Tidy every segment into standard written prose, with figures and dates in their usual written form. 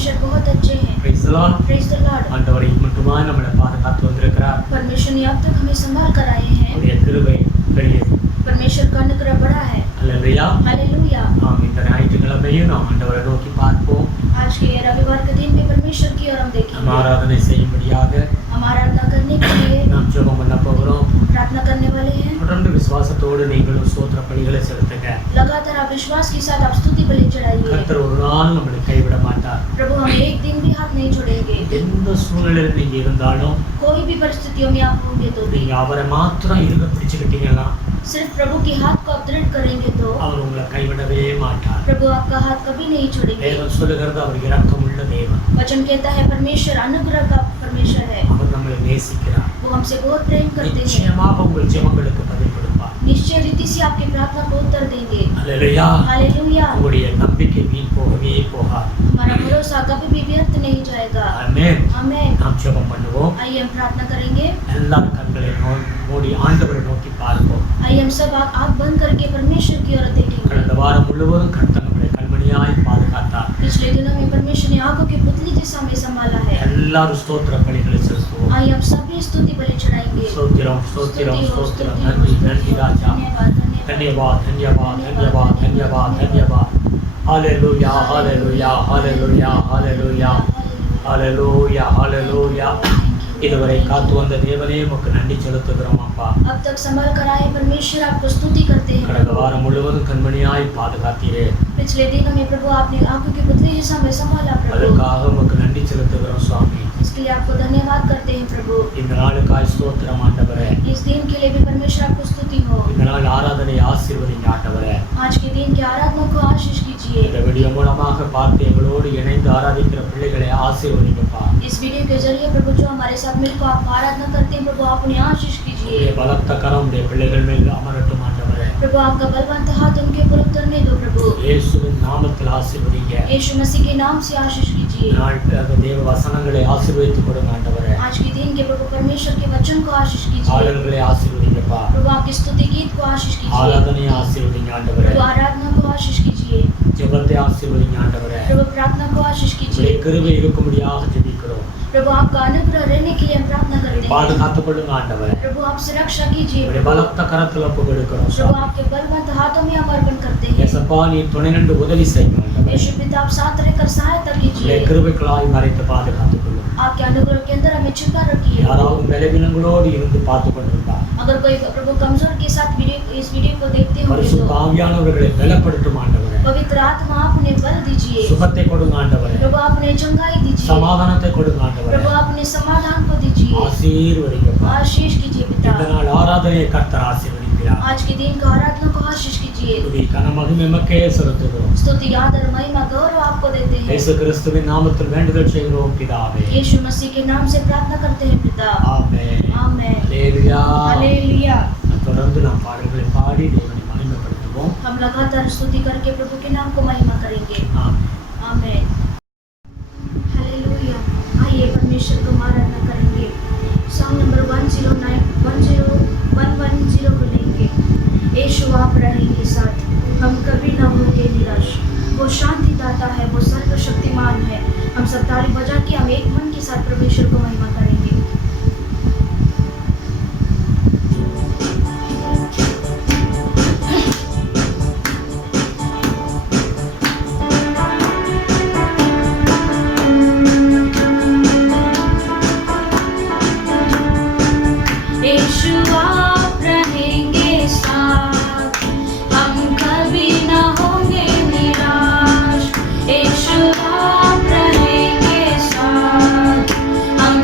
परमेश्वर बहुत अच्छे हैं। Praise the Lord. Praise the Lord. ஆண்டவர் மட்டுமாய் நம்மளை பாதுகாத்து வந்திருக்கிறார். परमेश्वर ने अब तक हमें संभाल कर आए हैं। அவருடைய கிருபை பெரியது. परमेश्वर का अनुग्रह बड़ा है। அல்லேலூயா. हालेलुया। ஆம், இந்த ஞாயிற்றுக்கிழமையும் நாம் ஆண்டவரை नोकी பார்ப்போம். आज के रविवार के दिन में परमेश्वर की ओर हम देखेंगे। हम आराधना செய்யும்படியாக हम आराधना करने के लिए நாம் ஜெபம் பண்ண போகிறோம். प्रार्थना करने वाले हैं। தொடர்ந்து விசுவாசத்தோடு நீங்களும் ஸ்தோத்திர பலிகளை செலுத்துங்க. लगातार आप विश्वास के साथ आप स्तुति बलि चढ़ाइए। கர்த்தர் ஒரு நாள் நம்மளை கைவிட மாட்டார். प्रभु हम एक दिन भी हाथ नहीं छोड़ेंगे। எந்த சூழ்நிலையில் நீங்க இருந்தாலும் कोई भी परिस्थितियों में आप होंगे तो भी நீங்க அவரை மாத்திரம் இருக பிடிச்சுக்கிட்டீங்கன்னா सिर्फ प्रभु के हाथ को आप दृढ़ करेंगे तो அவர் உங்களை கைவிடவே மாட்டார். प्रभु आपका हाथ कभी नहीं छोड़ेंगे। வேதம் சொல்லுகிறது அவர் இரக்கமுள்ள தேவன். वचन कहता है परमेश्वर अनुग्रह का परमेश्वर है। அவர் நம்மளை நேசிக்கிறார். वो हमसे बहुत प्रेम करते हैं। நிச்சயமாக உங்கள் ஜெபங்களுக்கு பதில் கொடுப்பார். निश्चय रीति से आपकी प्रार्थना को उत्तर देंगे। அல்லேலூயா. हालेलुया। உங்களுடைய நம்பிக்கை வீண் போகவே போகாது. हमारा भरोसा कभी भी व्यर्थ नहीं जाएगा। ஆமென். आमेन। நாம் ஜெபம் பண்ணுவோம். आइए हम प्रार्थना करेंगे। எல்லா கண்களை மூடி ஆண்டவரை நோக்கி பார்ப்போம். आइए हम सब आँख बंद करके परमेश्वर की ओर देखेंगे। கடந்த வாரம் முழுவதும் கர்த்தர் நம்மளை கண்மணியாய் பாதுகாத்தார். पिछले दिनों में परमेश्वर ने आंखों की पुतली जैसा हमें संभाला है। எல்லாரும் ஸ்தோத்திர பலிகளை செலுத்துவோம். आइए हम सभी स्तुति बलि चढ़ाएंगे। ஸ்தோத்திரம் ஸ்தோத்திரம் ஸ்தோத்திரம். நன்றி நன்றி ராஜா. धन्यवाद धन्यवाद धन्यवाद धन्यवाद धन्यवाद. Hallelujah hallelujah hallelujah hallelujah hallelujah hallelujah. இதுவரை காத்து வந்த தேவனே உமக்கு நன்றி செலுத்துகிறோம் அப்பா. अब तक संभाल कर आए परमेश्वर आपको स्तुति करते हैं। கடந்த வாரம் முழுவதும் கண்மணியாய் பாதுகாத்தீரே. पिछले दिनों में प्रभु आपने आंखों की पुतली जैसा हमें संभाला प्रभु। அதற்காக உமக்கு நன்றி செலுத்துகிறோம் சுவாமி. इसके लिए आपको धन्यवाद करते हैं प्रभु। இந்த நாளுக்காய் ஸ்தோத்திரம் ஆண்டவரே. इस दिन के लिए भी परमेश्वर आपको स्तुति हो। இந்த நாள் ஆராதனை ஆசீர்வதிங்க ஆண்டவரே. आज के दिन की आराधना को आशीष कीजिए। இந்த வீடியோ மூலமாக பார்த்து எங்களோடு இணைந்து ஆராதிக்கிற பிள்ளைகளை ஆசீர்வதிங்கப்பா. इस वीडियो के जरिए प्रभु जो हमारे साथ मिलकर आप आराधना करते हैं प्रभु आप उन्हें आशीष कीजिए। பலத்த கரம் உடைய பிள்ளைகள் மேல் அமரட்டும் ஆண்டவரே. प्रभु आपका बलवंत हाथ उनके ऊपर उतरने दो प्रभु। இயேசுவின் நாமத்தில் ஆசீர்வதிங்க. यीशु मसीह के नाम से आशीष कीजिए। நாள் தேவ வசனங்களை ஆசீர்வதித்து கொடுங்க ஆண்டவரே. आज के दिन के प्रभु परमेश्वर के वचन को आशीष कीजिए। ஆடல்களை ஆசீர்வதிங்கப்பா. प्रभु आपकी स्तुति गीत को आशीष कीजिए। ஆராதனையை ஆசீர்வதிங்க ஆண்டவரே. प्रभु आराधना को आशीष कीजिए। ஜெபத்தை ஆசீர்வதிங்க ஆண்டவரே. प्रभु प्रार्थना को आशीष உடைய कीजिए। கிருபை இருக்கும்படியாக ஜெபிக்கிறோம். प्रभु आपका अनुग्रह रहने के लिए हम प्रार्थना करते हैं। பாதுகாத்து கொடுங்க ஆண்டவரே. प्रभु आपसे रक्षा कीजिए। உடைய பலத்த கரத்தில் ஒப்பு கொடுக்கிறோம் प्रभु சுவாமி. आपके बलवंत हाथों में हम अर्पण करते हैं। ஏசப்பா நீர் துணை நின்று உதவி செய்யுங்க ஆண்டவரே. यीशु पिता आप साथ रहकर सहायता உடைய कीजिए। கிருபைகளாய் மறைத்து பாதுகாத்து கொள்ளுங்க. आपके अनुग्रह के अंदर हमें छिपा रखिए। யாராவது பலவீனங்களோடு இருந்து பார்த்து கொண்டிருந்தா अगर कोई प्रभु कमजोर के साथ इस वीडियो को देखते होंगे பரிசுத்த तो ஆவியானவர்களை பலப்படுத்தும் ஆண்டவரே. पवित्र आत्मा आप उन्हें बल दीजिए। சுகத்தை கொடுங்க ஆண்டவரே. प्रभु आप उन्हें चंगाई दीजिए। சமாதானத்தை கொடுங்க ஆண்டவரே. प्रभु आप उन्हें समाधान को दीजिए। ஆசீர்வதிங்கப்பா. आशीष कीजिए இந்த पिता। நாள் ஆராதனையை கர்த்தர் ஆசீர்வதிக்கிறார். आज के दिन का आराधना को आशीष कीजिए। துதி கன மகிமை மக்கே செலுத்துகிறோம். स्तुति आदर महिमा गौरव आपको देते हैं। இயேசு கிறிஸ்துவின் நாமத்தில் வேண்டுதல் செய்கிறோம் பிதாவே. यीशु मसीह के नाम से प्रार्थना करते हैं पिता। ஆமென். आमेन। அல்லேலூயா. हालेलुया। தொடர்ந்து நாம் பாடல்களை பாடி தேவனை மகிமைப்படுத்துவோம். हम लगातार स्तुति करके प्रभु के नाम को महिमा करेंगे। ஆமென். आमेन। हालेलुया। आइए परमेश्वर को आराधना करेंगे। सॉन्ग नंबर 110 को लेंगे। यीशु आप रहेंगे साथ, हम कभी ना होंगे निराश। वो शांति दाता है, वो सर्वशक्तिमान है। हम सब ताली बजा के हम एक मन के साथ परमेश्वर को महिमा करेंगे। यीशु आप रहेंगे साथ, हम कभी ना होंगे निराश। यीशु आप रहेंगे साथ, हम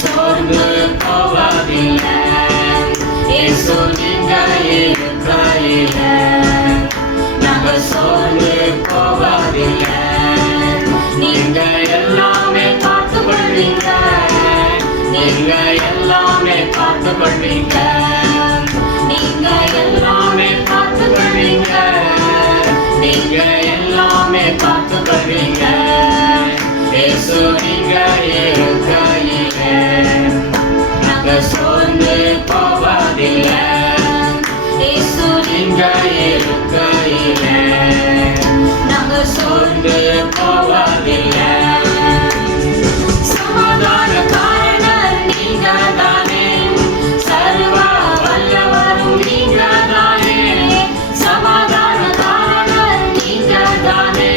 சோர்ந்து போவதில்லை. இயேசு நீங்க இருக்கையில நாங்க சோர்ந்து போவதில்லை. நீங்க எல்லாமே பார்த்து கொள்வீங்க, நீங்க எல்லாமே பார்த்து கொள்வீங்க, நீங்க எல்லாமே பார்த்து கொள்வீங்க, நீங்க எல்லாமே பார்த்து கொள்வீங்க. இயேசு நீங்க இருக்கையிலே நாங்க சோர்ந்து போவதில்லை. இயேசு நீங்க இருக்கையிலே நாங்க சோர்ந்து போவதில்லை. சமாதான காரணர் நீங்க தானே, சர்வ வல்லவரும் நீங்க தானே. சமாதான காரணர் நீங்க தானே,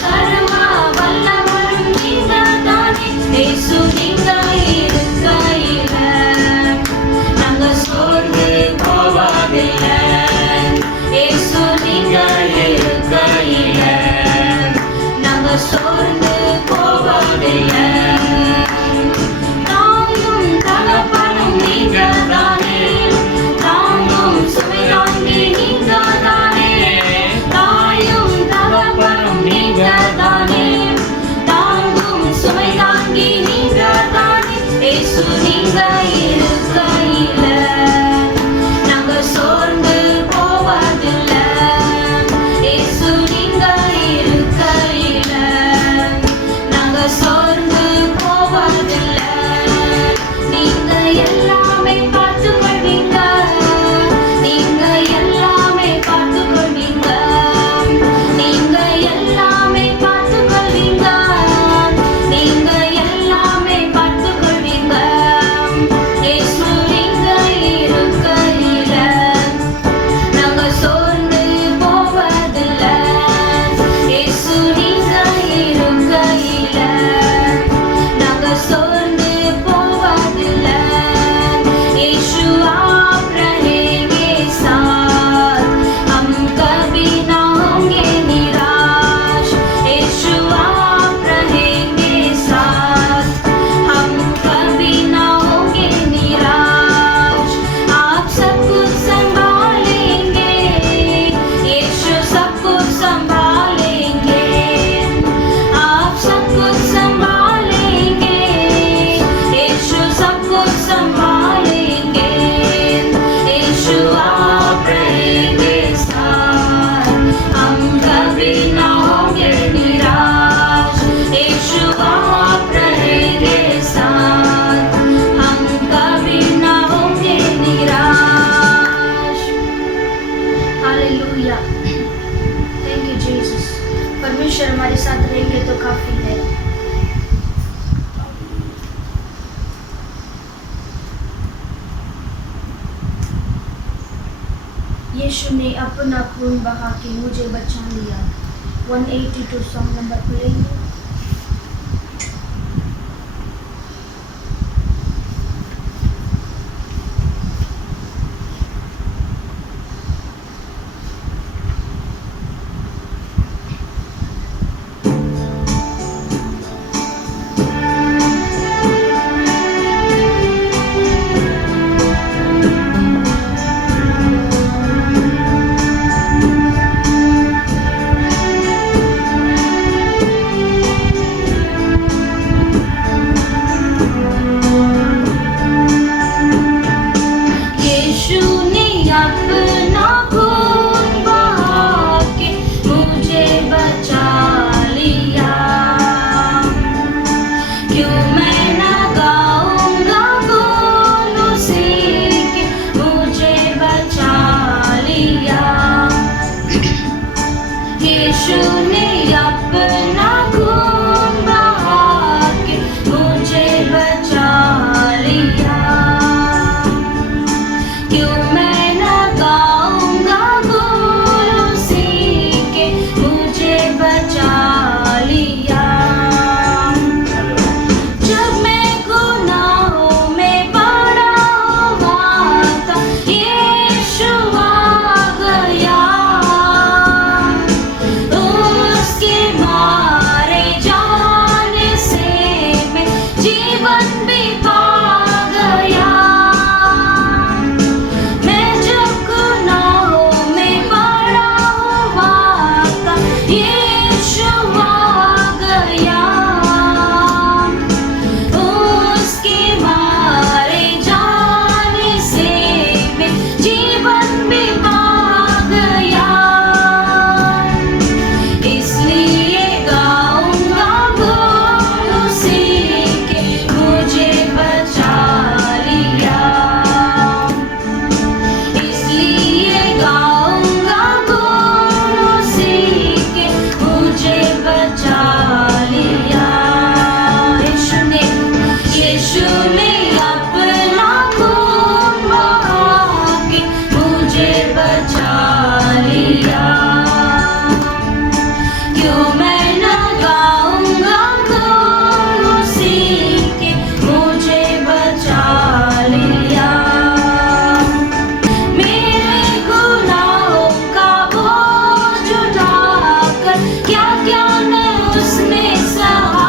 சர்வ வல்லவரும் நீங்க தானே. இயேசு நீங்க இருக்கையில நாங்க சோர்ந்து போவதில்லை. இயேசு நீங்க இருக்கையில நாங்க சோர்ந்து போவதில்லை. தாயும் தகப்பனும் நீங்க தானே, தாங்கும் சுமையாங்கி நீங்க தானே. தாயும் தகப்பனும் நீங்க தானே, தாங்கும் சுமையாங்கி நீங்க தானே. இயேசு நீங்க இருக்கையில நாங்க சோர்ந்து போவதில்லை. இயேசு நீங்க இருக்கையில நாங்க சோர்ந்து போவதில்லை. நீங்க எல்லாமே பார்த்து கொள்வீங்க, நீங்க எல்லாமே பார்த்து கொள்வீங்க, நீங்க எல்லாமே பார்த்து கொள்வீங்க, நீங்க எல்லாமே பார்த்து கொள்வீங்க. இயேசு நீங்க இருக்கையில நாங்க சோர்ந்து போவதில்லை. இயேசு நீங்க இருக்கையில நாங்க சோர்ந்து போவதில்லை. यीशु आप रहेंगे साथ, हम कभी ना होंगे निराश. यीशु आप रहेंगे साथ, हम कभी ना होंगे निराश. आप सब कुछ संभालेंगे, यीशु सब कुछ संभालेंगे. आप सब कुछ संभालेंगे, यीशु सब कुछ संभालेंगे. यीशु आप रहेंगे साथ, हम कभी ना होंगे निराश. यीशु आप रहेंगे साथ, हम कभी ना होंगे निराश. Hallelujah, thank you Jesus. परमेश्वर हमारे साथ रहेंगे तो काफी है। यीशु ने अपना खून बहा के मुझे बचा लिया। 182 सॉन्ग नंबर खुलेंगे। भी पा गया। मैं जब गुनाहों में पड़ा हुआ था, यीशु आ गया। उसके मारे जाने से मैं जीवन भी पा गया। इसलिए गाऊंगा गुण उसी के, मुझे बचा लिया। इसलिए गाऊंगा गुण उसी के, मुझे बचा लिया। यीशु ने अपना खून बहा के मुझे बचा लिया। क्यों मैं न गाऊंगा गुण उसी के, मुझे बचा लिया। मेरे गुनाहों का बोझ उठाकर क्या क्या न उसने सहा।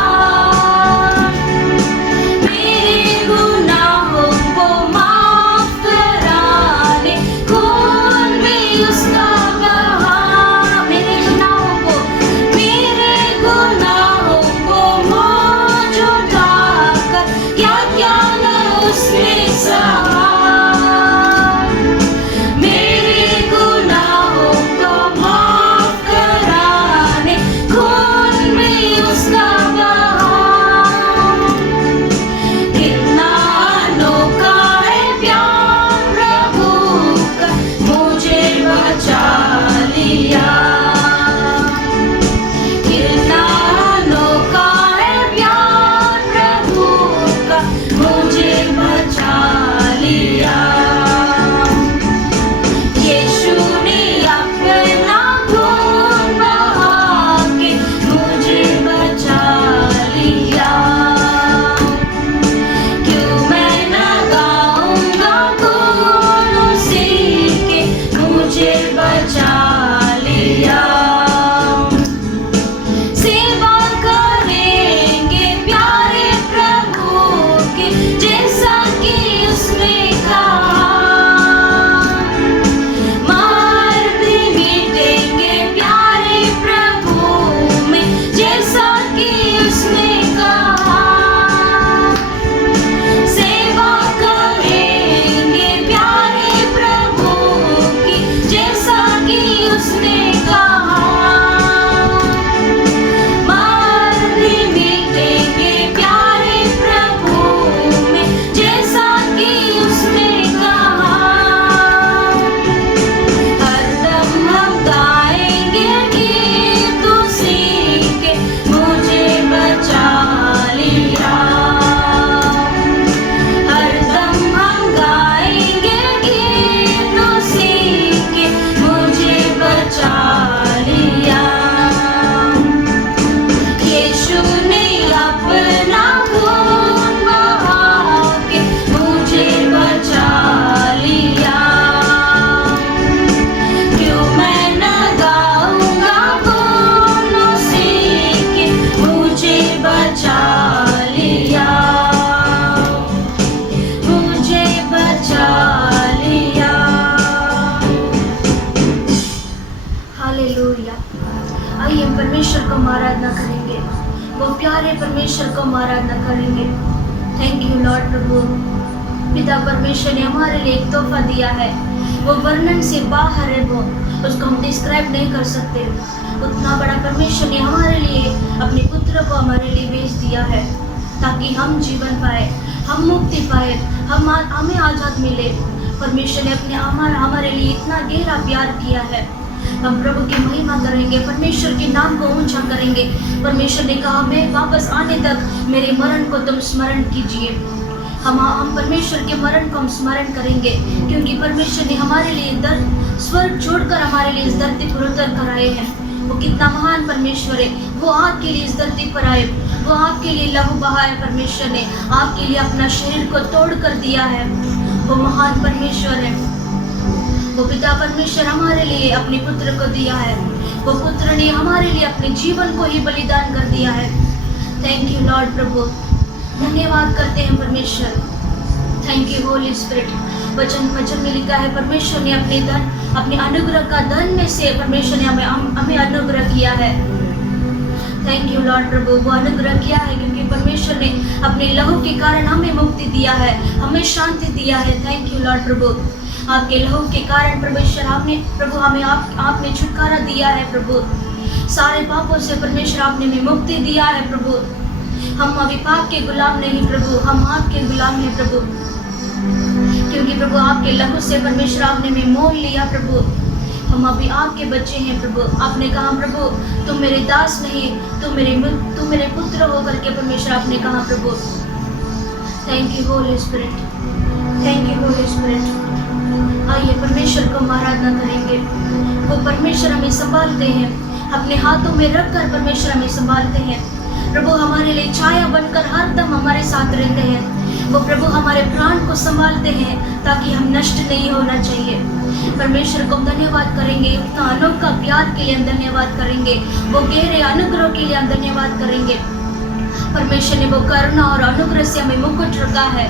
मेरे गुनाहों को माफ कराने खून भी उसका बहा। मेरे गुनाहों को बोझ उठाकर क्या क्या न उसने सहा। मेरे गुनाहों को माफ कराने खून भी उसका बहा। कितना अनोखा है प्यार प्रभु का, मुझे बचा लिया। कितना अनोखा है प्यार प्रभु का, मुझे बचा लिया। यीशु ने अपना खून बहा के मुझे बचा लिया। क्यों मैं न गाऊंगा गुण उसी के, मुझे बचा लिया। सेवा करेंगे प्यारे प्रभु की, जैसा कि उसने कहा। मार भी मिटेंगे प्यारे प्रभु में, जैसा कि उसने कहा। सेवा करेंगे प्यारे प्रभु की, जैसा कि उसने कहा। मार भी मिटेंगे प्यारे प्रभु में, जैसा कि उसने कहा। हरदम हम गाएंगे गीत उसी के, मुझे बचा लिया। हरदम हम गाएंगे गीत उसी के, मुझे बचा लिया। यीशु ने अपना खून बहा के मुझे बचा लिया। क्यों मैं न गाऊंगा गुण उसी के, मुझे बचा लिया। मुझे बचा लिया। हालेलुया। आइए हम परमेश्वर को आराधना करेंगे, वो प्यारे परमेश्वर को आराधना करेंगे। थैंक यू लॉर्ड प्रभु। पिता परमेश्वर ने हमारे लिए एक तोहफा दिया है, वो वर्णन से बाहर है, वो उसको हम डिस्क्राइब नहीं कर सकते। उतना बड़ा परमेश्वर ने हमारे लिए अपने पुत्र को हमारे लिए भेज दिया है, ताकि हम जीवन पाए, हम मुक्ति पाए, हमें आज़ाद मिले। परमेश्वर ने हमारे लिए इतना गहरा प्यार किया है। हम प्रभु की महिमा करेंगे, परमेश्वर के नाम को ऊंचा करेंगे। परमेश्वर ने कहा, मैं वापस आने तक मेरे मरण को तुम स्मरण कीजिए। हम परमेश्वर के मरण को हम स्मरण करेंगे, क्योंकि परमेश्वर ने हमारे लिए स्वर्ग छोड़कर हमारे लिए इस धरती पर उतर कर आए हैं। वो कितना महान परमेश्वर है। वो आपके लिए इस धरती पर आए, वो आपके लिए लहू बहाए। परमेश्वर ने आपके लिए अपना शरीर को तोड़ कर दिया है। वो महान परमेश्वर है। वो पिता परमेश्वर हमारे लिए अपने पुत्र को दिया है। वो पुत्र ने हमारे लिए अपने जीवन को ही बलिदान कर दिया है। थैंक यू लॉर्ड प्रभु। धन्यवाद करते हैं परमेश्वर। Thank you Holi spirit. वचन में लिखा है परमेश्वर ने अपने अनुग्रह का धन में से परमेश्वर ने हमें अनुग्रह किया है। थैंक यू लॉर्ड प्रभु। वो अनुग्रह किया है क्योंकि परमेश्वर ने अपने लहू के कारण हमें मुक्ति दिया है, हमें शांति दिया है। थैंक यू लॉर्ड प्रभु। आपके लहू के कारण परमेश्वर हमें आपने छुटकारा दिया है प्रभु। सारे पापों से परमेश्वर आपने हमें मुक्ति दिया है प्रभु। हम अभी पाप के गुलाम नहीं प्रभु, हम आपके गुलाम हैं प्रभु, क्योंकि प्रभु आपके लहू से परमेश्वर आपने हमें मोल लिया प्रभु। हम अभी आपके बच्चे हैं प्रभु। आपने कहा प्रभु तुम मेरे दास नहीं, तुम मेरे पुत्र हो करके परमेश्वर आपने कहा प्रभु। Thank you Holi Spirit, thank you Holi spirit. आइए परमेश्वर को आराधना करेंगे। वो परमेश्वर हमें संभालते हैं, अपने हाथों में रखकर परमेश्वर हमें संभालते हैं। प्रभु हमारे लिए छाया बनकर हरदम हमारे साथ रहते हैं। वो प्रभु हमारे प्राण को संभालते हैं ताकि हम नष्ट नहीं होना चाहिए। परमेश्वर को हम धन्यवाद करेंगे, उतना अनोखा प्यार के लिए हम धन्यवाद करेंगे, वो गहरे अनुग्रह के लिए हम धन्यवाद करेंगे। परमेश्वर ने वो करुणा और अनुग्रह से हमें मुकुट रखा है,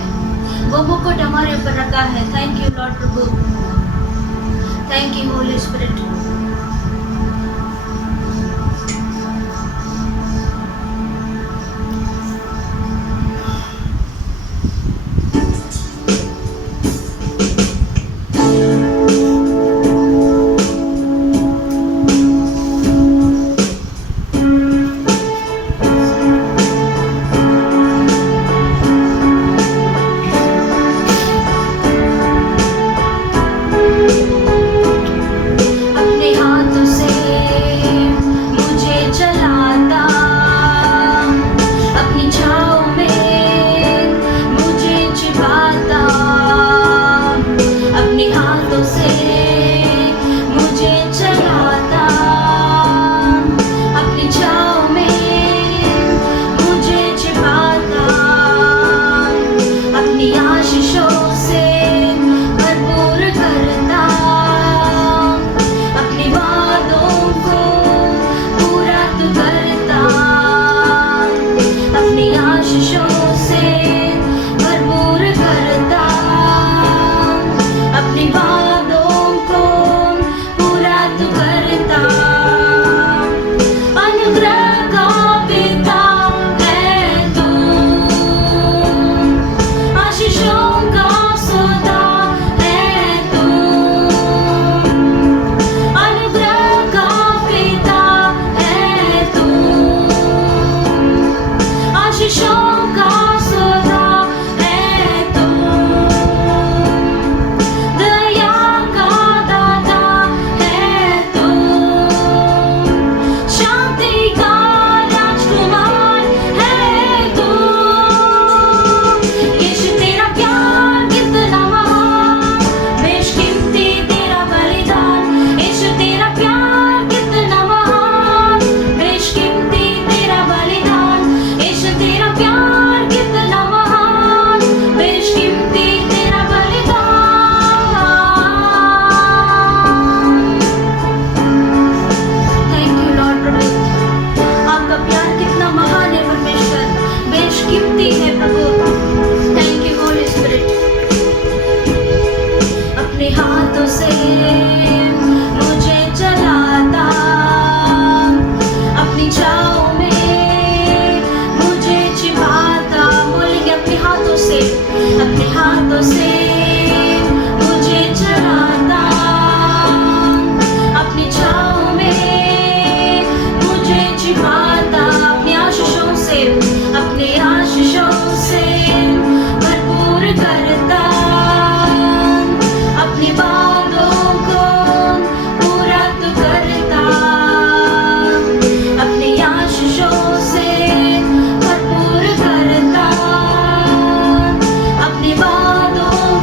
वो मुकुट हमारे ऊपर रखा है। थैंक यू लॉर्ड प्रभु, थैंक यू होली स्पिरिट।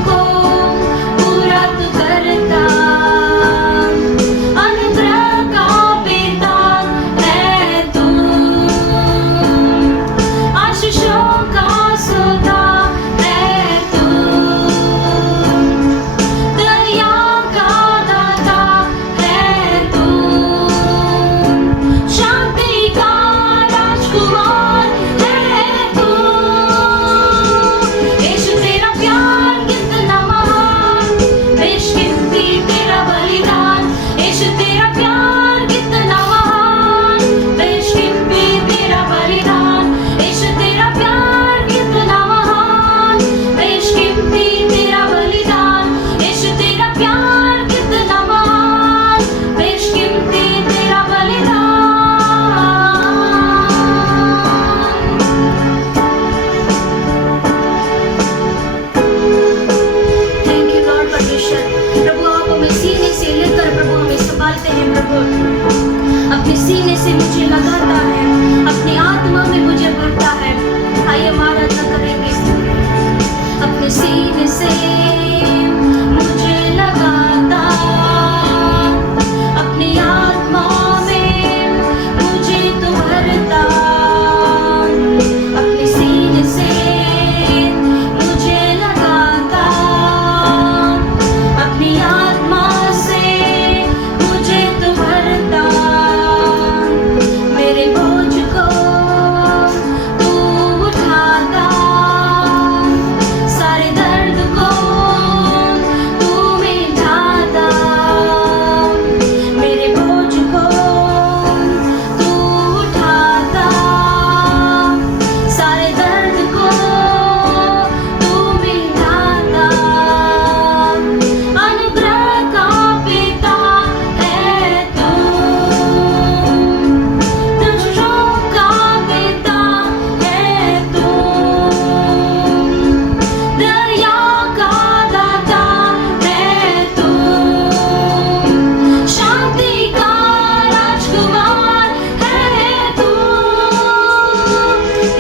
को प्रभु, अपने सीने से मुझे लगाता है, अपनी आत्मा में मुझे भरता है। आइए हम आराधना करेंगे। अपने सीने से मुझे लगाता, अपनी आत्मा में मुझे तो भरता, अपने सीने से मुझे लगाता, अपनी आत्मा से मुझे तो भरता। मेरे बोझ को तू उठाता, सारे दर्द को तू मिटाता। मेरे बोझ को तू उठाता, सारे दर्द को तू मिटाता। अनुग्रह का पिता है तू, तुझों का पिता है तू, दया का दाता है तू, शांति का राजकुमार है तू।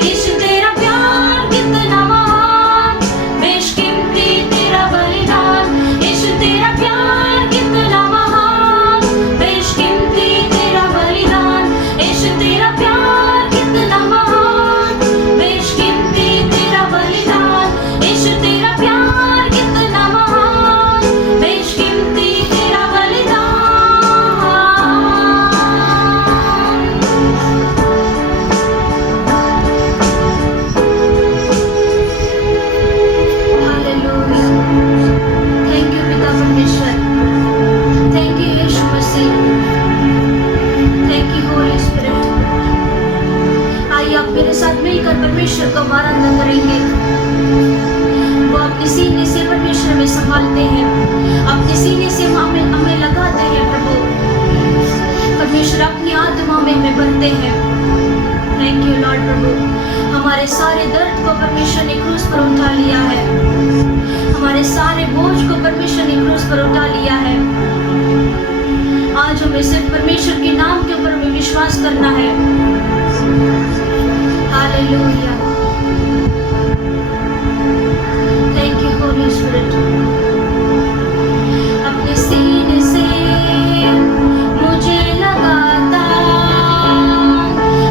यीशु तेरा प्यार कितना महान, बेशकीमती तेरा बलिदान। यीशु तेरा प्यार कितना महान, बेशकीमती तेरा बलिदान। यीशु तेरा प्यार कितना महान, बेशकीमती तेरा बलिदान। यीशु तेरा प्यार कितना महान, बेशकीमती तेरा बलिदान। हालेलुया। थैंक यू पिता परमेश्वर, थैंक यू यीशु मसीह, थैंक यू होली स्पिरिट। आइए आप मेरे साथ मिलकर परमेश्वर को आराधना करेंगे। वो अपने सीने से परमेश्वर में संभालते हैं, अपने सीने से हमें लगाते हैं प्रभु। परमेश्वर अपनी आत्मा में हमें भरते हैं। थैंक यू लॉर्ड प्रभु। हमारे सारे दर्द को परमेश्वर ने क्रूस पर उठा लिया है, हमारे सारे बोझ को परमेश्वर ने क्रूस पर उठा लिया है। आज हमें सिर्फ परमेश्वर के नाम के ऊपर हमें विश्वास करना है। Hallelujah. Thank you Holi spirit. अपने सीने से मुझे लगाता,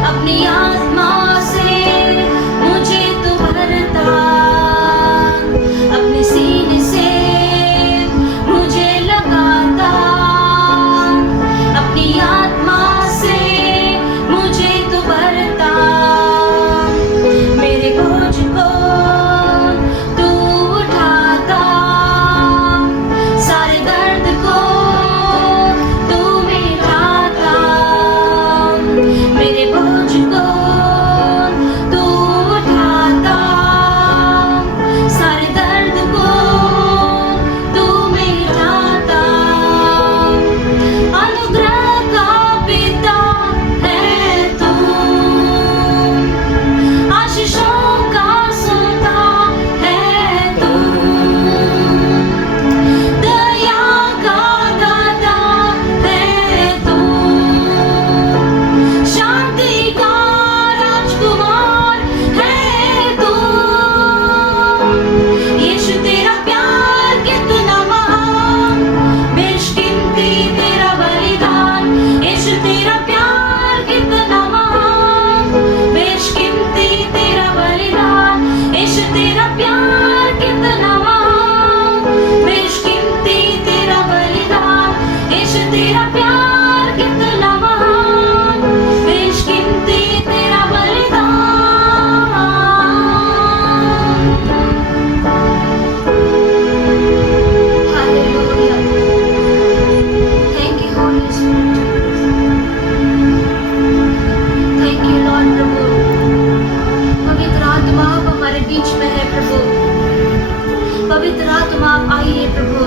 अपनी आत्मा से मुझे तो भरता, अपने सीने से मुझे लगाता, अपनी आत्मा से मुझे तो भरता। मेरे बोझ को तू उठाता, सारे दर्द को तू मिटाता। मेरे बोझ को तू उठाता, सारे दर्द को तू मिटाता। अनुग्रह का पिता है तू, आशीषों का सोता है तू, दया का दाता है तू, शांति का राजकुमार है तू। यीशु तेरा प्यार कितना महान, बेशकीमती तेरा बलिदान। यीशु तेरा प्यार कितना महान, बेशकीमती तेरा बलिदान। यीशु तेरा प्यार कितना महान, बेशकीमती तेरा बलिदान। यीशु तेरा प्यार कितना महान, बेशकीमती तेरा बलिदान। Hallelujah. Thank you Holi Spirit. Thank you Lord प्रभु। पवित्र आत्मा आप हमारे बीच में है प्रभु। पवित्र आत्मा आप आइए प्रभु।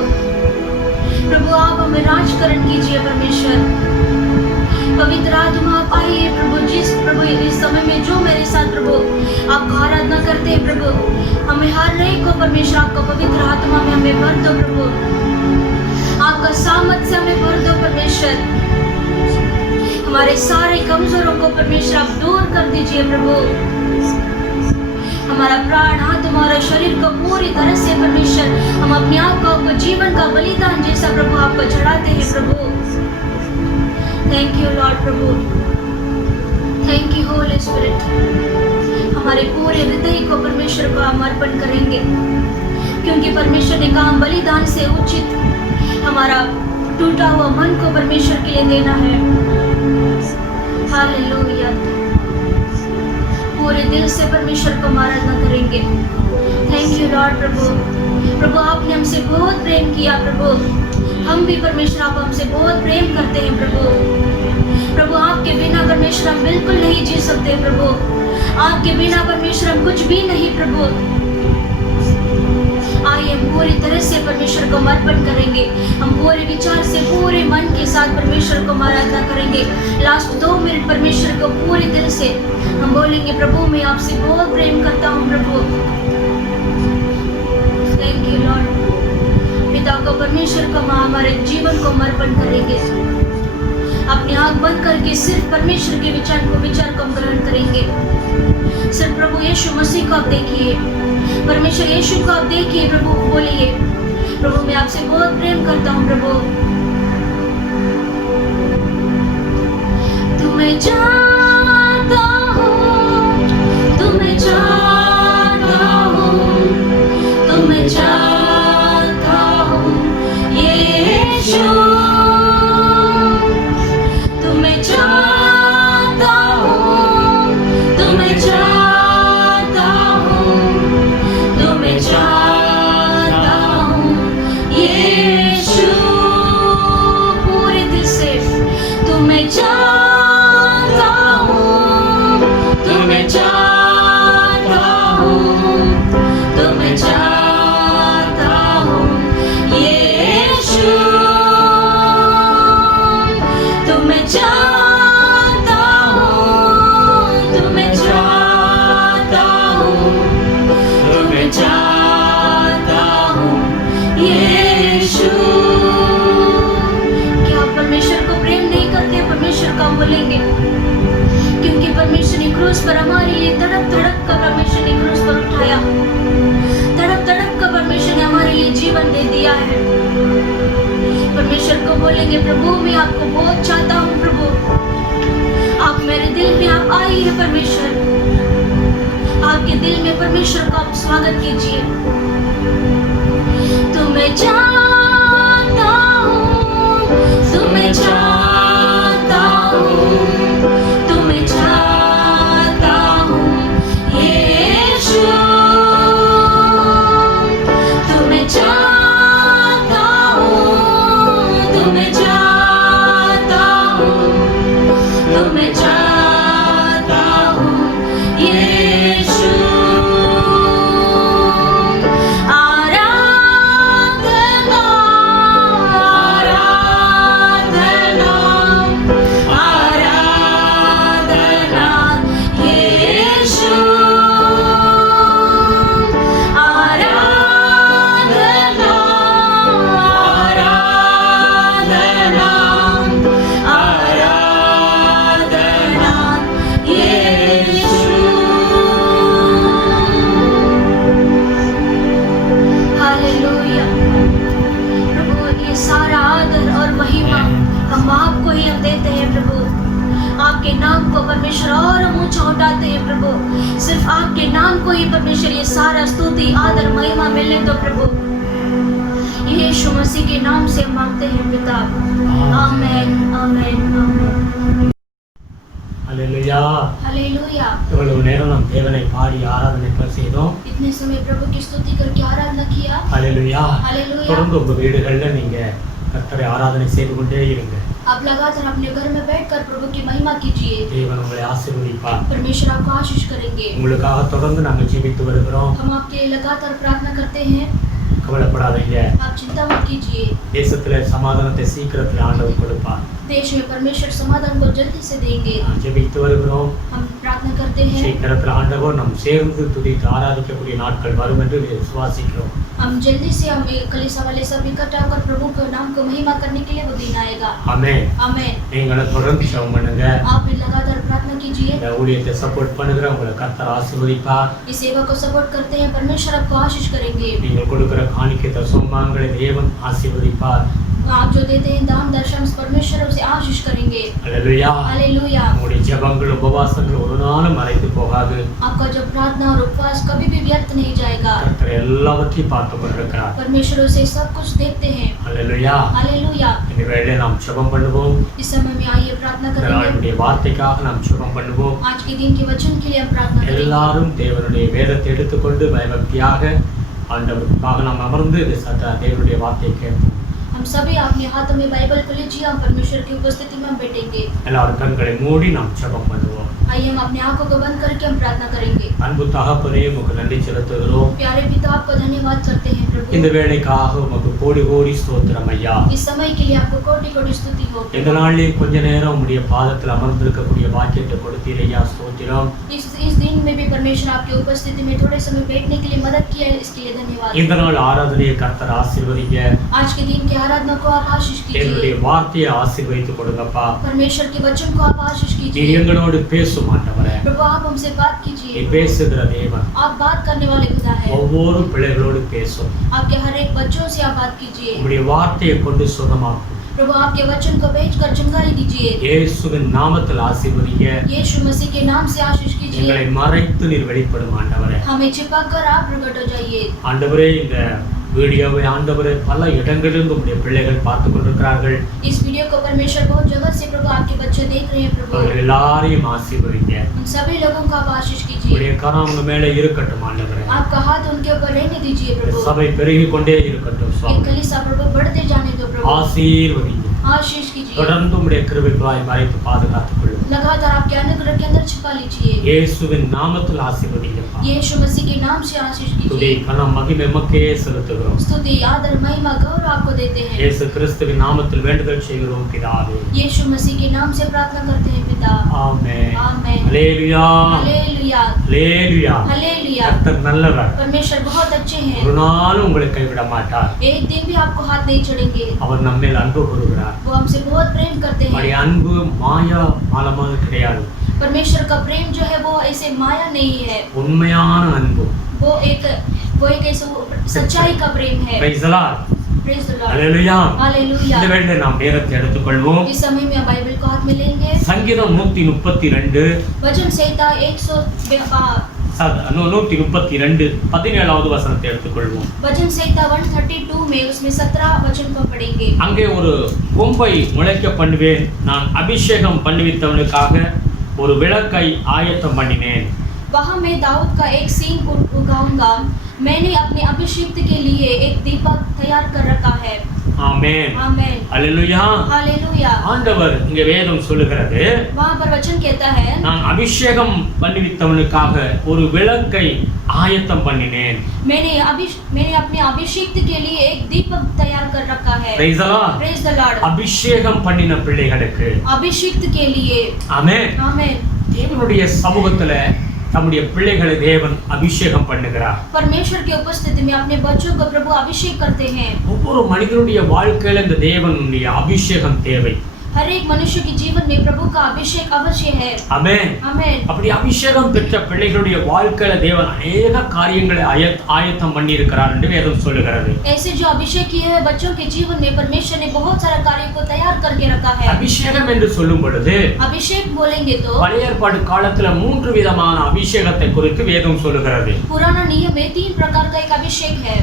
प्रभु आप हमें राजकरण कीजिए परमेश्वर। पवित्र आत्मा आप आइए प्रभु। जिस प्रभु इस समय में जो मेरे साथ प्रभु आपको आराधना करते हैं प्रभु, हमें हर एक को परमेश्वर आपका पवित्र आत्मा में हमें भर दो प्रभु। आपका सामर्थ से हमें भर दो परमेश्वर। हमारे सारे कमजोरों को परमेश्वर आप दूर कर दीजिए प्रभु। हमारा प्राण, आत्मा और शरीर को पूरी तरह से परमेश्वर हम अपने आप को आपको जीवन का बलिदान जैसा प्रभु आपको चढ़ाते हैं प्रभु। थैंक यू लॉर्ड प्रभु, थैंक यू होली स्पिरिट। हमारे पूरे हृदय को परमेश्वर को हम अर्पण करेंगे, क्योंकि परमेश्वर ने कहा बलिदान से उचित हमारा टूटा हुआ मन को परमेश्वर के लिए देना है। हालेलुया। पूरे दिल से परमेश्वर को आराधना करेंगे। थैंक यू लॉर्ड प्रभु। प्रभु आपने हमसे बहुत प्रेम किया प्रभु, हम भी परमेश्वर आप हमसे बहुत प्रेम करते हैं प्रभु। प्रभु आपके बिना परमेश्वर हम बिल्कुल नहीं जी सकते प्रभु, आपके बिना परमेश्वर हम कुछ भी नहीं प्रभु। आइए हम पूरी तरह से परमेश्वर को अर्पण करेंगे, हम पूरे विचार से पूरे मन के साथ परमेश्वर को आराधना करेंगे। लास्ट 2 मिनट परमेश्वर को पूरे दिल से हम बोलेंगे, प्रभु मैं आपसे बहुत प्रेम करता हूँ प्रभु। Thank you Lord. पिता को परमेश्वर को हमारे जीवन को अर्पण करेंगे। अपनी आँख बंद करके सिर्फ परमेश्वर के विचार को ग्रहण करेंगे। सिर्फ प्रभु यीशु मसीह को आप देखिए, परमेश्वर यीशु को आप देखिए प्रभु। बोलिए, प्रभु मैं आपसे बहुत प्रेम करता हूँ प्रभु। तुम्हें चाहता हूँ, तुम्हें चाहता हूँ, तुम्हें चाहता हूँ यीशु, तुम्हें चाहता हूँ, तुम्हें चाहता हूँ, तुम्हें चाहता हूँ यीशु। पूरे दिल से तुम्हें चाहता हूँ, तुम्हें चाहता हूँ, तुम्हें चाहता हूँ यीशु, तुम्हें चाहता हूँ, तुम्हें चाहता हूँ, तुम्हें चाहता हूँ यीशु। क्या आप परमेश्वर को प्रेम नहीं करते? परमेश्वर को हम बोलेंगे, क्योंकि परमेश्वर ने क्रूस पर हमारे लिए तड़प तड़प कर परमेश्वर ने क्रूस पर उठाया, तड़प तड़प कर परमेश्वर ने हमारे लिए जीवन दे दिया है। परमेश्वर को बोलेंगे, प्रभु मैं आपको बहुत चाहता हूँ प्रभु, आप मेरे दिल में आप आइए परमेश्वर, आपके दिल में परमेश्वर का आप स्वागत कीजिए। तुम्हें चाहता हूँ, तुम्हें चाहता हूँ, तुम्हें चाहता हूँ यीशु, तुम्हें चाहता हूँ, तुम्हें चाहता हूँ, तुम्हें चाहता हूँ यीशु। आपके नाम को परमेश्वर और हम ऊंचा उठाते हैं प्रभु, सिर्फ आपके नाम को ही परमेश्वर ये सारा स्तुति आदर महिमा मिलने दो प्रभु। यीशु मसीह के नाम से मांगते हैं पिता, आमेन आमेन आमेन। Hallelujah hallelujah. இவ்வளவு நேரம் நாம் தேவனை பாடி ஆராதனை செய்தோம்। इतने समय प्रभु की स्तुति करके आराधना किया। हालेलुया। हालेलुया। தொடர்ந்து உங்க வீடுகள்ல நீங்க கர்த்தரை ஆராதனை செய்து கொண்டே இருங்க। आप लगातार अपने घर में बैठकर प्रभु की महिमा कीजिए। தேவன் உங்களை ஆசீர்வதிப்பார்। परमेश्वर आपको आशीष करेंगे। உங்களுக்காக தொடர்ந்து நாங்கள் ஜெபித்து வருகிறோம்। हम आपके लिए लगातार प्रार्थना करते हैं। கவலைப்படாதீங்க। आप चिंता मत कीजिए। தேசத்துல சமாதானத்தை சீக்கிரத்தில் ஆண்டவர் கொடுப்பார்। देश में परमेश्वर समाधान को जल्दी से देंगे। ஜெபித்து வருகிறோம்। हम प्रार्थना करते हैं। சீக்கிரத்தில் ஆண்டவர் நாம் சேர்ந்து துதித்து ஆராதிக்கக்கூடிய நாட்கள் வரும் என்று விசுவாசிக்கிறோம்। हम जल्दी से हम कलीसिया वाले सब इकट्ठा होकर प्रभु के नाम को महिमा करने के लिए वो दिन आएगा। ஆமென். आमेन। நீங்க தொடர்ந்து ஜெபம் பண்ணுங்க. आप भी लगातार प्रार्थना कीजिए। இந்த ஊழியத்தை சப்போர்ட் பண்ணுகிற உங்களை கர்த்தர் ஆசீர்வதிப்பார். इस सेवा को सपोर्ट करते हैं, परमेश्वर आपको आशीष करेंगे। நீங்கள் கொடுக்கிற காணிக்கை தசமங்களை தேவன் ஆசீர்வதிப்பார். आप जो देते हैं दान दर्शन, परमेश्वर उसे आशीष करेंगे। हालेलुया। हालेलुया। உங்களுடைய ஜெபங்கள் உபவாசங்கள் ஒரு நாளும் மறைந்து போகாது. आपका जो प्रार्थना और उपवास कभी भी व्यर्थ नहीं जाएगा। கர்த்தர் எல்லாவற்றையும் பார்த்து கொண்டிருக்கிறார். परमेश्वर उसे सब कुछ देखते हैं। हालेलुया। हालेलुया। இந்த வேளையிலே நாம் ஜெபம் பண்ணுவோம். इस समय में आइए प्रार्थना இந்த करेंगे। நாளுடைய வார்த்தைக்காக நாம் ஜெபம் பண்ணுவோம். आज के दिन के वचन के लिए हम प्रार्थना करेंगे। எல்லாரும் தேவனுடைய வேதத்தை எடுத்துக்கொண்டு பயபக்தியாக ஆண்டவருக்காக நாம் அமர்ந்து இந்த தேவனுடைய வார்த்தையை கேட்போம். हम सभी अपने हाथों में बाइबल को लीजिए, हम परमेश्वर की उपस्थिति में हम बैठेंगे। எல்லாரும் கண்களை மூடி நாம் ஜெபம் பண்ணுவோம். आइए हम अपने आंखों को बंद करके हम प्रार्थना करेंगे। அன்பு தகப்பனே உமக்கு நன்றி செலுத்துகிறோம். प्यारे पिता, आपको धन्यवाद करते हैं प्रभु। இந்த வேளைக்காக உமக்கு கோடி கோடி ஸ்தோத்திரம் ஐயா. इस समय के लिए आपको कोटि कोटि स्तुति हो। இந்த நாளிலே கொஞ்ச நேரம் உம்முடைய பாதத்தில் அமர்ந்திருக்கக்கூடிய பாக்கியத்தை கொடுத்தீர் ஐயா, ஸ்தோத்திரம். इस दिन में भी परमेश्वर आपकी उपस्थिति में थोड़े समय बैठने के लिए मदद किया है, इसके लिए धन्यवाद। இந்த நாள் ஆராதனையை கர்த்தர் ஆசீர்வதிங்க. आज के दिन की आराधना को आप आशीष என்னுடைய कीजिए। வார்த்தையை ஆசீர்வதித்து கொடுங்கப்பா. परमेश्वर के वचन को आप आशीष நீர் कीजिए। எங்களோடு பேசும் ஆண்டவரே. प्रभु आप हमसे बात நீ कीजिए। பேசுகிற தேவன் आप बात करने वाले खुदा है। ஒவ்வொரு பிள்ளைகளோடு பேசும். आपके हर एक बच्चों से आप बात कीजिए। உம்முடைய வார்த்தையை கொண்டு சுகமாக்கும். प्रभु आपके वचन को भेजकर चंगाई दीजिए। இயேசுவின் நாமத்தில் ஆசீர்வதிங்க. यीशु मसीह के नाम से आशीष कीजिए। எங்களை மறைத்து நீர் வெளிப்படும் ஆண்டவரே. हमें छिपाकर आप प्रकट हो जाइए। ஆண்டவரே இந்த வீடியோவை ஆண்டவரே பல இடங்களிலிருந்து உம்முடைய பிள்ளைகள் பார்த்து கொண்டிருக்கிறார்கள். इस वीडियो को परमेश्वर बहुत जगह से प्रभु आपके बच्चे देख रहे हैं प्रभु। அவர்கள் எல்லாரையும் ஆசீர்வதிங்க. उन सभी लोगों को आप आशीष कीजिए। உம்முடைய கரம் அவங்க மேலே இருக்கட்டும் ஆண்டவரே. आपका हाथ उनके ऊपर रहने दीजिए இந்த प्रभु। சபை பெருகி கொண்டே இருக்கட்டும் ये சுவாமி. कलीसिया प्रभु बढ़ते जाने दो प्रभु। ஆசீர்வதிங்க. आशीष कीजिए। தொடர்ந்து உம்முடைய கிருபைகளாய் மறைத்து பாதுகாத்துக் கொள்ளும். लगातार आपके अनुग्रह के अंदर छिपा लीजिए। இயேசுவின் நாமத்தில் ஆசீர்வதிங்கப்பா. यीशु मसीह के नाम से आशीष துதி कीजिए। கனம் மகிமை எமக்கே செலுத்துகிறோம். स्तुति आदर महिमा गौरव आपको देते हैं। இயேசு கிறிஸ்துவின் நாமத்தில் வேண்டுதல் செய்கிறோம் பிதாவே. यीशु मसीह के नाम से प्रार्थना करते हैं पिता। ஆமென். आमेन। ஹல்லேலூயா. हालेलुया। ஹல்லேலூயா. हालेलुया। கர்த்தர் நல்லவர். परमेश्वर बहुत अच्छे हैं। ஒரு நாளும் உங்களை கைவிட மாட்டார். एक दिन भी आपको हाथ नहीं छोड़ेंगे। அவர் நம்மேல் அன்பு கூறுகிறார். वो हमसे बहुत प्रेम करते அவருடைய हैं। அன்பு மாயா மாலமாக கிடையாது. परमेश्वर का प्रेम जो है वो ऐसे माया नहीं है। உண்மையான அன்பு. वो एक ऐसे सच्चाई का प्रेम है। Praise the Lord. Praise the Lord. Hallelujah. Hallelujah. இந்த வேளையிலே நாம் நேரத்தை எடுத்துக்கொள்வோம். इस समय में बाइबल को हाथ में लेंगे। சங்கீதம் 132 वचन संहिता 132 17வது வசனத்தை எடுத்துக்கொள்வோம். वचन संहिता 132 में उसमें 17 वचन को पढ़ेंगे। அங்கே ஒரு கொம்பை முளைக்க பண்ணுவேன், நான் அபிஷேகம் பண்ணுவித்தவனுக்காக ஒரு விளக்கை ஆயத்தம் பண்ணினேன். वहाँ मैं दाऊद का एक सींग उगाऊंगा, मैंने अपने अभिषिक्त के लिए एक दीपक तैयार कर रखा है। ஆமென். आमेन। அல்லேலூயா. हालेलुया। ஆண்டவர் இங்கே வேதம் சொல்லுகிறது, वहाँ पर वचन कहता है, நான் அபிஷேகம் பண்ணுவித்தவனுக்காக ஒரு விளக்கை ஆயத்தம் பண்ணினேன். मैंने अपने अभिषिक्त के लिए एक दीपक तैयार कर रखा है। Praise the Lord. Praise the Lord. அபிஷேகம் பண்ணின பிள்ளைகளுக்கு अभिषिक्त के लिए। ஆமென். आमेन। தேவனுடைய சமூகத்துல நம்முடைய பிள்ளைகளை தேவன் அபிஷேகம் பண்ணுகிறார். परमेश्वर की उपस्थिति में अपने बच्चों को प्रभु अभिषेक करते हैं। ஒவ்வொரு மனிதனுடைய வாழ்க்கையில இந்த தேவனுடைய அபிஷேகம் தேவை. हर एक मनुष्य के जीवन में प्रभु का अभिषेक अवश्य है। ஆமென். आमेन। அப்படி அபிஷேகம் பெற்ற பிள்ளைகளுடைய வாழ்க்கையில தேவன் अनेक காரியங்களை ஆயத்தம் பண்ணி இருக்கிறார் என்று வேதம் சொல்லுகிறது. ऐसे जो अभिषेक किए हुए बच्चों के जीवन में परमेश्वर ने बहुत सारा कार्यों को तैयार करके रखा है। அபிஷேகம் என்று சொல்லும் பொழுது अभिषेक बोलेंगे तो பழைய ஏற்பாடு காலத்துல 3 விதமான அபிஷேகத்தை குறித்து வேதம் சொல்லுகிறது. पुराना नियम में 3 प्रकार का एक अभिषेक है।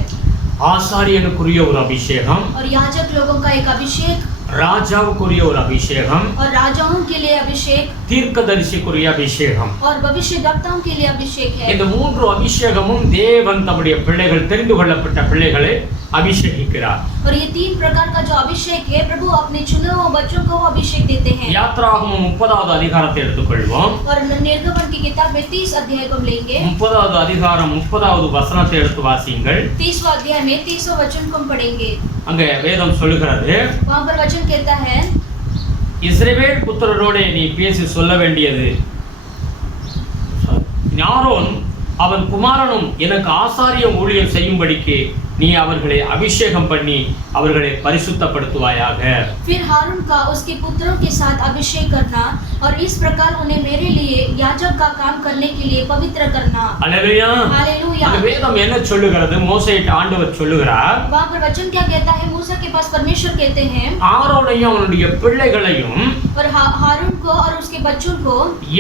ஆசாரியனுக்குரிய ஒரு அபிஷேகம், और याजक लोगों का एक अभिषेक, ராஜாவுக்குரிய ஒரு அபிஷேகம், और राजाओं के लिए अभिषेक, தீர்க்கதரிசிக்குரிய அபிஷேகம். और भविष्यद्वक्ताओं के लिए अभिषेक है। இந்த 3 அபிஷேகமும் தேவன் தம்முடைய பிள்ளைகள் தெரிந்து கொள்ளப்பட்ட பிள்ளைகளை அபிஷேகிக்கிறார். और ये 3 प्रकार का जो अभिषेक है प्रभु अपने चुने हुए बच्चों को वो अभिषेक देते हैं। யாத்ராகமம் 30வது அதிகாரத்தை எடுத்துக்கொள்வோம். और निर्गमन की किताब में 30 अध्याय को हम लेंगे। 30வது அதிகாரம் 30வது வசனத்தை எடுத்து வாசியுங்கள். 30वां अध्याय में 30वां वचन को हम पढ़ेंगे। அங்க வேதம் சொல்லுகிறது, वहाँ पर वचन कहता है, இஸ்ரவேல் புத்திரரோடு நீ பேசி சொல்ல வேண்டியது, ஆரோன் அவன் குமாரனும் எனக்கு ஆசாரிய ஊழியம் செய்யும்படிக்கு நீ அவர்களை அபிஷேகம் பண்ணி அவர்களை பரிசுத்தப்படுத்துவாயாக. फिर हारून का उसके पुत्रों के साथ अभिषेक करना और इस प्रकार उन्हें मेरे लिए याजक का काम करने के लिए पवित्र करना. அல்லேலூயா. हालेलुया. அந்த வேதம் என்ன சொல்லுகிறது? மோசேயிட்ட ஆண்டவர் சொல்லுகிறார், वहाँ पर वचन क्या कहता है? मूसा के पास परमेश्वर कहते हैं ஆரோனையும் அவனுடைய பிள்ளைகளையும் और हारून को और उसके बच्चों को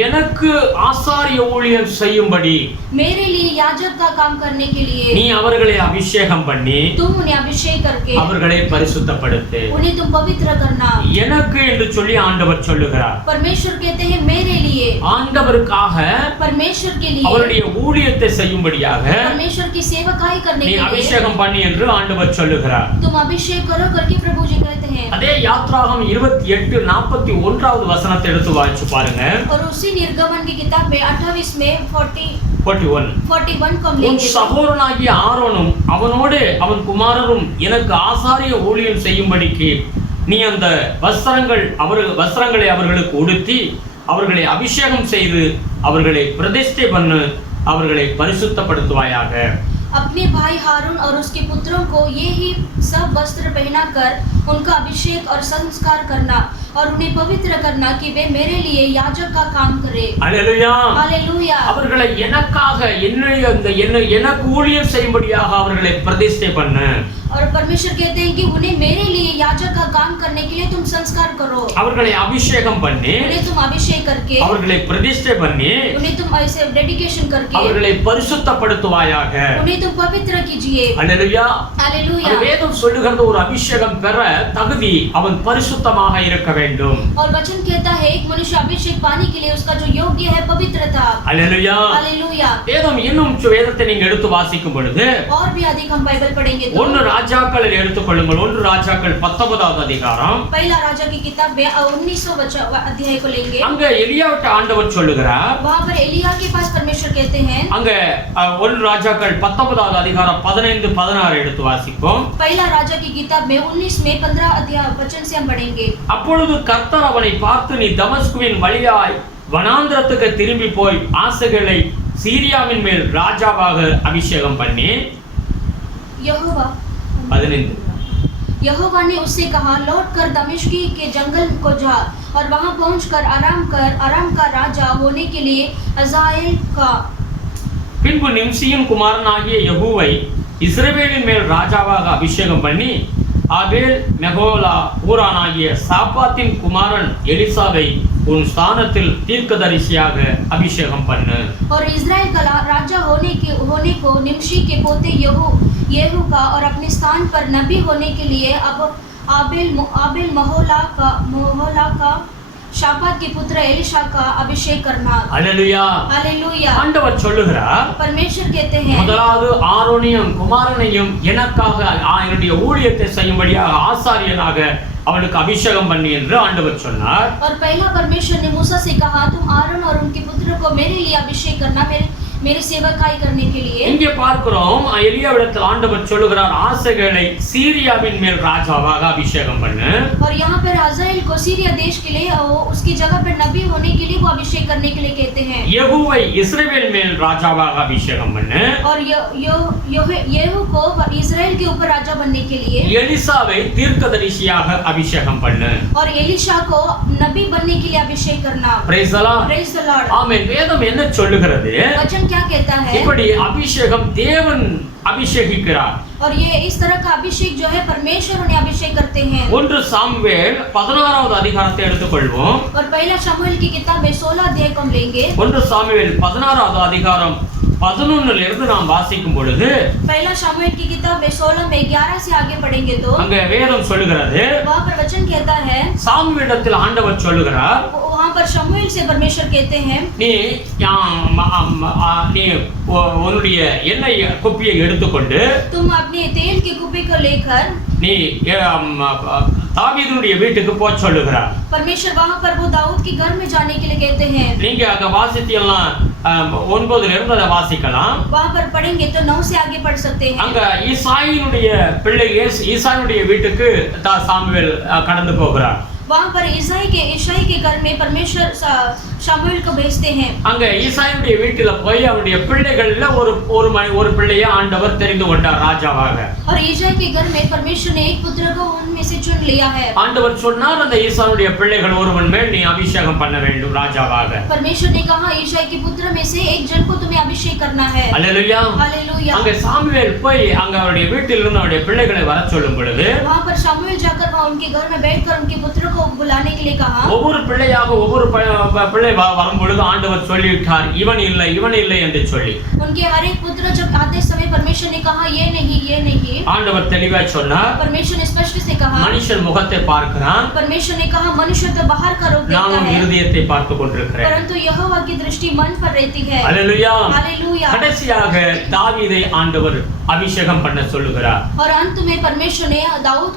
எனக்கு ஆசாரிய ஊழியம் செய்யும்படி मेरे लिए याजक का काम करने के लिए நீ அவர்களை அபிஷேகம் பண்ணி तुम उन्हें अभिषेक करके அவர்களை பரிசுத்தப்படுத்து. उन्हें तुम पवित्र करना. எனக்கு என்று சொல்லி ஆண்டவர் சொல்லுகிறார். परमेश्वर कहते हैं मेरे लिए, ஆண்டவருக்காக परमेश्वर के लिए, அவருடைய ஊழியத்தை செய்யும்படியாக परमेश्वर की सेवकाई करने நீ के लिए அபிஷேகம் பண்ணி என்று ஆண்டவர் சொல்லுகிறார். तुम अभिषेक करो करके प्रभु जी कहते हैं. அதே யாத்ராகமம் 28:41 வசனத்தை எடுத்து வாசிச்சு பாருங்க. और उसी निर्गमन की किताब में 28 में 41 को हम உன் लेंगे. சகோதரனாகிய ஆரோனும் அவனோடு அவன் குமாரரும் எனக்கு ஆசாரிய ஊழியம் செய்யும்படிக்கு நீ அந்த வஸ்திரங்களை அவர்களுக்கு உடுத்தி அவர்களை அபிஷேகம் செய்து அவர்களை பிரதிஷ்டை பண்ணு, அவர்களை பரிசுத்தப்படுத்துவாயாக. अपने भाई हारून और उसके पुत्रों को ये ही सब वस्त्र पहनाकर उनका अभिषेक और संस्कार करना और उन्हें पवित्र करना कि वे मेरे लिए याजक का काम करे. அல்லேலூயா. हालेलुया. அவர்களை எனக்காக எனக்கு ஊழியம் செய்யும்படியாக அவர்களை பிரதிஷ்டை பண்ணு. और परमेश्वर कहते हैं कि उन्हें मेरे लिए याजक का काम करने के लिए तुम संस्कार करो. அவர்களை அபிஷேகம் பண்ணி उन्हें तुम अभिषेक करके அவர்களை பிரதிஷ்டை பண்ணி उन्हें तुम ऐसे डेडिकेशन करके அவர்களை பரிசுத்தப்படுத்துவாயாக. उन्हें तुम पवित्र कीजिए. அல்லேலூயா. हालेलुया. அந்த வேதம் சொல்லுகிறது ஒரு அபிஷேகம் பெற தகுதி அவன் பரிசுத்தமாக இருக்க வேண்டும். और वचन कहता है एक मनुष्य अभिषेक पाने के लिए उसका जो योग्य है पवित्रता. அல்லேலூயா. हालेलुया. வேதம் இன்னும் வேதத்தை நீங்க எடுத்து வாசிக்கும் பொழுது और भी अधिक हम बाइबल पढ़ेंगे तो 1 ராஜாக்களை எடுத்துக்கொள்ளுங்கள். 1 ராஜாக்கள் 19வது அதிகாரம். पहला राजा की किताब में 19वां अध्याय को लेंगे. அங்க எலியாவிட்ட ஆண்டவர் சொல்லுகிறார். वहां पर एलिया के पास परमेश्वर कहते हैं. அங்க 1 ராஜாக்கள் 19வது அதிகாரம் 15-16 எடுத்து வாசிப்போம். पहला राजा की किताब में 19 में 15 अध्याय वचन से हम पढ़ेंगे. அப்பொழுது கர்த்தர் அவனை பார்த்து நீ தமஸ்குவின் வழியாய் வனாந்திரத்துக்கு திரும்பி போய் ஆசைகளை சீரியாவின் மேல் ராஜாவாக அபிஷேகம் பண்ணி. यहोवा 15 यहोवा ने उससे कहा लौट कर दमिश्की के जंगल को जा और वहां पहुंचकर आराम का राजा होने के लिए अजाएल का. பின்பு நிம்சியின் குமாரனாகிய யெகூவை இஸ்ரவேலின் மேல் ராஜாவாக அபிஷேகம் பண்ணி ஆபேல் மெகோலா ஊரானாகிய சாப்பாத்தின் குமாரன் எலிசாவை உன் ஸ்தானத்தில் தீர்க்கதரிசியாக அபிஷேகம் பண்ணு. और इजराइल का राजा होने को निम्शी के पोते येहू का और अपने स्थान पर नबी होने के लिए अब आबेल महोला का शापात के पुत्र एलिशा का अभिषेक करना. அல்லேலூயா. हालेलुया. ஆண்டவர் சொல்லுகிறார், परमेश्वर कहते हैं முதலாவது ஆரோனையும் குமாரனையும் எனக்காக என்னுடைய ஊழியத்தை செய்யும்படியாக ஆசாரியனாக அவனுக்கு அபிஷேகம் பண்ணி என்று ஆண்டவர் சொன்னார். और पहला परमेश्वर ने मूसा से कहा तुम आरोन और उनके पुत्र को मेरे लिए अभिषेक करना, मेरी सेवकाई करने के लिए. இங்கே பார்க்கிறோம் எலியாவிடத்தில் ஆண்டவர் சொல்லுகிறார் ஆசைகளை சீரியாவின் மேல் ராஜாவாக அபிஷேகம் பண்ணு. और यहाँ पर अजाएल को सीरिया देश के लिए उसकी जगह पर नबी होने के लिए वो अभिषेक करने के लिए कहते हैं. யெகூவை இஸ்ரவேல் மேல் ராஜாவாக அபிஷேகம் பண்ணு. और येहू को इजराइल के ऊपर राजा बनने के लिए. எலிசாவை தீர்க்கதரிசியாக அபிஷேகம் பண்ணு. और एलिशा को नबी बनने के लिए अभिषेक करना. Praise the Lord. Praise the Lord. ஆமென். வேதம் என்ன சொல்லுகிறது? वचन क्या कहता है? இப்படி அபிஷேகம் தேவன் அபிஷேகிக்கிறார். और ये इस तरह का अभिषेक जो है परमेश्वर उन्हें अभिषेक करते हैं. 1 சாமுவேல் 16வது அதிகாரத்தை எடுத்துக்கொள்வோம். और पहला शमूएल की किताब में 16 अध्याय को हम लेंगे. 1 சாமுவேல் 16வது அதிகாரம் 11ல இருந்து நாம் வாசிக்கும் பொழுது पहला शमूएल की किताब में 16 में 11 से आगे पढ़ेंगे तो அங்க வேதம் சொல்லுகிறது, वहाँ पर वचन कहता है, சாமுவேலிடத்தில் ஆண்டவர் சொல்லுகிறார், वहाँ पर शमूएल से परमेश्वर कहते हैं நீ உன்னுடைய எண்ணெய் குப்பியை எடுத்துக்கொண்டு तुम अपने तेल के कुप्पी को लेकर நீ தாவீதுடைய வீட்டுக்கு போக சொல்லுகிறார். परमेश्वर वहाँ पर वो दाऊद के घर में जाने के लिए कहते हैं. நீங்க அங்க வாசித்தீங்கன்னா 9ல இருந்து அதை வாசிக்கலாம். वहाँ पर पढ़ेंगे तो 9 से आगे पढ़ सकते हैं. அங்க ஈசாயினுடைய பிள்ளை ஈசாயினுடைய வீட்டுக்கு சாமுவேல் கடந்து போகிறார். वहाँ पर ईसाई के घर में परमेश्वर शामुएल को भेजते हैं। அங்க ஈசாயினுடைய வீட்டில போய் அவருடைய பிள்ளைகள்ல ஒரு பிள்ளையை ஆண்டவர் தெரிந்து கொண்டார் ராஜாவாக. और ईसाई के घर में परमेश्वर ने एक पुत्र को उनमें से चुन लिया है। ஆண்டவர் சொன்னார் அந்த ஈசாயினுடைய பிள்ளைகள் ஒருவன் மேல் நீ அபிஷேகம் பண்ண வேண்டும் ராஜாவாக. परमेश्वर ने कहा ईसाई के पुत्र में से एक जन को तुम्हें अभिषेक करना है। அல்லேலூயா. हालेलुया। அங்க சாமுவேல் போய் அங்க அவருடைய வீட்டில் இருந்து அவருடைய பிள்ளைகளை வர சொல்லும் பொழுது वहाँ पर शामुएल जाकर वहाँ उनके घर में बैठकर उनके पुत्र को बुलाने के लिए कहा। ஒவ்வொரு பிள்ளையாக ஒவ்வொரு பிள்ளை வரும் பொழுது ஆண்டவர் சொல்லிவிட்டார் இவன் இல்லை என்று சொல்லி. उनके हर एक पुत्र जब आते समय परमेश्वर ने कहा ये नहीं। ஆண்டவர் தெளிவாய் சொன்னார். परमेश्वर ने स्पष्ट से कहा। மனுஷன் முகத்தை பார்க்கிறான். परमेश्वर ने कहा मनुष्य तो बाहर का रूप देखता நான் है இருதயத்தை பார்த்து கொண்டிருக்கிறேன். परंतु यहोवा की दृष्टि मन पर रहती है। அல்லேலூயா. हालेलुया। கடைசியாக தாவீதை ஆண்டவர் அபிஷேகம் பண்ண சொல்லுகிறார். और अंत में परमेश्वर ने दाऊद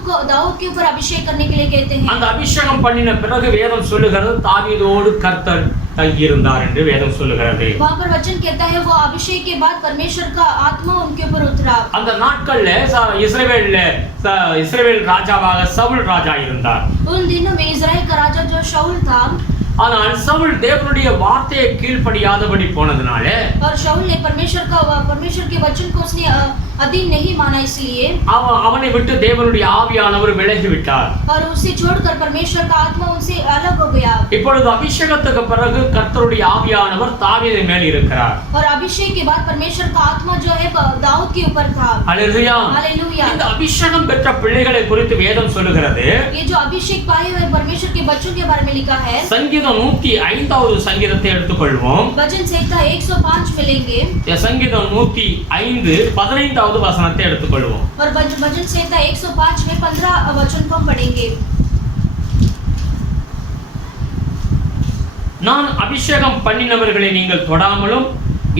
के ऊपर अभिषेक करने के लिए कहते हैं। அந்த அபிஷேகம் பண்ணின பிறகு வேதம் சொல்லுகிறது தாவீதோடு கர்த்தர் தங்கியிருந்தார் என்று வேதம் சொல்லுகிறது. वहाँ पर वचन कहता है वो अभिषेक के बाद परमेश्वर का आत्मा उनके ऊपर उतरा। அந்த நாட்கள்ல இஸ்ரவேல் ராஜாவாக சவுல் ராஜா இருந்தார். उन दिनों में इस्राएल का राजा जो शाऊल था, ஆனால் சவுல் தேவனுடைய வார்த்தையை கீழ்ப்படியாதபடி போனதுனால और शाऊल ने परमेश्वर के वचन को उसने अधीन नहीं माना, इसलिए அவனை விட்டு தேவனுடைய ஆவியானவர் விலகி விட்டார். और उसे छोड़कर परमेश्वर का आत्मा उनसे अलग हो गया। இப்பொழுது அபிஷேகத்துக்கு பிறகு கர்த்தருடைய ஆவியானவர் தாவீதின் மேல் இருக்கிறார். और अभिषेक के बाद परमेश्वर का आत्मा जो है दाऊद के ऊपर था। हालेलुया. हालेलुया। இந்த அபிஷேகம் பெற்ற பிள்ளைகளை குறித்து வேதம் சொல்லுகிறது. ये जो अभिषेक पाए हुए परमेश्वर के बच्चों के बारे में लिखा है। சங்கீதம் 105வது சங்கீதத்தை எடுத்துக்கொள்வோம். भजन संहिता 105 में लेंगे। சங்கீதம் 105 15வது வசனத்தை எடுத்துக்கொள்வோம். और भजन संहिता 105 में 15 वचन को हम पढ़ेंगे। நான் அபிஷேகம் பண்ணினவர்களை நீங்கள் தொடாமலும்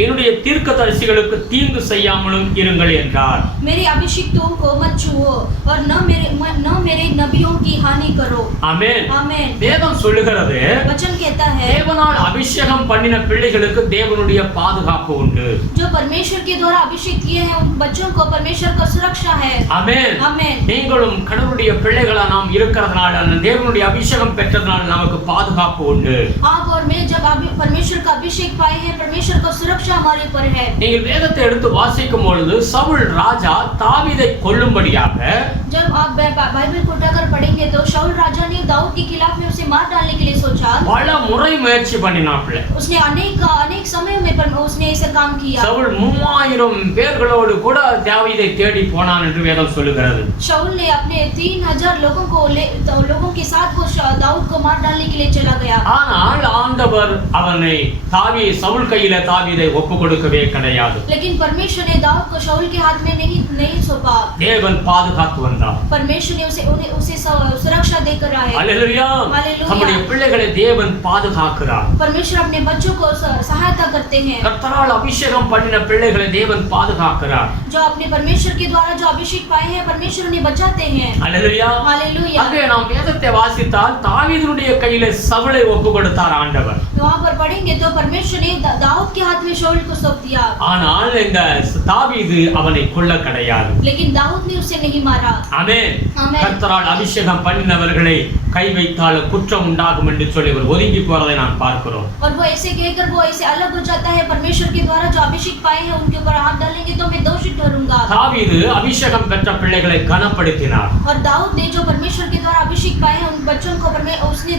என்னுடைய தீர்க்கதரிசிகளுக்கு தீங்கு செய்யாமலும் இருங்கள் என்றார். मेरे अभिषिक्तों को मत छुओ और न मेरे नबियों की हानि करो। ஆமென். आमेन। வேதம் சொல்லுகிறது वचन कहता है தேவனால் அபிஷேகம் பண்ணின பிள்ளைகளுக்கு தேவனுடைய பாதுகாப்பு உண்டு. जो परमेश्वर के द्वारा अभिषेक किए हैं उन बच्चों को परमेश्वर का सुरक्षा है। ஆமென். आमेन। நீங்களும் கடவுளுடைய பிள்ளைகளா நாம் இருக்கிறதுனால தேவனுடைய அபிஷேகம் பெற்றதனால நமக்கு பாதுகாப்பு உண்டு. आप और मैं जब परमेश्वर का अभिषेक पाए हैं, परमेश्वर का सुरक्षा हमारे ऊपर है। நீங்கள் வேதத்தை எடுத்து வாசிக்கும் பொழுது சவுல் ராஜா தாவீதை கொல்லும்படியாக जब आप बाइबल को उठाकर पढ़ेंगे तो शाऊल राजा ने दाऊद के खिलाफ में उसे मार डालने के लिए सोचा। பல முறை முயற்சி பண்ணினாப்ல. उसने अनेक समय में उसने ऐसा काम किया। சவுல் 3000 பேர்களோடு கூட தாவீதை தேடி போனான் என்று வேதம் சொல்லுகிறது. शाऊल ने अपने 3000 लोगों के साथ वो दाऊद को मार डालने के लिए चला गया। ஆனால் ஆண்டவர் அவனை சவுல் கையில தாவீதை ஒப்பு கொடுக்கவே கிடையாது. लेकिन परमेश्वर ने दाऊद को शाऊल के हाथ में नहीं सौंपा। தேவன் பாதுகாத்து வந்தார். परमेश्वर ने उसे सुरक्षा देकर आए। हालेलुया. हालेलुया। நம்முடைய பிள்ளைகளை தேவன் பாதுகாக்கிறார். परमेश्वर अपने बच्चों को सहायता करते हैं। கர்த்தரால் அபிஷேகம் பண்ணின பிள்ளைகளை தேவன் பாதுகாக்கிறார். जो अपने परमेश्वर के द्वारा जो अभिषेक पाए हैं परमेश्वर उन्हें बचाते हैं। हालेलुया. हालेलुया। அங்கே நாம் வேதத்தை வாசித்தால் தாவீதுடைய கையில சவுலை ஒப்பு கொடுத்தார் ஆண்டவர். वहाँ पर पढ़ेंगे तो परमेश्वर ने दाऊद के हाथ में शाऊल को सौंप दिया। ஆனால் இந்த தாவீது அவனை கொல்ல கிடையாது. लेकिन दाऊद ने उसे नहीं मारा। ஆமென். ஆமென். கர்த்தரால் அபிஷேகம் பண்ணினவர்களை கை வைத்தால் குற்றம் உண்டாகும் என்று சொல்லி ஒரு ஒதுங்கி போறதை நாம் பார்க்கிறோம். और वो ऐसे कहकर वो ऐसे अलग हो जाता है। परमेश्वर के द्वारा जो अभिषेक पाए हैं उनके ऊपर हाथ डालेंगे तो मैं दोषी ठहरूंगा। தாவீது அபிஷேகம் பெற்ற பிள்ளைகளை கனப்படுத்தினார். और दाऊद ने जो परमेश्वर के द्वारा अभिषेक पाए हैं उन बच्चों को उसने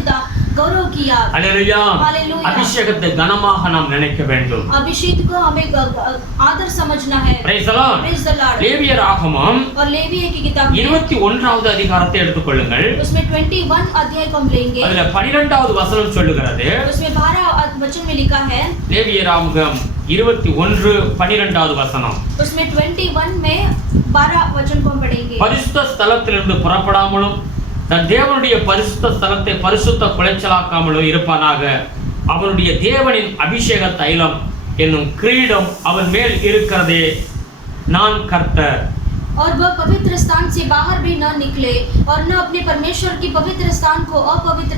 गौरव किया। हालेलुया. हालेलुया. அபிஷேகத்தை கனமாக நாம் நினைக்க வேண்டும். अभिषेक को हमें आदर समझना है। Praise the Lord. Praise the Lord। லேவியராகமம் और लेवीय की किताब में 21வது அதிகாரத்தை எடுத்துக்கொள்ளுங்கள். उसमें 21 अध्याय को हम लेंगे। அதுல 12வது வசனம் சொல்லுகிறது. उसमें 12 वचन में लिखा है। லேவியராகமம் 21:12வது வசனம். उसमें 21 में 12 वचन को हम पढ़ेंगे। பரிசுத்த ஸ்தலத்திலிருந்து புறப்படாமலும் தன் தேவனுடைய பரிசுத்த ஸ்தலத்தை பரிசுத்த குலைச்சலாக்காமலும் இருப்பானாக. அவனுடைய தேவனின் அபிஷேக தைலம் என்னும் கிரீடம் அவன் மேல் இருக்கிறதே, நான் கர்த்தர். और वह पवित्र स्थान से बाहर भी न निकले और न अपने परमेश्वर की पवित्र स्थान को अपवित्र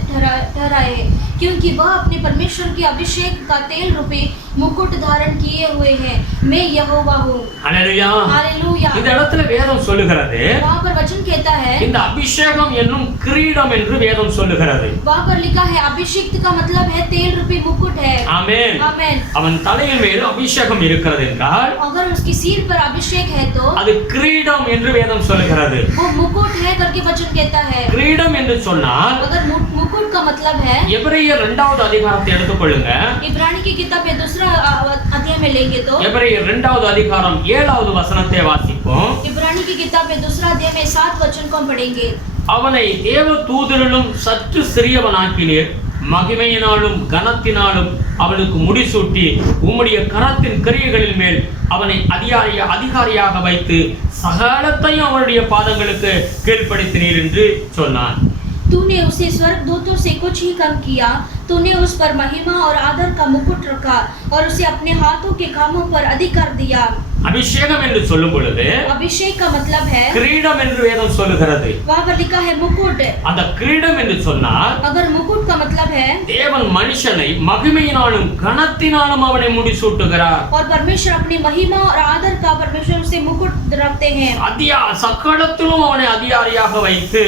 ठहराए, क्योंकि वह अपने परमेश्वर के अभिषेक का तेल रूपी मुकुट धारण किए हुए हैं, मैं यहोवा हूँ। ஹல்லேலூயா. हालेलुया। இந்த இடத்துல வேதம் சொல்லுகிறது वहाँ पर वचन कहता है, இந்த அபிஷேகம் என்னும் கிரீடம் என்று வேதம் சொல்லுகிறது. वहाँ पर लिखा है अभिषिक्त का मतलब है तेल रूपी मुकुट है। ஆமென். आमेन। அவன் தலையின் மேல் அபிஷேகம் இருக்கிறது என்றால் अगर उसकी सिर पर अभिषेक है तो அது கிரீடம் என்று வேதம் சொல்லுகிறது. वो मुकुट है करके वचन कहता है। கிரீடம் என்று சொன்னால் अगर मुकुट का मतलब है, எபிரேயர் 2வது அதிகாரத்தை எடுத்துக்கொள்ளுங்க. इब्रानी की किताब में दूसरा अध्याय में लेंगे तो எபிரேயர் 2வது அதிகாரம் 7வது வசனத்தை வாசிப்போம். इब्रानी की किताब में दूसरा अध्याय में 7 वचन को हम पढ़ेंगे। அவனை தேவ தூதரிலும் சற்று சிறியவனாக்கினீர், மகிமையினாலும் கனத்தினாலும் அவனுக்கு முடிசூட்டி உம்முடைய கரத்தின் கிரியைகளின் மேல் அவனை அதிகாரியாக வைத்து சகலத்தையும் அவனுடைய பாதங்களுக்கு கீழ்ப்படுத்தினீர் என்று சொன்னான். तूने उसे स्वर्गदूतों से कुछ ही कम किया, तूने उस पर महिमा और आदर का मुकुट रखा और उसे अपने हाथों के कामों पर अधिकार दिया। அபிஷேகம் என்று சொல்லும் பொழுது अभिषेक का मतलब है, கிரீடம் என்று வேதம் சொல்லுகிறது. वहाँ पर लिखा है मुकुट। அந்த கிரீடம் என்று சொன்னால் अगर मुकुट का मतलब है, தேவன் மனுஷனை மகிமையினாலும் கனத்தினாலும் அவனை முடிசூட்டுகிறார். और परमेश्वर अपनी महिमा और आदर का परमेश्वर उसे मुकुट रखते हैं। சகலத்திலும் அவனை அதிகாரியாக வைத்து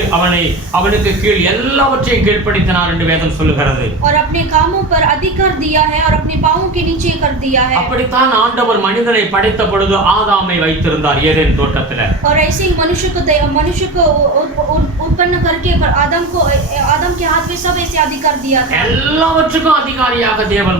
அவனுக்கு கீழ் எல்லாவற்றையும் கீழ்ப்படுத்தினார் என்று வேதம் சொல்லுகிறது. और अपने कामों पर अधिकार दिया है और अपने पांवों के नीचे कर दिया है। அப்படித்தான் ஆண்டவர் மனிதனை படைத்த பொழுது ஆதாமை வைத்திருந்தார் ஏதேன் தோட்டத்தில். और ऐसे ही मनुष्य को उत्पन्न करके आदम के हाथ में सब ऐसे अधिकार दिया था। எல்லாவற்றுக்கும் அதிகாரியாக தேவன்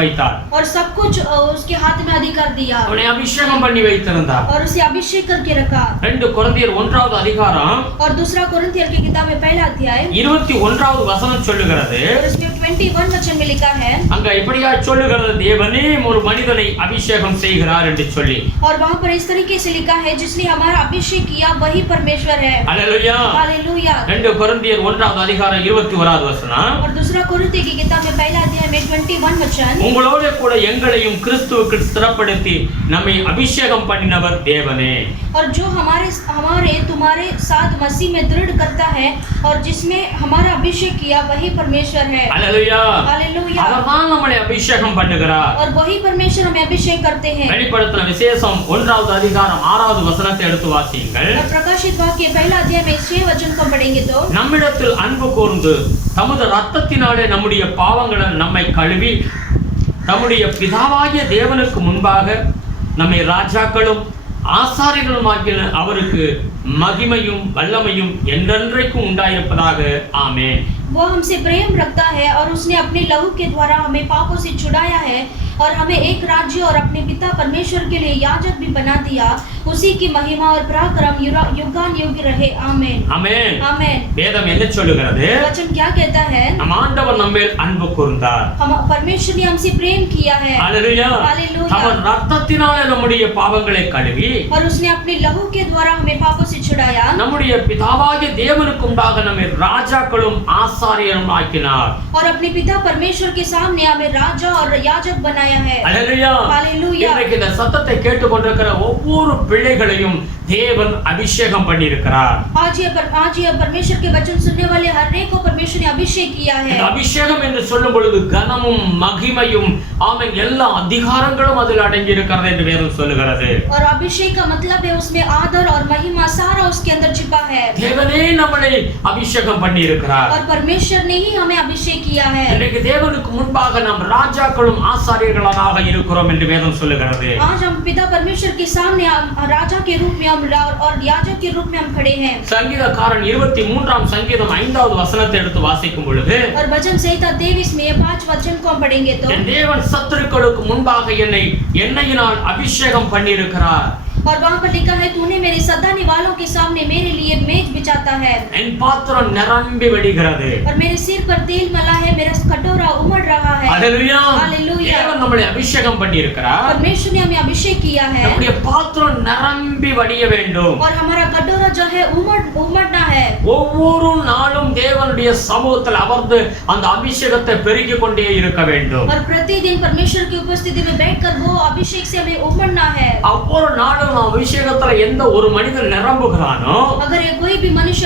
வைத்தார். और सब कुछ उसके हाथ में अधिकार दिया அவனை அபிஷேகம் பண்ணி வைத்திருந்தார். और उसे अभिषेक करके रखा। 2 கொரிந்தியர் 1வது அதிகாரம் और दूसरा कोरिन्थियर की किताब में पहला अध्याय 21வது வசனம் சொல்லுகிறது. और इसमें 21 वचन में लिखा है, அங்க இப்படியா சொல்லுகிறது, தேவனே ஒரு மனிதனை அபிஷேகம் செய்கிறார் என்று சொல்லி. और वहाँ पर इस तरीके से लिखा है, जिसने हमारा अभिषेक किया वही परमेश्वर है। हालेलुया। हालेलुया। 2 கொரிந்தியர் 1வது அதிகாரம் 21வது வசனம். और दूसरा कोरिन्थियर की किताब में पहला अध्याय में 21 वचन, உங்களோட கூட எங்களையும் கிறிஸ்துவுக்கு ஸ்திரப்படுத்தி நம்மை அபிஷேகம் பண்ணினவர் தேவனே. और जो हमारे तुम्हारे साथ मसीह में दृढ़ करता है और जिसमें हमारा अभिषेक किया वही परमेश्वर है। हालेलुया। हालेलुया। அவர்தான் நம்மை அபிஷேகம் பண்ணுகிறார். और वही परमेश्वर हमें अभिषेक करते हैं। வெளிப்படுத்தின விசேஷம் 1வது அதிகாரம் 6வது வசனத்தை எடுத்து வாசியுங்கள். और प्रकाशित वाक्य पहला अध्याय में 6 वचन को पढ़ेंगे तो, நம்மிடத்தில் அன்பு கூர்ந்து தமது இரத்தத்தினாலே நம்முடைய பாவங்களை நம்மை கழுவி தம்முடைய பிதாவாகிய தேவனுக்கு முன்பாக நம்மை ராஜாக்களும் ஆசாரியர்களுமாகிய அவருக்கு மகிமையும் வல்லமையும் என்றென்றைக்கும் உண்டாயிருப்பதாக. ஆமென். वो हमसे प्रेम रखता है और उसने अपने लहू के द्वारा हमें पापों से छुड़ाया है और हमें एक राज्य और अपने पिता परमेश्वर के लिए याजक भी बना दिया। उसी की महिमा और पराक्रम युगान युग रहे। आमेन। आमेन। आमेन। வேதம் என்ன சொல்லுகிறது? वचन क्या कहता है? நம் ஆண்டவர் நம்மேல் அன்பு கூர்ந்தார். हम परमेश्वर ने हमसे प्रेम किया है। हालेलुया। हालेलुया। அவர் இரத்தத்தினாலே நம்முடைய பாவங்களை கழுவி और उसने अपने लहू के द्वारा हमें पापों से छुड़ाया। நம்முடைய பிதாவாகிய தேவனுக்கு முன்பாக நம்மை ராஜாக்களும் ஆசாரியரும் ஆக்கினார். और अपने पिता परमेश्वर के सामने हमें राजा और याजक बनाया है। हालेलुया। हालेलुया। இன்றைக்கு இந்த சத்தத்தை கேட்டுக்கொண்டிருக்கிற ஒவ்வொரு பிள்ளைகளையும் தேவன் அபிஷேகம் பண்ணியிருக்கிறார். आज ये परमेश्वर के वचन सुनने वाले हर एक को परमेश्वर ने अभिषेक किया है। இந்த அபிஷேகம் என்று சொல்லும் பொழுது கனமும் மகிமையும் ஆமென் எல்லா அதிகாரங்களும் அதில் அடங்கி இருக்கிறது என்று வேதம் சொல்லுகிறது. और अभिषेक का मतलब है उसमें आदर और महिमा सारा उसके अंदर छिपा है। தேவனே நம்மை அபிஷேகம் பண்ணியிருக்கிறார். और परमेश्वर ने ही हमें अभिषेक किया है। இன்றைக்கு தேவனுக்கு முன்பாக நாம் ராஜாக்களும் ஆசாரியர்களாக இருக்கிறோம் என்று வேதம் சொல்லுகிறது. आज हम पिता परमेश्वर के सामने राजा के रूप में और याजक के रूप में हम खड़े हैं। சங்கீதக்காரன் 23ஆம் சங்கீதம் 5வது வசனத்தை எடுத்து வாசிக்கும் பொழுது, और भजन संहिता 23 में 5 वचन को हम पढ़ेंगे तो, என் தேவன் சத்துருக்களுக்கு முன்பாக என்னை எண்ணெயினால் அபிஷேகம் பண்ணியிருக்கிறார். और वहाँ पर लिखा है, तूने मेरे सताने वालों के सामने मेरे लिए मेज बिछाता है। என் பாத்திரம் நிரம்பி வடிகிறது. और मेरे सिर पर तेल मला है, मेरा कटोरा उमड़ रहा है। हालेलुया। हालेलुया। தேவன் நம்மை அபிஷேகம் பண்ணியிருக்கிறார். परमेश्वर ने हमें अभिषेक किया है। நம்முடைய பாத்திரம் நிரம்பி வடிய வேண்டும். और हमारा कटोरा जो है उमड़ना है। ஒவ்வொரு நாளும் தேவனுடைய சமூகத்தில் அமர்ந்து அந்த அபிஷேகத்தை பெருக்கிக் கொண்டே இருக்க வேண்டும். और प्रतिदिन परमेश्वर की उपस्थिति में बैठकर वो अभिषेक से हमें उमड़ना है। ஒவ்வொரு நாளும் அபிஷேகத்துல எந்த ஒரு மனிதன் நிரம்புகிறானோ, अगर कोई भी मनुष्य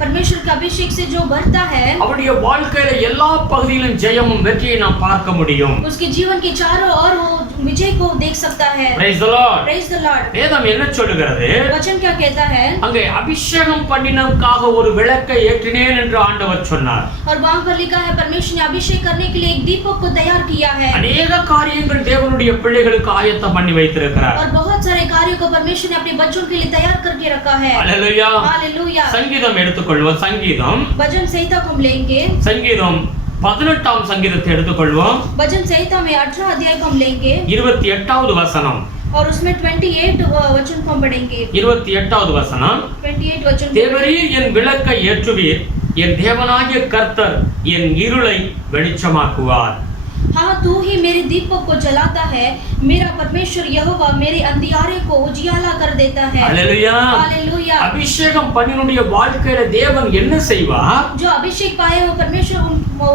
परमेश्वर के अभिषेक से जो भरता है, அவருடைய வாழ்க்கையில எல்லா பகுதியிலும் ஜெயமும் வெற்றியை நாம் பார்க்க முடியும். उसके जीवन के चारों ओर वो विजय को देख सकता है. Praise the Lord. Praise the Lord. வேதம் என்ன சொல்லுகிறது? वचन क्या कहता है? அங்கே அபிஷேகம் பண்ணினதுக்காக ஒரு விளக்கை ஏற்றினேன் என்று ஆண்டவர் சொன்னார். और वहां पर लिखा है परमेश्वर ने अभिषेक करने के लिए एक दीपक को तैयार किया है. अनेक காரியங்கள் தேவனுடைய பிள்ளைகளுக்கு ஆயத்தம் பண்ணி வைத்திருக்கிறார். और बहुत सारे कार्यों को परमेश्वर ने अपने बच्चों के लिए तैयार करके रखा है. हालेलुया. हालेलुया. संगीதம் எடுத்துக்கொள்வோம். संगीதம் भजन संहिता को हम लेंगे. संगीதம் 18ஆம் சங்கீதத்தை எடுத்துக்கொள்வோம். भजन संहिता में 18 अध्याय को हम लेंगे 28வது வசனம். और उसमें 28 वचन को हम पढ़ेंगे. 28வது வசனம். 28 वचन. தேவரீர் என் விளக்கை ஏற்றுவீர், என் தேவனாகிய கர்த்தர் என் இருளை வெளிச்சமாக்குவார். हाँ, तू ही मेरे दीपक को जलाता है, मेरा परमेश्वर यहोवा मेरे अंधियारे को उजियाला कर देता है. हालेलुया. हालेलुया. அபிஷேகம் பண்ணினுடைய வாழ்க்கையில தேவன் என்ன செய்வார்? जो अभिषेक पाए वो परमेश्वर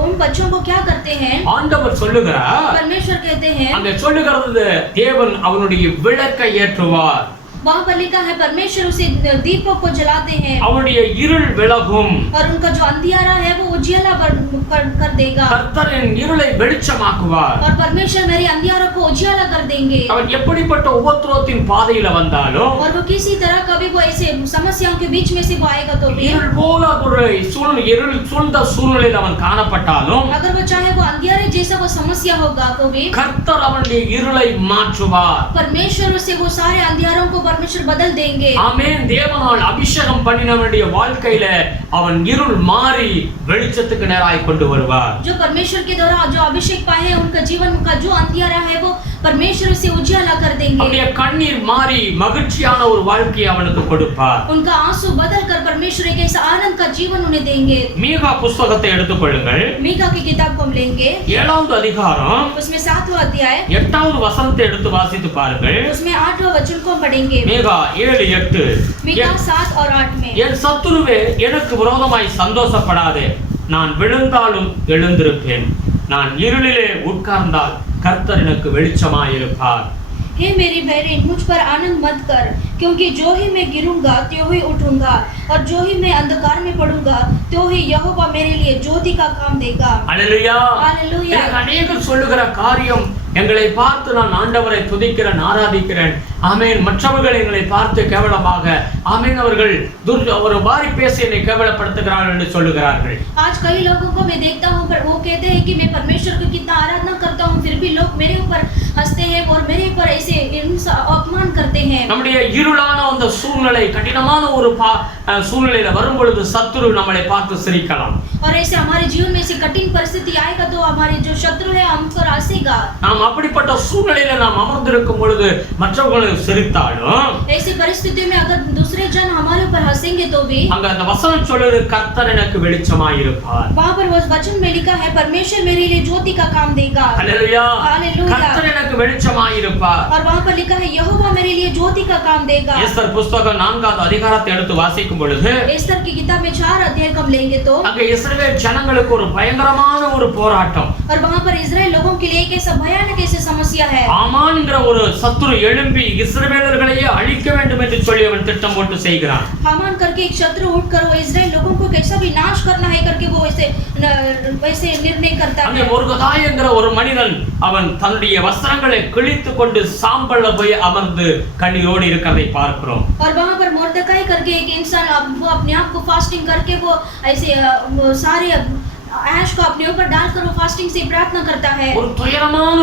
उन बच्चों को क्या करते हैं? ஆண்டவர் சொல்லுகிறார். परमेश्वर कहते हैं. அங்க சொல்லுகிறது தேவன் அவனுடைய விளக்கை ஏற்றுவார். वहाँ पर लिखा है परमेश्वर उसे दीपक को जलाते हैं. அவனுடைய இருள் விலகும். और उनका जो अंधियारा है वो उजियाला कर देगा. கர்த்தர் என் இருளை வெளிச்சமாக்குவார். और परमेश्वर मेरे अंधियारों को उजियाला कर देंगे. அவன் எப்படிப்பட்ட உபத்திரவத்தின் பாதையில வந்தாலும் और वो किसी तरह कभी वो ऐसे समस्याओं के बीच में से वो आएगा तो भी இருள் போல ஒரு இருள் சூழ்ந்த சூழ்நிலையில் அவன் காணப்பட்டாலும் अगर वो चाहे वो अंधियारे जैसा वो समस्या होगा तो भी கர்த்தர் அவனுடைய இருளை மாற்றுவார். परमेश्वर उसे वो सारे अंधियारों को परमेश्वर बदल देंगे. ஆமென். தேவனால் அபிஷேகம் பண்ணினவனுடைய வாழ்க்கையில அவன் இருள் மாறி வெளிச்சத்துக்கு நேராய் கொண்டு வருவார். जो परमेश्वर के द्वारा जो अभिषेक पाए हैं उनका जीवन का जो अंधियारा है वो परमेश्वर उसे उजियाला कर देंगे. அவனுடைய கண்ணீர் மாறி மகிழ்ச்சியான ஒரு வாழ்க்கையை அவனுக்கு கொடுப்பார். उनका आंसू बदलकर परमेश्वर एक ऐसा आनंद का जीवन उन्हें देंगे. மீகா புத்தகத்தை எடுத்துக்கொள்ளுங்கள். मीका की किताब को हम लेंगे. 7வது அதிகாரம் उसमें 7वां अध्याय 8வது வசனத்தை எடுத்து வாசித்து பாருங்கள். उसमें 8वां वचन को हम पढ़ेंगे. மீகா 7:8. मीका 7 और 8 में என் சத்துருவே எனக்கு விரோதமாய் சந்தோஷப்படாதே, நான் விழுந்தாலும் எழுந்திருப்பேன், நான் இருளிலே உட்கார்ந்தால் கர்த்தர் எனக்கு வெளிச்சமாயிருப்பார். हे मेरी बहन मुझ पर आनंद मत कर, क्योंकि जो ही मैं गिरूंगा त्यों ही उठूंगा, और जो ही मैं अंधकार में पड़ूंगा त्यों ही यहोवा मेरे लिए ज्योति का काम देगा. அல்லேலூயா. हालेलुया. எனக்கு அநேகர் சொல்லுகிற காரியம், எங்களை பார்த்து நான் ஆண்டவரை துதிக்கிறேன், ஆராதிக்கிறேன், ஆமென், மற்றவர்கள் எங்களை பார்த்து கேவலமாக, ஆமென், அவர்கள் ஒரு வாரி பேசி என்னை கேவலப்படுத்துகிறார்கள் என்று சொல்லுகிறார்கள். आज कई लोगों को मैं देखता हूँ पर वो कहते हैं कि मैं परमेश्वर को कितना आराधना करता हूँ, फिर भी लोग मेरे ऊपर हंसते हैं और मेरे ऊपर ऐसे अपमान करते हैं. நம்முடைய இருளான அந்த சூழ்நிலை, கடினமான ஒரு சூழ்நிலையில வரும் பொழுது சத்துரு நம்மளை பார்த்து சிரிக்கலாம். और ऐसे हमारे जीवन में ऐसी कठिन परिस्थिति आएगा तो हमारे जो शत्रु है हम पर हंसेगा. நாம் அப்படிப்பட்ட சூழ்நிலையில நாம் அமர்ந்திருக்கும் பொழுது மற்றவர்கள் சிரித்தாலும் ऐसी परिस्थिति में अगर दूसरे जन हमारे ऊपर हंसेंगे तो भी அங்க அந்த வசனம் சொல்லுது கர்த்தர் எனக்கு வெளிச்சமாயிருப்பார். वहाँ पर वो वचन में लिखा है परमेश्वर मेरे लिए ज्योति का काम देगा. हालेलुया. हालेलुया. கர்த்தர் எனக்கு வெளிச்சமாயிருப்பார். और वहाँ पर लिखा है यहोवा मेरे लिए ज्योति का काम देगा. எஸ்தர் புத்தகம் 4வது அதிகாரத்தை எடுத்து வாசிக்கும் பொழுது एस्तर की किताब में 4 अध्याय कम लेंगे तो அங்க இஸ்ரவேல் ஜனங்களுக்கு ஒரு பயங்கரமான ஒரு போராட்டம். और वहाँ पर इजराइल लोगों के लिए एक ऐसा भयानक ऐसी समस्या है. ஆமான்ங்கற ஒரு சத்துரு எழும்பி இஸ்ரவேலர்களையே அழிக்க வேண்டும் என்று சொல்லி அவன் திட்டம் போட்டு செய்கிறான். हामान करके एक शत्रु उठकर वो इजराइल लोगों को कैसा भी नाश करना है करके वो वैसे निर्णय करता அங்கே है. முர்கதாய்ங்கற ஒரு மனிதன் அவன் தன்னுடைய வஸ்திரங்களை கிழித்து கொண்டு சாம்பல்ல போய் அமர்ந்து கண்ணீரோடு இருக்கிறதை பார்க்கிறோம். और वहाँ पर मोर्दकाई करके एक इंसान वो अपने आप को फास्टिंग करके वो ऐसे वो सारे ऐश को अपने ऊपर डालकर वो फास्टिंग से प्रार्थना करता है. ஒரு துயரமான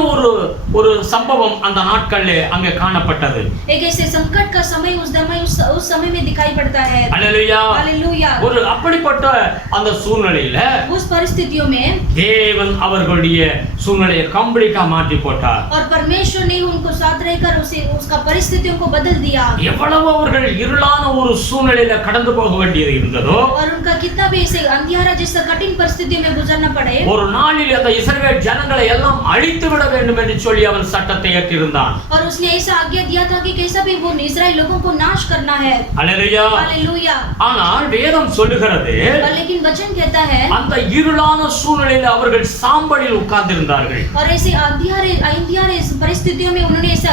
ஒரு சம்பவம் அந்த நாட்களிலே அங்கே காணப்பட்டது. एक ऐसे संकट का समय उस समय में दिखाई पड़ता है. அல்லேலூயா. हालेलुया. ஒரு அப்படிப்பட்ட அந்த சூழ்நிலையில उस परिस्थितियों में தேவன் அவர்களுடைய சூழ்நிலையை கம்ப்ளீட்டா மாற்றி போட்டார். और परमेश्वर ने उनको साथ रहकर उसका परिस्थितियों को बदल दिया. எவ்வளவு அவர்கள் இருளான ஒரு சூழ்நிலையில கடந்து போக வேண்டியது இருந்ததோ और उनका कितना भी ऐसे अंधियारा जैसा कठिन परिस्थितियों में गुजरना पड़े, ஒரு நாளில் அந்த இஸ்ரவேல் ஜனங்களை எல்லாம் அழித்து விட வேண்டும் என்று சொல்லி அவன் சட்டத்தை ஏற்றிருந்தான். और उसने ऐसा आज्ञा दिया था कि कैसा भी वो इजराइल लोगों को नाश करना है. அல்லேலூயா. हालेलुया. ஆனால் வேதம் சொல்லுகிறது लेकिन वचन कहता है அந்த இருளான சூழ்நிலையில அவர்கள் சாம்பலில் உட்கார்ந்திருந்தார்கள். और ऐसे अंधियारे परिस्थितियों में उन्होंने ऐसा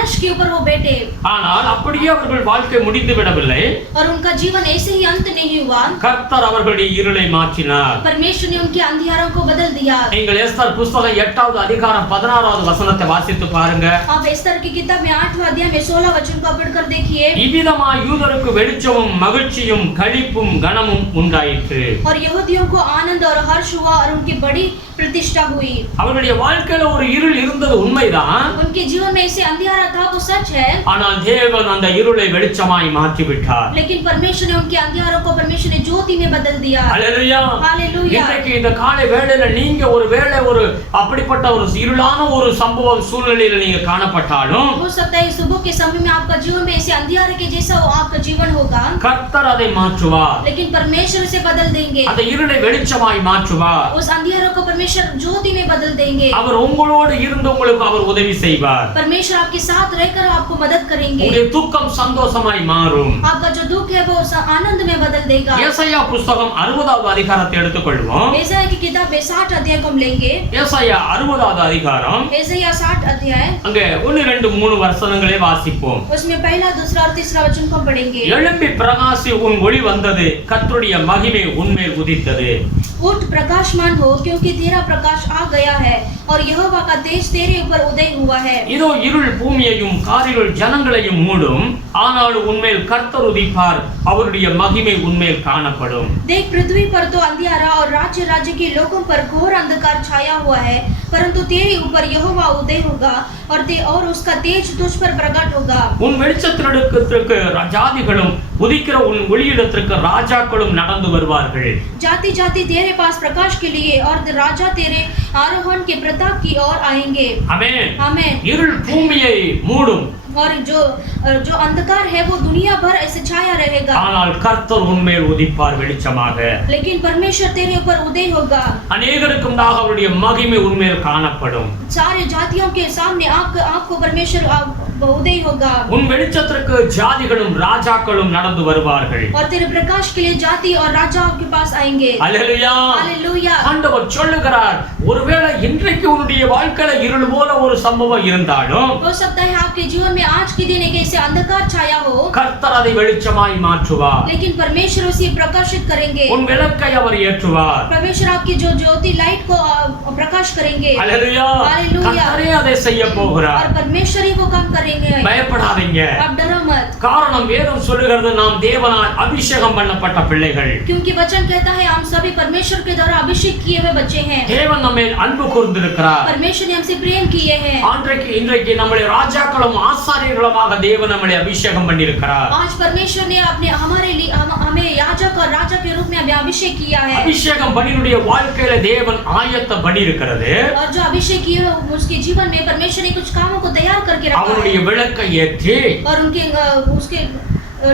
ऐश के ऊपर वो बैठे ஆனால் அப்படியே அவர்கள் வாழ்க்கை முடிந்து விடவில்லை. और उनका जीवन ऐसे ही अंत नहीं हुआ. கர்த்தர் அவர்களுடைய இருளை மாற்றினார். परमेश्वर ने उनके अंधियारों को बदल दिया. நீங்கள் எஸ்தர் புத்தகம் 8வது அதிகாரம் 16வது வசனத்தை வாசித்து பாருங்க. आप एस्तर की किताब में 8वां अध्याय में 16 वचन को पढ़कर देखिए. இவ்விதமாய் யூதருக்கு வெளிச்சமும் மகிழ்ச்சியும் களிப்பும் கனமும் உண்டாயிற்று. और यहूदियों को आनंद और हर्ष हुआ और उनकी बड़ी प्रतिष्ठा हुई. அவர்களுடைய வாழ்க்கையில ஒரு இருள் இருந்தது உண்மைதான். उनके जीवन में ऐसे अंधियारा था वो सच है. ஆனால் தேவன் அந்த இருளை வெளிச்சமாய் மாற்றி விட்டார். लेकिन परमेश्वर ने उनके अंधियारों को परमेश्वर ने ज्योति में बदल दिया. ஹalleluya. हालेलुया. இன்றைக்கு இந்த காலை வேளையில நீங்க ஒருவேளை ஒரு அப்படிப்பட்ட ஒரு இருளான ஒரு சம்பவம் சூழ்நிலையில நீங்க காணப்பட்டாலும் हो सकता है सुबह के समय में आपका जीवन में ऐसे अंधियारे के जैसा वो आपका जीवन होगा. கர்த்தர் அதை மாற்றுவார். लेकिन परमेश्वर से बदल देंगे. அந்த இருளை வெளிச்சமாய் மாற்றுவார். उस अंधियारों को परमेश्वर ज्योति में बदल देंगे. அவர் உங்களோடு இருந்து உங்களுக்கு அவர் உதவி செய்வார். परमेश्वर आपके साथ रहकर आपको मदद करेंगे. உங்களுடைய துக்கம் சந்தோஷமாய் மாறும். आपका जो दुख है वो आनंद में बदल देगा. ஏசாயா புத்தகம் 60வது அதிகாரத்தை எடுத்துக்கொள்வோம். ஏசாயா की किताब में 60 अध्याय को हम लेंगे. ஏசாயா 60வது அதிகாரம் ஏசாயா 60 अध्याय அங்க 1 2 3 வசனங்களை வாசிப்போம். उसमें पहला दूसरा और तीसरा वचन को पढ़ेंगे. எழும்பி பிரகாசி உன் ஒளி வந்தது கர்த்தருடைய மகிமை உன்மேல் உதித்தது. उठ प्रकाशमान हो क्योंकि तेरा प्रकाश आ गया है और यहोवा का तेज तेरे ऊपर उदय हुआ है. இதோ இருள் பூமியையும் காரிருள் ஜனங்களையும் மூடும் ஆனால் உன்மேல் கர்த்தர் உதிப்பார் அவருடைய மகிமை உன்மேல் காணப்படும். देख पृथ्वी पर तो अंधियारा और राज्य राज्य के लोगों पर घोर अंधकार छाया हुआ है परंतु तेरे ऊपर यहोवा उदय होगा और उसका तेज तुझ पर प्रकट होगा. உன் வெளிச்சத்திற்கு ஜாதிகளும் உதிக்கிற உன் ஒளியிடத்திற்கு ராஜாக்களும் நடந்து வருவார்கள். जाति जाति तेरे पास प्रकाश के लिए और राजा तेरे आरोहण के प्रताप की ओर आएंगे. ஆமென். आमेन. இருள் பூமியை மூடும் और जो अंधकार है वो दुनिया भर ऐसे छाया रहेगा ஆனால் கர்த்தர் உன்மேல் உதிப்பார் வெளிச்சமாக. लेकिन परमेश्वर तेरे ऊपर उदय होगा. அநேகருக்கு உண்டாக அவருடைய மகிமை உன்மேல் காணப்படும். सारे जातियों के सामने आपको परमेश्वर उदय होगा. உன் வெளிச்சத்திற்கு ஜாதிகளும் ராஜாக்களும் நடந்து வருவார்கள். और तेरे प्रकाश के लिए जाति और राजा आपके पास आएंगे. அல்லேலூயா. हालेलुया. ஆண்டவர் சொல்லுகிறார் ஒருவேளை இன்றைக்கு உன்னுடைய வாழ்க்கையில இருள் போல ஒரு சம்பவம் இருந்தாலும் हो सकता है आपके जीवन में आज के दिन एक ऐसे अंधकार छाया हो கர்த்தர் அதை வெளிச்சமாய் மாற்றுவார். लेकिन परमेश्वर उसे प्रकाशित करेंगे. உன் விளக்கை அவர் ஏற்றுவார். परमेश्वर आपकी जो ज्योति लाइट को प्रकाश करेंगे. அல்லேலூயா. हालेलुया. கர்த்தரே அதை செய்ய போகிறார். और परमेश्वर ही वो काम करेंगे. பயப்படாதீங்க. आप डरो मत. காரணம் வேதம் சொல்லுகிறது நாம் தேவனால் அபிஷேகம் பண்ணப்பட்ட பிள்ளைகள். क्योंकि वचन कहता है हम सभी परमेश्वर के द्वारा अभिषेक किए हुए बच्चे हैं. தேவன் நம்மேல் அன்பு கூர்ந்திருக்கிறார். परमेश्वर ने हमसे प्रेम किए हैं. இன்றைக்கு நம்முடைய ராஜாக்களும் ஆசாரியர்களுமாக தேவன் நம்மை அபிஷேகம் பண்ணியிருக்கிறார். आज परमेश्वर ने हमारे लिए हमें याजक और राजा के रूप में हमें अभिषेक किया है. அபிஷேகம் பண்ணினுடைய வாழ்க்கையில தேவன் ஆயத்தம் பண்ணியிருக்கிறது. और जो अभिषेक किए उसके जीवन में परमेश्वर ने कुछ कामों को तैयार करके रखा அவருடைய है. விளக்கை ஏற்றி और उसके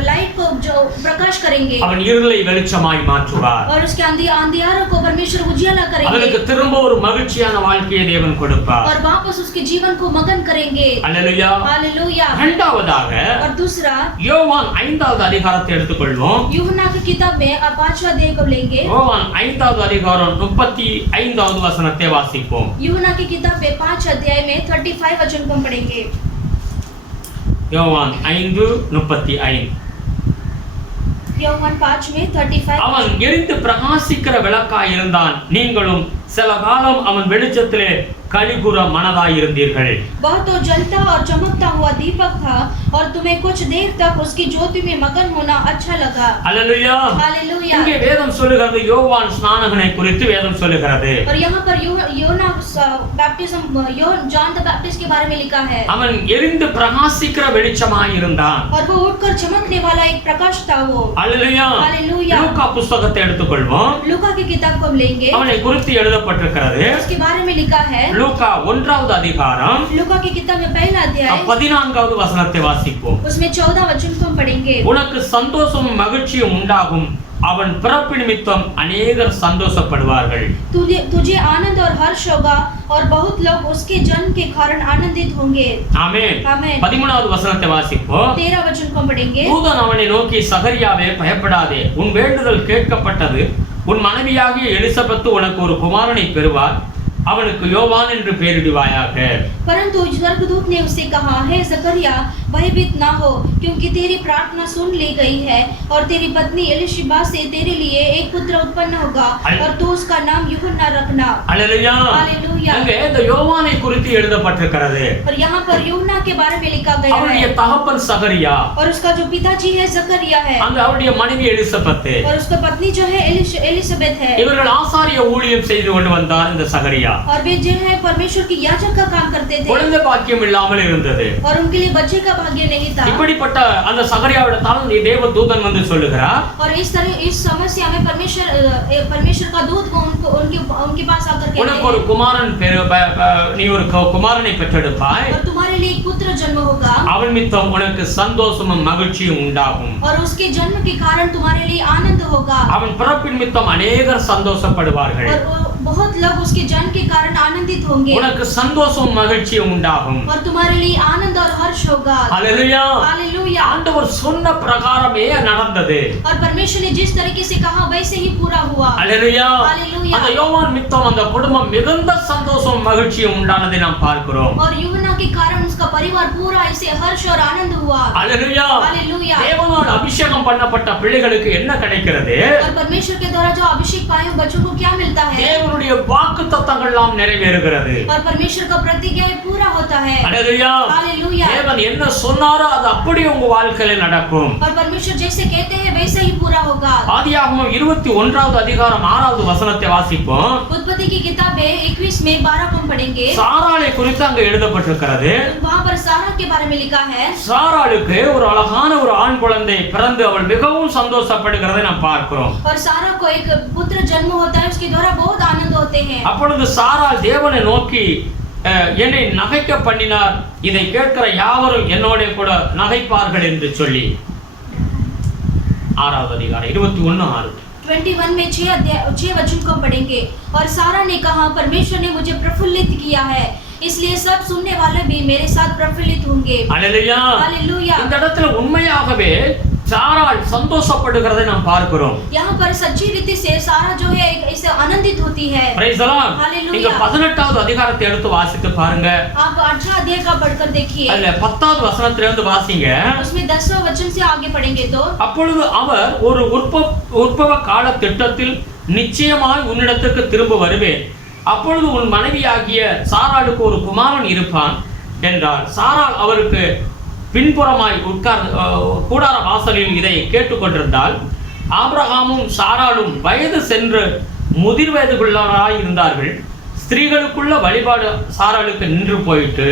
लाइट को जो प्रकाश करेंगे அவன் இருளை வெளிச்சமாய் மாற்றுவார். और उसके अंधियारों को परमेश्वर उजियाला அவனுக்கு करेंगे திரும்ப ஒரு மகிழ்ச்சியான வாழ்க்கையை தேவன் கொடுப்பார். और वापस उसके जीवन को मगन करेंगे. அல்லேலூயா. हालेलुया. இரண்டாவதாக और दूसरा யோவான் 5வது அதிகாரத்தை எடுத்துக்கொள்வோம். यूहन्ना की किताब में 5वां अध्याय को लेंगे. யோவான் 5வது அதிகாரம் 35வது வசனத்தை வாசிப்போம். यूहन्ना की किताब में 5 अध्याय में 35 वचन को हम पढ़ेंगे. யோவான் 5:35. யோவான் 5 में 35 அவன் எரிந்து பிரகாசிக்கிற விளக்காய் இருந்தான் நீங்களும் சில காலம் அவன் வெளிச்சத்திலே கலிகுற மனதாய் இருந்தீர்கள். वह तो जलता और चमकता हुआ दीपक था और तुम्हें कुछ देर तक उसकी ज्योति में मगन होना अच्छा लगा. அல்லேலூயா. हालेलुया. இங்கே வேதம் சொல்லுகிறது யோவான் ஸ்நானகனை குறித்து வேதம் சொல்லுகிறது. और यहाँ पर योना बैप्टिज्म जॉन द बैप्टिस्ट के बारे में लिखा है. அவன் எரிந்து பிரகாசிக்கிற வெளிச்சமாய் இருந்தான். और वो उठकर चमकने वाला एक प्रकाश था वो. அல்லேலூயா. हालेलुया. லூக்கா புத்தகத்தை எடுத்துக்கொள்வோம். लूका की किताब को हम लेंगे. அவனை குறித்து எழுதப்பட்டிருக்கிறது. उसके बारे में लिखा है. லூக்கா 1வது அதிகாரம் लूका की किताब में पहला अध्याय 14வது வசனத்தை வாசிப்போம். उसमें 14 वचन को हम पढ़ेंगे. உனக்கு சந்தோஷமும் மகிழ்ச்சியும் உண்டாகும் அவன் பிறப்பு நிமித்தம் अनेகர் சந்தோஷப்படுவார்கள். तुझे आनंद और हर्ष होगा और बहुत लोग उसके जन्म के कारण आनंदित होंगे. ஆமென். आमेन. 13வது வசனத்தை வாசிப்போம். 13 वचन को हम पढ़ेंगे. தூதன் அவனை நோக்கி சகரியாவே பயப்படாதே உன் வேண்டுதல் கேட்கப்பட்டது உன் மனைவியாகிய எலிசபெத்து உனக்கு ஒரு குமாரனை பெறுவார் அவனுக்கு யோவான் என்று பெயரிடுவாயாக. परंतु स्वर्गदूत ने उससे कहा, हे जकरिया, भयभीत ना हो, क्योंकि तेरी प्रार्थना सुन ली गई है और तेरी पत्नी एलिशिबा से तेरे लिए एक पुत्र उत्पन्न होगा और तू उसका नाम यूहन्ना रखना. அல்லேலூயா. हालेलुया. அங்கே இந்த யோவானை குறித்து எழுதப்பட்டிருக்கிறது. और यहाँ पर यूहन्ना के बारे में लिखा गया அவருடைய है தகப்பன் சகரியா, और उसका जो पिताजी है जकरिया है அங்க அவருடைய மனைவி எலிசபெத், और उसका पत्नी जो है एलिसबेथ है. இவர்கள் ஆசாரிய ஊழியம் செய்து கொண்டு வந்தார் இந்த சகரியா. और वे जो है परमेश्वर की याजक का काम करते थे குழந்தை பாக்கியம் இல்லாமல் இருந்தது. और उनके लिए बच्चे का भाग्य नहीं था. இப்படிப்பட்ட அந்த சகரியாவிடத்தால் தேவ தூதன் வந்து சொல்லுகிறார், और इस तरह इस समस्या में परमेश्वर का दूत को उनके पास आकर कहते உனக்கு ஒரு हैं, குமாரன் நீ ஒரு குமாரனை பெற்றெடுப்பாய், और तुम्हारे लिए एक पुत्र जन्म होगा அவன் மித்தம் உனக்கு சந்தோஷமும் மகிழ்ச்சியும் உண்டாகும். और उसके जन्म के कारण तुम्हारे लिए आनंद होगा அவன் பிறப்பின் மித்தம் अनेகர் சந்தோஷப்படுவார்கள். और बहुत लोग उसके जन्म के कारण आनंदित होंगे உனக்கு சந்தோஷமும் மகிழ்ச்சியும் உண்டாகும். और तुम्हारे लिए आनंद और हर्ष होगा. ஹல்லேலூயா. हालेलुया. ஆண்டவர் சொன்ன பிரகாரமே நடந்தது. और परमेश्वर ने जिस तरीके से कहा वैसे ही पूरा हुआ. ஹல்லேலூயா. हालेलुया. அந்த யோவான் மித்தம் அந்த குடும்பம் மிகுந்த சந்தோஷம் மகிழ்ச்சியும் உண்டானதை நாம் பார்க்கிறோம். और यूहन्ना के कारण उसका परिवार पूरा ऐसे हर्ष और आनंद हुआ. ஹல்லேலூயா. हालेलुया. தேவனால் அபிஷேகம் பண்ணப்பட்ட பிள்ளைகளுக்கு என்ன கிடைக்கிறது? और परमेश्वर के द्वारा जो अभिषेक पाए हुए बच्चों को क्या मिलता है? தேவனுடைய வாக்குத்தத்தங்கள் எல்லாம் நிறைவேறுகிறது. और परमेश्वर का प्रतिज्ञा पूरा होता है. ஹல்லேலூயா. हालेलुया. தேவன் என்ன சொன்னாரோ அது அப்படியே உங்க வாழ்க்கையில நடக்கும். और परमेश्वर जैसे कहते हैं वैसे ही पूरा होगा. ஆதியாகமம் 21வது அதிகாரம் 6வது வசனத்தை வாசிப்போம். उत्पत्ति की किताब 21 में 12 को पढ़ेंगे. சாராளை குறித்து அங்க எழுதப்பட்டிருக்கிறது. वहाँ पर सारा के बारे में लिखा है. சாராளுக்கு ஒரு அழகான ஒரு ஆண் குழந்தை பிறந்து அவள் மிகவும் சந்தோஷப்படுகிறதை நாம் பார்க்கிறோம். और सारा को एक पुत्र जन्म होता है, उसके द्वारा बहुत आनंद होते हैं. அப்பொழுது சாராள் தேவனை நோக்கி என்னை நகைக்க பண்ணினார், இதை கேட்கிற யாவரும் என்னோட கூட நகைப்பார்கள் என்று சொல்லி. 6வது அதிகாரம் 21:6. 21 में 6 वचन को पढ़ेंगे. और सारा ने कहा, परमेश्वर ने मुझे प्रफुल्लित किया है, इसलिए सब सुनने वाले भी मेरे साथ प्रफुल्लित होंगे. ஹல்லேலூயா. हालेलुया. இந்த இடத்துல உண்மையாகவே சாராள் சந்தோஷப்படுகிறதை நாம் பார்க்கிறோம். यहाँ पर सच्ची रीति से सारा जो है इससे आनंदित होती है. Praise the Lord. हालेलुया. நீங்க 18வது அதிகாரத்தை எடுத்து வாசித்து பாருங்க. आप 18 अध्याय का पढ़कर देखिए. அல்ல 10வது வசனத்துல இருந்து வாசிங்க. उसमें 10वां वचन से आगे पढ़ेंगे तो அப்பொழுது அவர் ஒரு உற்பவ கால திட்டத்தில் நிச்சயமாய் உன்னிடத்துக்கு திரும்ப வருவேன், அப்பொழுது உன் மனைவியாகிய சாராளுக்கு ஒரு குமாரன் இருப்பான் என்றார். சாராள் அவருக்கு பின்புறமாய் கூடார வாசலில் இதை கேட்டுக்கொண்டிருந்தால், ஆபிரகாமும் சாராளும் வயது சென்று முதிர் வயதுக்குள்ளவராய் இருந்தார்கள். ஸ்திரீகளுக்குள்ள வழிபாடு சாராளுக்கு நின்று போயிட்டு,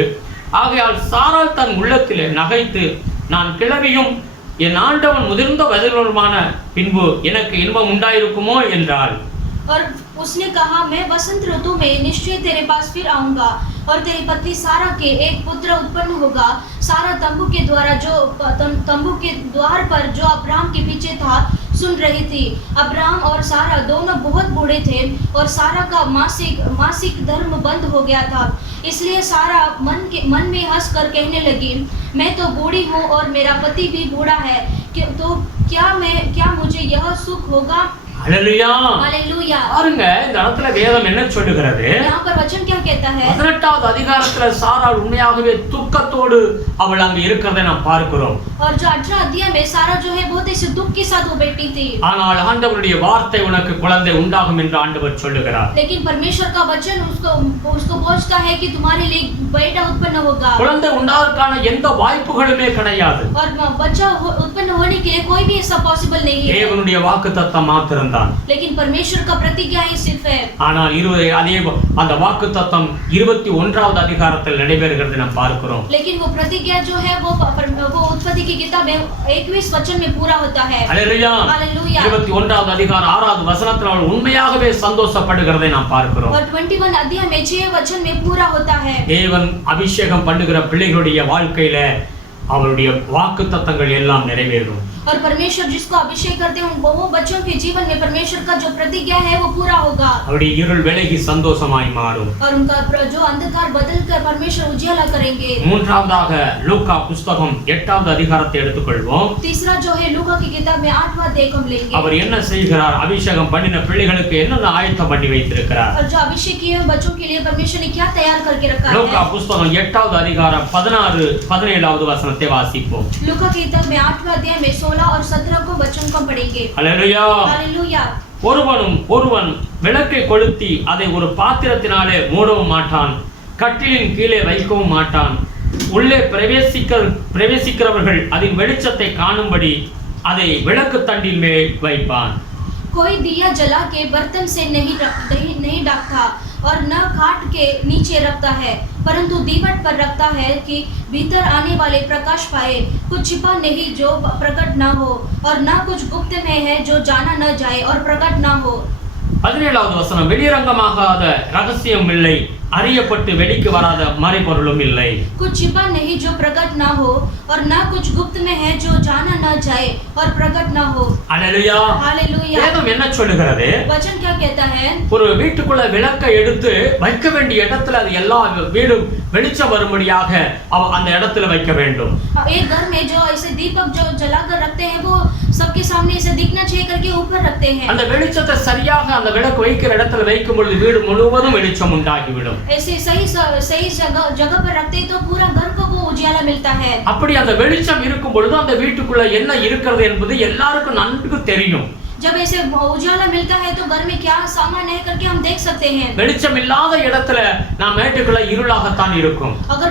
ஆகையால் சாராள் தன் உள்ளத்திலே நகைத்து, நான் கிழவியும் என் ஆண்டவன் முதிர்ந்த வயதுள்ளவருமான பின்பு எனக்கு இன்பம் உண்டாயிருக்குமோ என்றாள். और उसने कहा, मैं वसंत ऋतु में निश्चय तेरे पास फिर आऊंगा और तेरी पत्नी सारा के एक पुत्र उत्पन्न होगा. सारा तंबू के द्वार पर जो अब्राहम के पीछे था सुन रही थी. अब्राहम और सारा दोनों बहुत बूढ़े थे और सारा का मासिक धर्म बंद हो गया था. इसलिए सारा मन में हंस कर कहने लगी, मैं तो बूढ़ी हूँ और मेरा पति भी बूढ़ा है, तो क्या मुझे यह सुख होगा? ஹல்லேலூயா. हालेलुया. பாருங்க, இந்த இடத்துல வேதம் என்ன சொல்லுகிறது? यहाँ पर वचन क्या कहता है? 18வது அதிகாரத்துல சாராள் உண்மையாகவே துக்கத்தோடு அவள் அங்க இருக்கிறதை நாம் பார்க்கிறோம். और जो 18 अध्याय में सारा जो है बहुत ऐसे दुख के साथ वो बैठी थी. ஆனால் ஆண்டவருடைய வார்த்தை உனக்கு குழந்தை உண்டாகும் என்று ஆண்டவர் சொல்லுகிறார். लेकिन परमेश्वर का वचन उसको पहुंचता है कि तुम्हारे लिए बेटा उत्पन्न होगा. குழந்தை உண்டாவதற்கான எந்த வாய்ப்புகளுமே கிடையாது. और बच्चा उत्पन्न होने के लिए कोई भी ऐसा पॉसिबल नहीं है. தேவனுடைய வாக்குத்தத்தம் மாத்திரம்தான். लेकिन परमेश्वर का प्रतिज्ञा ही सिर्फ है. ஆனால் அதே அந்த வாக்குத்தத்தம் 21வது அதிகாரத்தில் நடைபெறுகிறது நாம் பார்க்கிறோம். लेकिन वो प्रतिज्ञा जो है वो उत्पत्ति की किताब 21 वचन में पूरा होता है. ஹல்லேலூயா. हालेलुया. 21வது அதிகாரம் 6வது வசனத்தில் அவள் உண்மையாகவே சந்தோஷப்படுகிறதை நாம் பார்க்கிறோம். और 21 अध्याय में 6 वचन में पूरा होता है. தேவன் அபிஷேகம் பண்ணுகிற பிள்ளைகளுடைய வாழ்க்கையில அவருடைய வாக்குத்தத்தங்கள் எல்லாம் நிறைவேறும். और परमेश्वर जिसको अभिषेक करते हैं वो बच्चों के जीवन में परमेश्वर का जो प्रतिज्ञा है वो पूरा होगा அவருடைய இருள் விலகி சந்தோஷமாய் மாறும் और उनका जो अंधकार बदलकर परमेश्वर उजियाला करेंगे மூன்றாவதாக லூக்கா புத்தகம் 8வது அதிகாரத்தை எடுத்துக்கொள்வோம் तीसरा जो है लूका की किताब में 8वां अध्याय हम लेंगे அவர் என்ன செய்கிறார் அபிஷேகம் பண்ணின பிள்ளைகளுக்கு என்ன ஆயத்தம் பண்ணி வைத்திருக்கிறார் और जो अभिषेक किए हुए बच्चों के लिए परमेश्वर ने क्या तैयार करके रखा है லூக்கா புத்தகம் 8வது அதிகாரம் 16 17வது வசனத்தை வாசிப்போம் लूका की किताब में 8वां अध्याय में 16 और 17 को वचन को पढ़ेंगे ஹல்லேலூயா हालेलुया ஒருவன் விளக்கை கொளுத்தி அதை ஒரு பாத்திரத்தினாலே மூடவும் மாட்டான் கட்டிலின் கீழே வைக்கவும் மாட்டான் உள்ளே பிரவேசிக்கிறவர்கள் அதன் வெளிச்சத்தை காணும்படி அதை விளக்கு தண்டின் மேல் வைப்பான் कोई दिया जला के बर्तन से नहीं ढकता और न काट के नीचे रखता है परंतु दीवट पर रखता है कि भीतर आने वाले प्रकाश पाए कुछ छिपा नहीं जो प्रकट न हो और न कुछ गुप्त में है जो जाना न जाए और प्रकट न हो 17வது வசனம் வெளியரங்கமாகாத ரகசியம் இல்லை அறியப்பட்டு வெளிக்கு வராத மறைபொருளும் இல்லை कुछ छिपा नहीं जो प्रकट न हो और न कुछ गुप्त में है जो जाना न जाए और प्रकट न हो ஹல்லேலூயா हालेलुया வேதம் என்ன சொல்லுகிறது वचन क्या कहता है ஒரு வீட்டுக்குள்ள விளக்கை எடுத்து வைக்க வேண்டிய இடத்துல அது எல்லா வீடும் வெளிச்சம் வரும்படியாக அந்த இடத்துல வைக்க வேண்டும் एक घर में जो ऐसे दीपक जो जलाकर रखते हैं वो सबके सामने इसे दिखना चाहिए करके ऊपर रखते हैं அந்த வெளிச்சத்தை சரியாக அந்த விளக்கு வைக்கிற இடத்துல வைக்கும் பொழுது வீடு முழுவதும் வெளிச்சம் உண்டாகிவிடும் ऐसे सही जगह पर रखते तो पूरा घर को वो उजियाला मिलता है அப்படி அந்த வெளிச்சம் இருக்கும் பொழுது அந்த வீட்டுக்குள்ள என்ன இருக்கிறது என்பது எல்லாருக்கும் நன்கு தெரியும் जब ऐसे उजाला मिलता है तो घर में क्या सामान है करके हम देख सकते हैं வெளிச்சம் இல்லாத இடத்துல நாம் வீட்டுக்குள்ள இருளாகத்தான் இருக்கும் अगर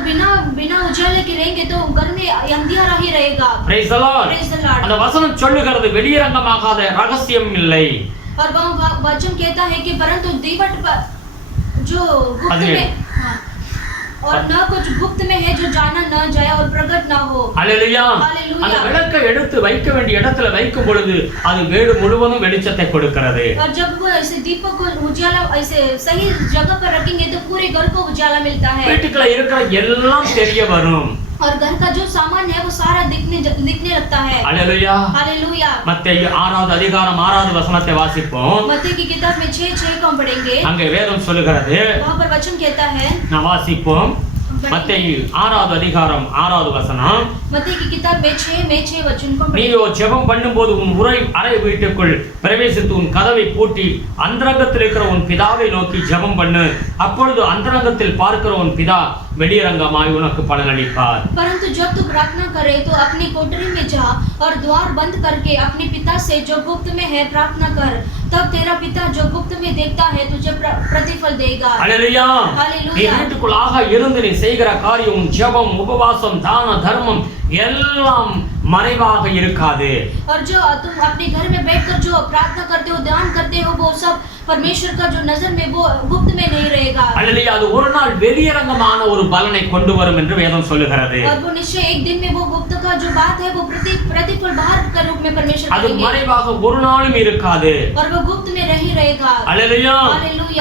बिना उजाले के रहेंगे तो घर में अंधियारा ही रहेगा Praise the Lord. அந்த வசனம் சொல்லுகிறது வெளியரங்கமாகாத ரகசியம் இல்லை और वह वचन कहता है कि परंतु दीवट पर जो गुप्त में और न कुछ गुप्त में है जो जाना न जाए और प्रकट न हो हालेलुया அந்த விளக்கை எடுத்து வைக்க வேண்டிய இடத்துல வைக்கும் பொழுது அது வீடு முழுவதும் வெளிச்சத்தை கொடுக்கிறது और जब वो ऐसे दीपक को उजाला ऐसे सही जगह पर रखेंगे तो पूरे घर को उजाला मिलता है வீட்டுக்குள்ள இருக்கிற எல்லாம் தெரிய வரும் और घर का जो सामान है वो सारा दिखने लगता है हालेलुया हालेलुया மத்தேயு 6வது அதிகாரம் 6வது வசனத்தை வாசிப்போம் मत्ती की किताब में 6:6 को हम पढ़ेंगे அங்கே வேதம் சொல்லுகிறது वहां पर वचन कहता है நான் வாசிப்போம் மத்தேயு 6வது அதிகாரம் 6வது வசனம் मत्ती की किताब में 6 वचन को நீயோ ஜெபம் பண்ணும்போது உன் அறை வீட்டுக்குள் பிரவேசித்து உன் கதவை பூட்டி அந்தரங்கத்தில் இருக்கிற உன் பிதாவை நோக்கி ஜெபம் பண்ணு அப்பொழுது அந்தரங்கத்தில் பார்க்கிற உன் பிதா வெளியரங்கமாய் உனக்கு பலனளிப்பார் परंतु जब तू प्रार्थना करे तो अपनी कोठरी में जा और द्वार बंद करके अपने पिता से जो गुप्त में है प्रार्थना कर तब तेरा पिता जो गुप्त में देखता है तुझे प्रतिफल देगा हालेलुया நீ வீட்டுக்குள்ளாக இருந்து நீ செய்கிற காரியம் ஜெபம் உபவாசம் தான தர்மம் எல்லாம் மறைவாக இருக்காது और जो तुम अपने घर में बैठकर जो प्रार्थना करते हो ध्यान करते हो वो सब परमेश्वर का जो नजर में वो गुप्त में नहीं रहेगा அல்லேலூயா அது ஒரு நாள் வெளியரங்கமான ஒரு பலனை கொண்டு வரும் என்று வேதம் சொல்லுகிறது और वो निश्चय एक दिन में वो गुप्त का जो बात है वो प्रतिफल बाहर के रूप में परमेश्वर அது करेंगे மறைவாக ஒரு நாளும் இருக்காது और वो गुप्त में नहीं रहेगा அல்லேலூயா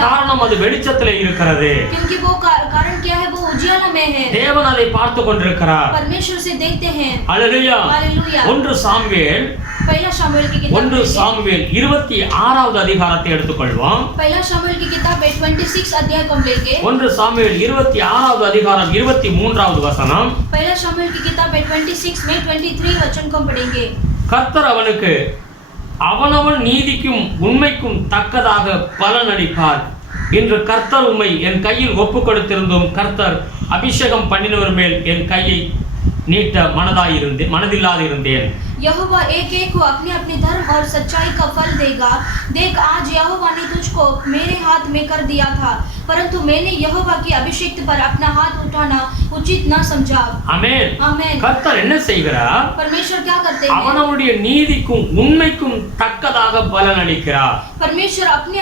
காரணம் அது வெளிச்சத்திலே இருக்கிறது क्योंकि वो कारण क्या है वो उजियाला में है தேவன் அதை பார்த்து கொண்டிருக்கிறார் परमेश्वर से देखते हैं அல்லேலூயா हालेलुया 1 சாமுவேல் पहला शमूएल की किताब 1 சாமுவேல் 26வது அதிகாரத்தை எடுத்துக்கொள்வோம் पहला शमूएल की किताब 26 अध्याय को हम लेंगे 1 சாமுவேல் 26வது அதிகாரம் 23வது வசனம் पहला शमूएल की किताब 26 में 23 वचन को हम पढ़ेंगे கர்த்தர் அவனுக்கு அவனவன் நீதிக்கும் உண்மைக்கும் தக்கதாக பலனளிப்பார் இன்று கர்த்தர் உம்மை என் கையில் ஒப்பு கொடுத்திருந்தும் கர்த்தர் அபிஷேகம் பண்ணினவர் மேல் என் கையை நீட்ட மனதில்லாதிருந்தேன் यहोवा एक को अपने अपने धर्म और सच्चाई का फल देगा देख आज यहोवा ने तुझको मेरे हाथ में कर दिया था परंतु मैंने यहोवा की अभिषेक पर अपना हाथ उठाना उचित न समझा आमेन आमेन கர்த்தர் என்ன செய்கிறார் परमेश्वर क्या करते हैं அவனுடைய நீதிக்கும் உண்மைக்கும் தக்கதாக பலனளிக்கிறார் परमेश्वर अपने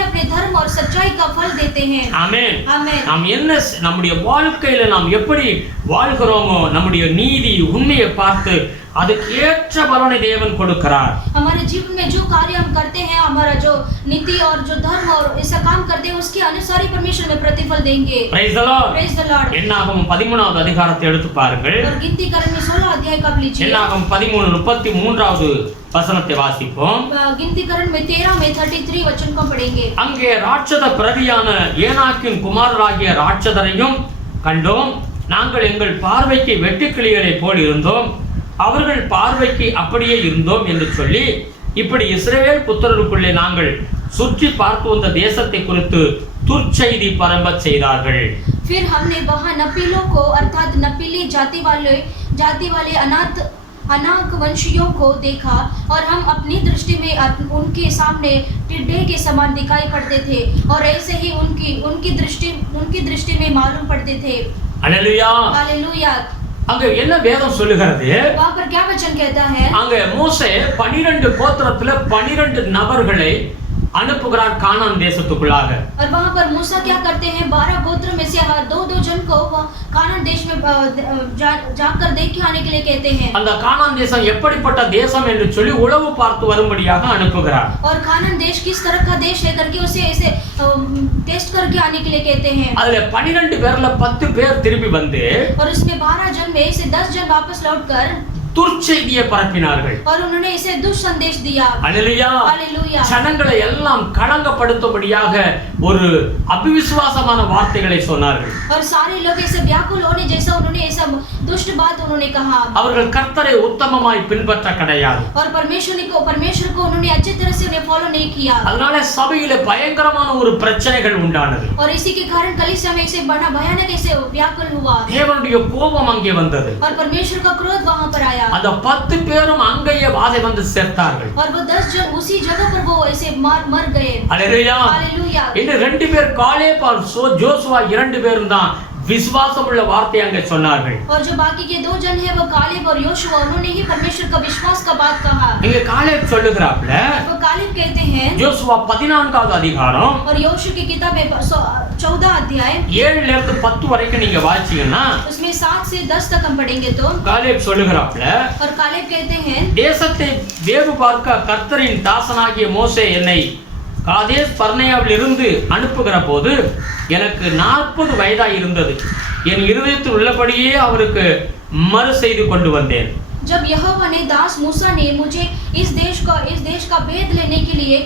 अपने धर्म और सच्चाई का फल देते हैं आमेन आमेन நாம் என்ன நம்முடைய வாழ்க்கையில நாம் எப்படி வாழ்கிறோமோ நம்முடைய நீதி உண்மையை பார்த்து அதுக்கு ஏற்ற பலனை தேவன் கொடுக்கிறார். हमारे जीवन में जो कार्य हम करते हैं, हमारा जो नीति और जो धर्म और ऐसा काम करते हैं, उसके अनुसार ही परमेश्वर में प्रतिफल देंगे. Praise the Lord. Praise the Lord. என்னாகும் 13வது அதிகாரத்தை எடுத்து பாருங்கள். और गिनतीकरण में 16 अध्याय का लीजिए. என்னாகும் 13:33வது வசனத்தை வாசிப்போம். गिनतीकरण में 13 में 33 वचन को पढ़ेंगे. அங்கே ராட்சத பிரதியான ஏனாக்கின் குமாரராகிய ராட்சதரையும் கண்டோம். நாங்கள் எங்கள் பார்வைக்கு வெட்டுக்கிளிகளை போல் இருந்தோம், அவர்கள் பார்வைக்கு அப்படியே இருந்தோம் என்று சொல்லி இப்படி இஸ்ரவேல் புத்திரருக்குள்ளே நாங்கள் சுற்றி பார்த்து வந்த தேசத்தை குறித்து துர்ச்செய்தி பரம்பச் செய்தார்கள். फिर हमने वहां नपीलों को अर्थात नपीली जाति वाले अनाक वंशियों को देखा और हम अपनी दृष्टि में उनके सामने टिड्डे के समान दिखाई पड़ते थे और ऐसे ही उनकी दृष्टि में मालूम पड़ते थे. हालेलुया. हालेलुया. அங்க என்ன வேதம் சொல்லுகிறது? वहां पर क्या वचन कहता है? அங்க மோசே 12 கோத்திரத்துல 12 நபர்களை அனுப்புகிறார் கானான் தேசத்துக்குள்ளாக. और वहां पर मूसा क्या करते हैं, 12 गोत्र में से 2 जन को कानान देश में जाकर देख के आने के लिए कहते हैं. அந்த கானான் தேசம் எப்படிப்பட்ட தேசம் என்று சொல்லி உளவு பார்த்து வரும்படியாக அனுப்புகிறார். और कानान देश किस तरह का देश है करके उसे ऐसे टेस्ट करके आने के लिए कहते हैं. அதுல 12 பேர்ல 10 பேர் திரும்பி வந்து और उसमें 12 जन में से 10 जन वापस लौटकर துர்ச்செய்தியை பரப்பினார்கள். और उन्होंने इसे दुष्संदेश दिया. हालेलुया. हालेलुया. ஜனங்களை எல்லாம் களங்கப்படுத்தும்படியாக ஒரு அவிசுவாசமான வார்த்தைகளை சொன்னார்கள். और सारे लोग ऐसे व्याकुल होने जैसा उन्होंने ऐसा दुष्ट बात उन्होंने कहा. அவர்கள் கர்த்தரை உத்தமமாய் பின்பற்ற கிடையாது. और परमेश्वर को उन्होंने अच्छी तरह से उन्हें फॉलो नहीं किया. அதனால சபையிலே பயங்கரமான ஒரு பிரச்சனைகள் உண்டானது. और इसी के कारण कलीसिया में ऐसे बड़ा भयानक ऐसे व्याकुल हुआ. தேவனுடைய கோபம் அங்கே வந்தது. और परमेश्वर का क्रोध वहां पर आया. அந்த 10 பேரும் அங்கேயே வாதை வந்து சேர்த்தார்கள். और वो 10 जन उसी जगह पर वो ऐसे मर गए. हालेलुया. हालेलुया. இன்னும் 2 பேர் காலேப் ஜோசுவா 2 பேரும் தான் விசுவாசம் உள்ள வார்த்தை அங்கே சொன்னார்கள். और जो बाकी के 2 जन है वो कालेब और योशुआ, उन्होंने ही परमेश्वर का विश्वास का बात कहा. இங்க காலேப் சொல்லுகிறாப்ல, वो कालेब कहते हैं ஜோசுவா 14வது அதிகாரம் और योशु की किताब में 14 अध्याय 7 ல இருந்து 10 வரைக்கும் நீங்க வாசிச்சீங்கன்னா उसमें 7 से 10 तक हम पढ़ेंगे तो காலேப் சொல்லுகிறாப்ல, और कालेब कहते हैं தேசத்தை வேவு பார்க்க கர்த்தரின் தாசனாகிய மோசே என்னை காதேஸ் பர்னேயாவில் இருந்து அனுப்புகிற போது எனக்கு 40 வயதாய் இருந்தது. என் இருதயத்தில் உள்ளபடியே அவருக்கு மறு செய்து கொண்டு வந்தேன். जब यहोवा ने दास मूसा ने मुझे इस देश का भेद लेने के लिए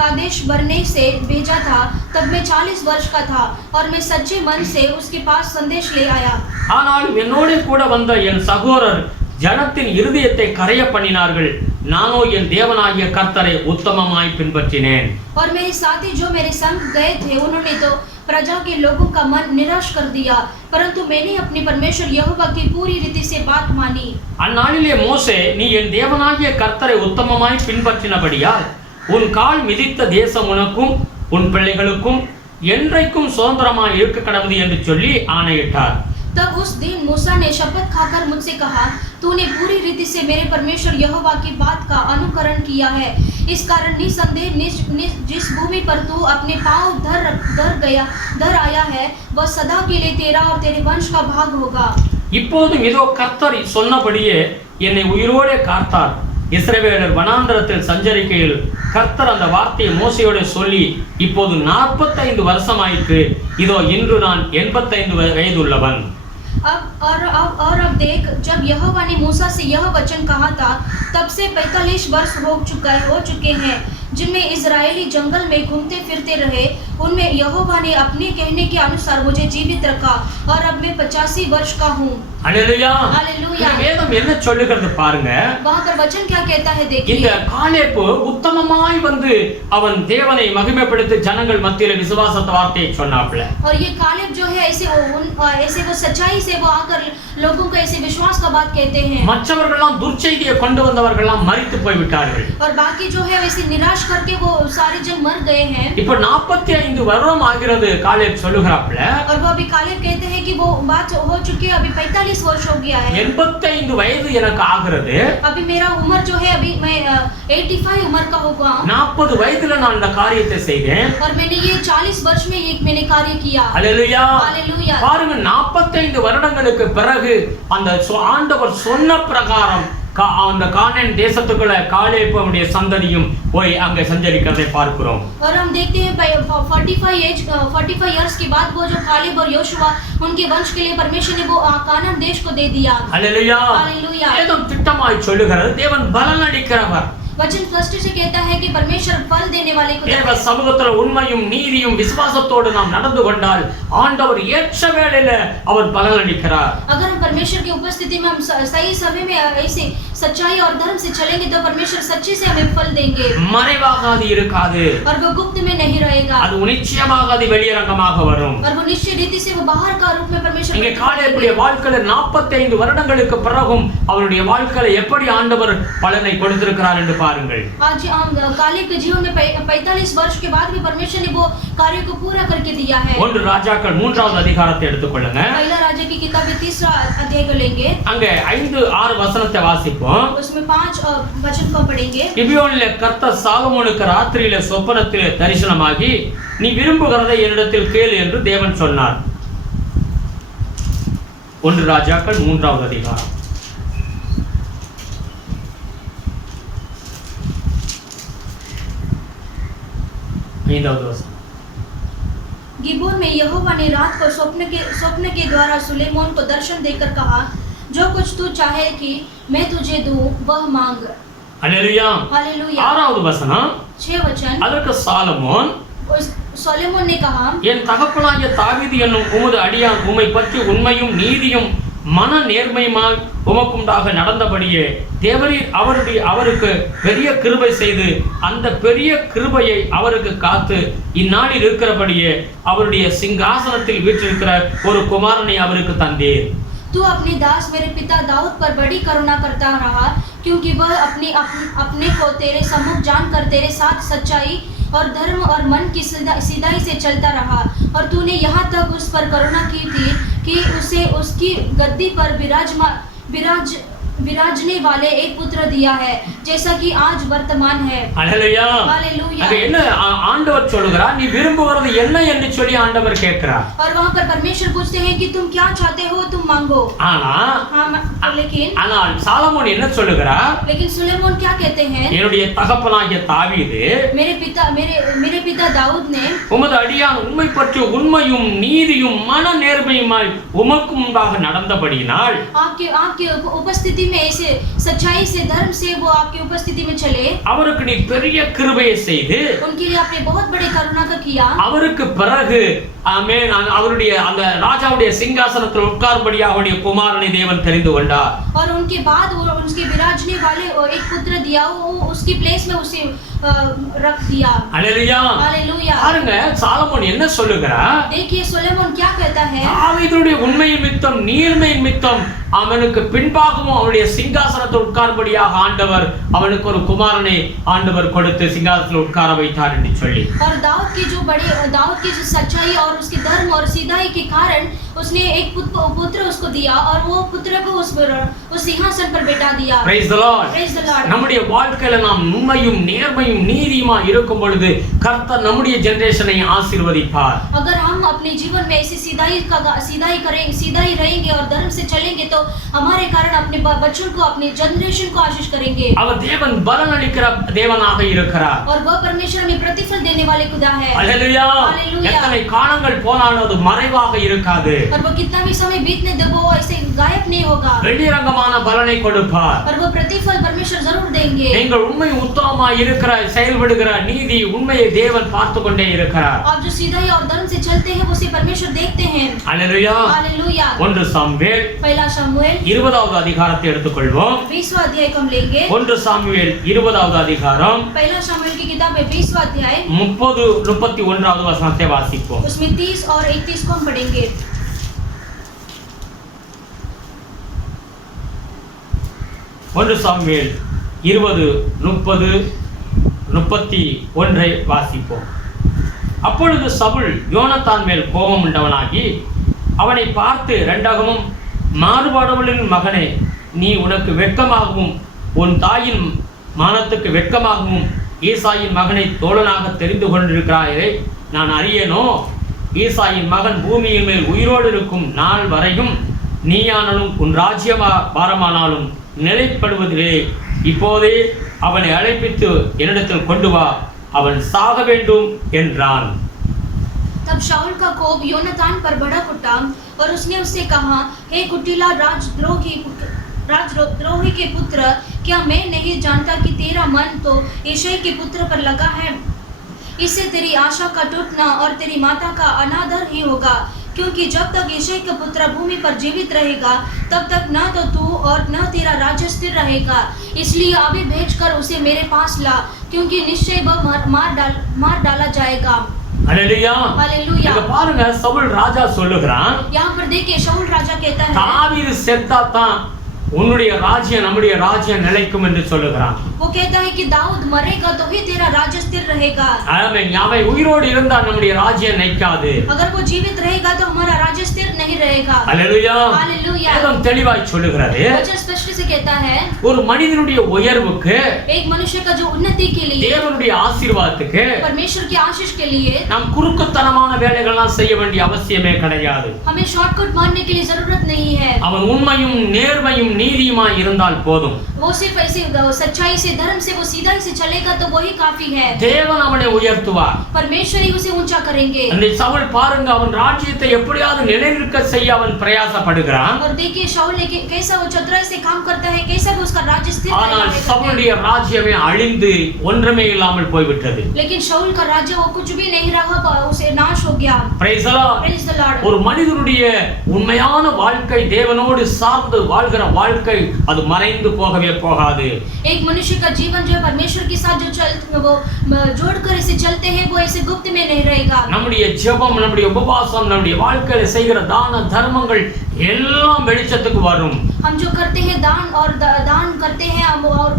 कादेश बरने से भेजा था, तब मैं 40 वर्ष का था और मैं सच्चे मन से उसके पास संदेश ले आया. ஆனால் என்னோட கூட வந்த என் சகோதரர் ஜனத்தின் இருதயத்தை கரைய பண்ணினார்கள். நானோ என் தேவனாகிய கர்த்தரை உத்தமமாய் பின்பற்றினேன். और मेरे साथी जो मेरे संग गए थे, उन्होंने तो प्रजा के लोगों का मन निराश कर दिया, परंतु मैंने अपने परमेश्वर यहोवा की पूरी रीति से बात मानी. அந்நாளிலே மோசே, நீ என் தேவனாகிய கர்த்தரை உத்தமமாய் பின்பற்றினபடியால் உன் கால் மிதித்த தேசம் உனக்கும் உன் பிள்ளைகளுக்கும் என்றைக்கும் சுதந்திரமாய் இருக்க கடவுது என்று சொல்லி ஆணையிட்டார். तब उस दिन मूसा ने शपथ खाकर मुझसे कहा, तूने पूरी रीति से मेरे परमेश्वर यहोवा की बात का अनुकरण किया है, इस कारण निसंदेह जिस भूमि पर तू अपने पांव धर आया है, वह सदा के लिए तेरा और तेरे वंश का भाग होगा. இப்போதும் இதோ கர்த்தர் சொன்னபடியே என்னை உயிரோடே காத்தார். இஸ்ரவேலர் வனாந்தரத்தில் சஞ்சரிக்கையில் கர்த்தர் அந்த வார்த்தையை மோசேயோடு சொல்லி இப்போது 45 வருஷமாயிற்று. இதோ இன்று நான் 85 வயதுள்ளவன். अब देख, जब यहोवा ने मूसा से यह वचन कहा था, तब से 45 वर्ष हो चुके हैं, जिनमें इजरायली जंगल में घूमते फिरते रहे. उनमें यहोवा ने अपने कहने के अनुसार मुझे जीवित रखा और अब मैं 85 वर्ष का हूँ. हालेलुया. हालेलुया. வேதம் என்ன சொல்லுகிறது பாருங்க. वहाँ पर वचन क्या कहता है देखिए. இந்த காலேப் உத்தமமாய் வந்து அவன் தேவனை மகிமைப்படுத்தி ஜனங்கள் மத்தியில விசுவாச வார்த்தையை சொன்னாப்ல. और ये कालेब जो है ऐसे वो सच्चाई से वो आकर लोगों को ऐसे विश्वास का बात कहते हैं. மற்றவர்கள்லாம் துர்ச்செய்தியை கொண்டு வந்தவர்கள்லாம் மரித்து போய் விட்டார்கள். और बाकी जो है वैसे निराश करके वो सारे जन मर गए हैं। இப்ப 45 வருடம் ஆகிறது காலேப் சொல்லுகிறாப்ல. और वो अभी कालेब कहते हैं कि वो बात हो चुकी है, अभी 45 वर्ष हो गया है। 85 வயது எனக்கு ஆகிறது. अभी मेरा उम्र जो है अभी मैं 85 उम्र का हो गया हूं। 40 வயதுல நான் இந்த காரியத்தை செய்தேன். और मैंने ये 40 वर्ष में एक मैंने कार्य किया। ஹalleluya. हालेलुया। பாருங்க 45 வருடங்களுக்கு பிறகு அந்த ஆண்டவர் சொன்ன பிரகாரம் அந்த கானான் தேசத்துக்குள்ள காலேபுடைய சந்ததியும் போய் அங்கே சஞ்சரிக்கிறதை பார்க்கிறோம். और हम देखते हैं 45 इयर्स के बाद वो जो कालेब और योशुआ उनके वंश के लिए परमेश्वर ने वो कानान देश को दे दिया। हालेलुया। हालेलुया। வேதம் திட்டமாய் சொல்லுகிறது தேவன் பலன் அளிக்கிறவர். वचन स्पष्ट से कहता है कि परमेश्वर फल देने वाले को தேவ சமூகத்துல உண்மையும் நீதியும் விசுவாசத்தோடு நாம் நடந்து கொண்டால் ஆண்டவர் ஏற்ற வேளையில அவர் பலன் அளிக்கிறார். अगर हम परमेश्वर की उपस्थिति में हम सही समय में ऐसे सच्चाई और धर्म से चलेंगे तो परमेश्वर सच्ची से हमें फल देंगे। மறைவாக அது இருக்காது. और वो गुप्त में नहीं रहेगा। அது நிச்சயமாக அது வெளியரங்கமாக வரும். और वो निश्चित रीति से वो बाहर का रूप में परमेश्वर இங்கே காலேபுடைய வாழ்க்கையில 45 வருடங்களுக்கு பிறகும் அவருடைய வாழ்க்கையில எப்படி ஆண்டவர் பலனை கொடுத்திருக்கிறார் என்று பாருங்கள். आज हम कालेब के जीवन में 45 वर्ष के बाद भी परमेश्वर ने वो कार्य को पूरा करके दिया है। 1 ராஜாக்கள் 3வது அதிகாரத்தை எடுத்துக்கொள்ளுங்க. पहला राजा की किताब 3रा अध्याय को लेंगे। அங்க 5-6 வசனத்தை வாசிப்போம். उसमें 5 वचन को पढ़ेंगे। கிபியோனிலே கர்த்தர் சாலமோனுக்கு ராத்திரியிலே சொப்பனத்திலே தரிசனமாகி நீ விரும்புகிறதை என்னிடத்தில் கேள் என்று தேவன் சொன்னார். 1 ராஜாக்கள் 3வது அதிகாரம். 5வது வசனம். गिबोन में यहोवा ने रात को स्वप्न के द्वारा सुलेमान को दर्शन देकर कहा, जो कुछ तू चाहे कि मैं तुझे दूं वह मांग। हालेलुया. हालेलुया। 6வது வசனம். 6 वचन। அதற்கு சாலமோன் सोलोमन ने कहा, என் தகப்பனாகிய தாவீது என்னும் உமது அடியான் உம்மை பற்றி உண்மையும் நீதியும் மன நேர்மையுமாய் உமக்குண்டாக நடந்தபடியே தேவரீர் அவருக்கு பெரிய கிருபை செய்து அந்த பெரிய கிருபையை அவருக்கு காத்து இந்நாளில் இருக்கிறபடியே அவருடைய சிங்காசனத்தில் வீற்றிருக்கிற ஒரு குமாரனை அவருக்கு தந்தீர். तू अपने दास मेरे पिता दाऊद पर बड़ी करुणा करता रहा, क्योंकि वह अपने को तेरे सम्मुख जानकर तेरे साथ सच्चाई और धर्म और मन की सीधाई से चलता रहा, और तूने यहाँ तक उस पर करुणा की थी कि उसे उसकी गद्दी पर विराजने वाले एक पुत्र दिया है, जैसा कि आज वर्तमान है। हालेलुया. हालेलुया। அங்க என்ன ஆண்டவர் சொல்றார்? நீ விரும்புகிறது என்ன என்று சொல்லி ஆண்டவர் கேட்கிறார். और वहां पर परमेश्वर पूछते हैं कि तुम क्या चाहते हो, तुम मांगो। ஆனால் சாலமோன் என்ன சொல்லுகிறார்? लेकिन सुलेमान क्या कहते हैं? என்னுடைய தகப்பனாகிய தாவீது मेरे पिता दाऊद ने உமது அடியான் உம்மை பற்றி உண்மையும் நீதியும் மன நேர்மையுமாய் உமக்கு முன்பாக நடந்தபடியினால் आपके उपस्थिति में ऐसे सच्चाई से धर्म से वो आपकी उपस्थिति में चले, அவருக்கு நீ பெரிய கிருபையை செய்து उनके लिए आपने बहुत बड़े करुणा का किया। அவருக்கு பிறகு ஆமென் அவருடைய அந்த ராஜாவுடைய சிங்காசனத்தில் உட்காரும்படியாக அவருடைய குமாரனை தேவன் தெரிந்து கொண்டார். और उनके बाद वो उसके विराजने वाले एक पुत्र दिया, वो उसकी प्लेस में उसे रख दिया। हालेलुया. हालेलुया। பாருங்க சாலமோன் என்ன சொல்லுகிறார்? देखिए सोलोमन क्या कहता है? தாவீதுடைய உண்மையின் நிமித்தம் நீர்மையின் நிமித்தம் அவனுக்கு பின்பாகவும் அவருடைய சிங்காசனத்தில் உட்காரும்படியாக ஆண்டவர் அவனுக்கு ஒரு குமாரனை ஆண்டவர் கொடுத்து சிங்காசனத்தில் உட்கார வைத்தார் என்று சொல்லி. और दाऊद की जो सच्चाई और उसके धर्म और सीधाई के कारण उसने एक पुत्र उसको दिया, और वो पुत्र को उस सिंहासन पर बैठा दिया। Praise the Lord. Praise the Lord. நம்முடைய வாழ்க்கையில நாம் உண்மையும் நேர்மையும் நீதியுமா இருக்கும் பொழுது கர்த்தர் நம்முடைய ஜெனரேஷனை ஆசீர்வதிப்பார். अगर हम अपने जीवन में ऐसी सीधाई रहेंगे और धर्म से चलेंगे तो हमारे कारण अपने बच्चों को, अपने जनरेशन को आशीष करेंगे। அவர் தேவன் பலன் அளிக்கிற தேவனாக இருக்கிறார். और वह परमेश्वर हमें प्रतिफल देने वाले खुदा है। हालेलुया. எத்தனை காலங்கள் போனாலும் அது மறைவாக இருக்காது. और वो कितना भी समय बीतने दे वो ऐसे गायब नहीं होगा। வெளிரங்கமான பலனை கொடுப்பார். और वो प्रतिफल परमेश्वर जरूर देंगे। நீங்கள் உண்மை உத்தமமாய் இருக்கிற செயல்படுகிற நீதி உண்மையை தேவன் பார்த்து கொண்டே இருக்கிறார். आप जो सीधाई और धर्म से चलते हैं उसे परमेश्वर देखते हैं। हालेलुया. हालेलुया। 1 சாமுவேல் पहला शमूएल 20வது அதிகாரத்தை எடுத்துக்கொள்வோம். 20वां अध्याय को हम लेंगे। 1 சாமுவேல் 20வது அதிகாரம் पहला शमूएल की किताब है 20वां अध्याय 30-31வது வசனத்தை வாசிப்போம். उसमें 30 और 31 को हम पढ़ेंगे। 1 சாமுவேல் 20-30 31 வாசிப்போம். அப்பொழுது சவுல் யோனத்தான் மேல் கோபம் உண்டவனாகி அவனை பார்த்து, 2 மாறுபாடுகளின் மகனே, நீ உனக்கு வெட்கமாகவும் உன் தாயின் மானத்துக்கு வெட்கமாகவும் ஈசாயின் மகனை தோழனாக தெரிந்து கொண்டிருக்கிறாயே, நான் அறியேனோ? ஈசாயின் மகன் பூமியின் மேல் உயிரோடு இருக்கும் நாள் வரையும் நீயானாலும் உன் ராஜ்யமா பாரமானாலும் நிலைப்படுவதிலே. இப்போதே அவனை அழைப்பித்து என்னிடத்தில் கொண்டு வா, அவன் சாக வேண்டும் என்றான். तब शाऊल का कोप योनातान पर भड़क उठा और उसने उससे कहा, हे कुटिला राजद्रोही के पुत्र, क्या मैं नहीं जानता कि तेरा मन तो यिशै के पुत्र पर लगा है? इससे तेरी आशा का टूटना और तेरी माता का अनादर ही होगा, क्योंकि जब तक यिशै का पुत्र भूमि पर जीवित रहेगा तब तक न तो तू और न तेरा राज्य स्थिर रहेगा। इसलिए अभी भेजकर उसे मेरे पास ला, क्योंकि निश्चय वह मार डाला जाएगा। Hallelujah, hallelujah. இங்க பாருங்க, சவுல் ராஜா சொல்லுகிறான், यहाँ पर देखिए शाऊल राजा कहता है, தாவீது செத்தா தான் உன்னுடைய ராஜ்யம் நம்முடைய ராஜ்யம் நிலைக்கும் என்று சொல்லுகிறான். वो कहता है कि दाऊद मरेगा तो ही तेरा राज्य स्थिर रहेगा। ஆமென். அவன் உயிரோடு இருந்தால் நம்முடைய ராஜ்யம் நிலைக்காது. अगर वो जीवित रहेगा तो हमारा राज्य स्थिर नहीं रहेगा। Hallelujah, hallelujah. வேதம் தெளிவாய் சொல்லுகிறது, वचन स्पष्ट से कहता है, ஒரு மனிதனுடைய உயர்வுக்கு, एक मनुष्य का जो उन्नति के लिए, தேவனுடைய ஆசீர்வாதத்துக்கு परमेश्वर की आशीष के लिए நாம் குறுக்குத்தனமான வேலைகள்லாம் செய்ய வேண்டிய அவசியமே கிடையாது. हमें शॉर्टकट मारने के लिए जरूरत नहीं है। அவன் உண்மையும் நேர்மையும் நீதியுமாய் இருந்தால் போதும். वो सिर्फ ऐसे सच्चाई से, धर्म से, वो सीधा ही से चलेगा तो वही काफी है। தேவன் அவனை உயர்த்துவார். परमेश्वर ही उसे ऊंचा करेंगे। அந்த சவுல் பாருங்க, அவன் ராஜ்யத்தை எப்படியாவது நிலைநிற்க செய்ய அவன் பிரயாசப்படுகிறான். और देखिए शाऊल ने कैसा वो चतुराई से काम करता है, कैसा भी उसका राज्य स्थिर ஆனால் रहेगा। சவுலுடைய ராஜ்யமே அழிந்து ஒன்றுமே இல்லாமல் போய்விட்டது. लेकिन शाऊल का राज्य वो कुछ भी नहीं रहा, उसे नाश हो गया। Praise the Lord. Praise the Lord। ஒரு மனிதனுடைய உண்மையான வாழ்க்கை, தேவனோடு சார்ந்து வாழ்கிற வாழ்க்கை, அது மறைந்து போகவே போகாது. एक मनुष्य का जीवन जो है परमेश्वर के साथ जो वो जोड़कर इसे चलते हैं, वो ऐसे गुप्त में नहीं रहेगा। நம்முடைய ஜெபம், நம்முடைய உபவாசம், நம்முடைய வாழ்க்கையில செய்கிற தான தர்மங்கள் எல்லாம் வெளிச்சத்துக்கு வரும். हम जो करते हैं दान और दान करते हैं और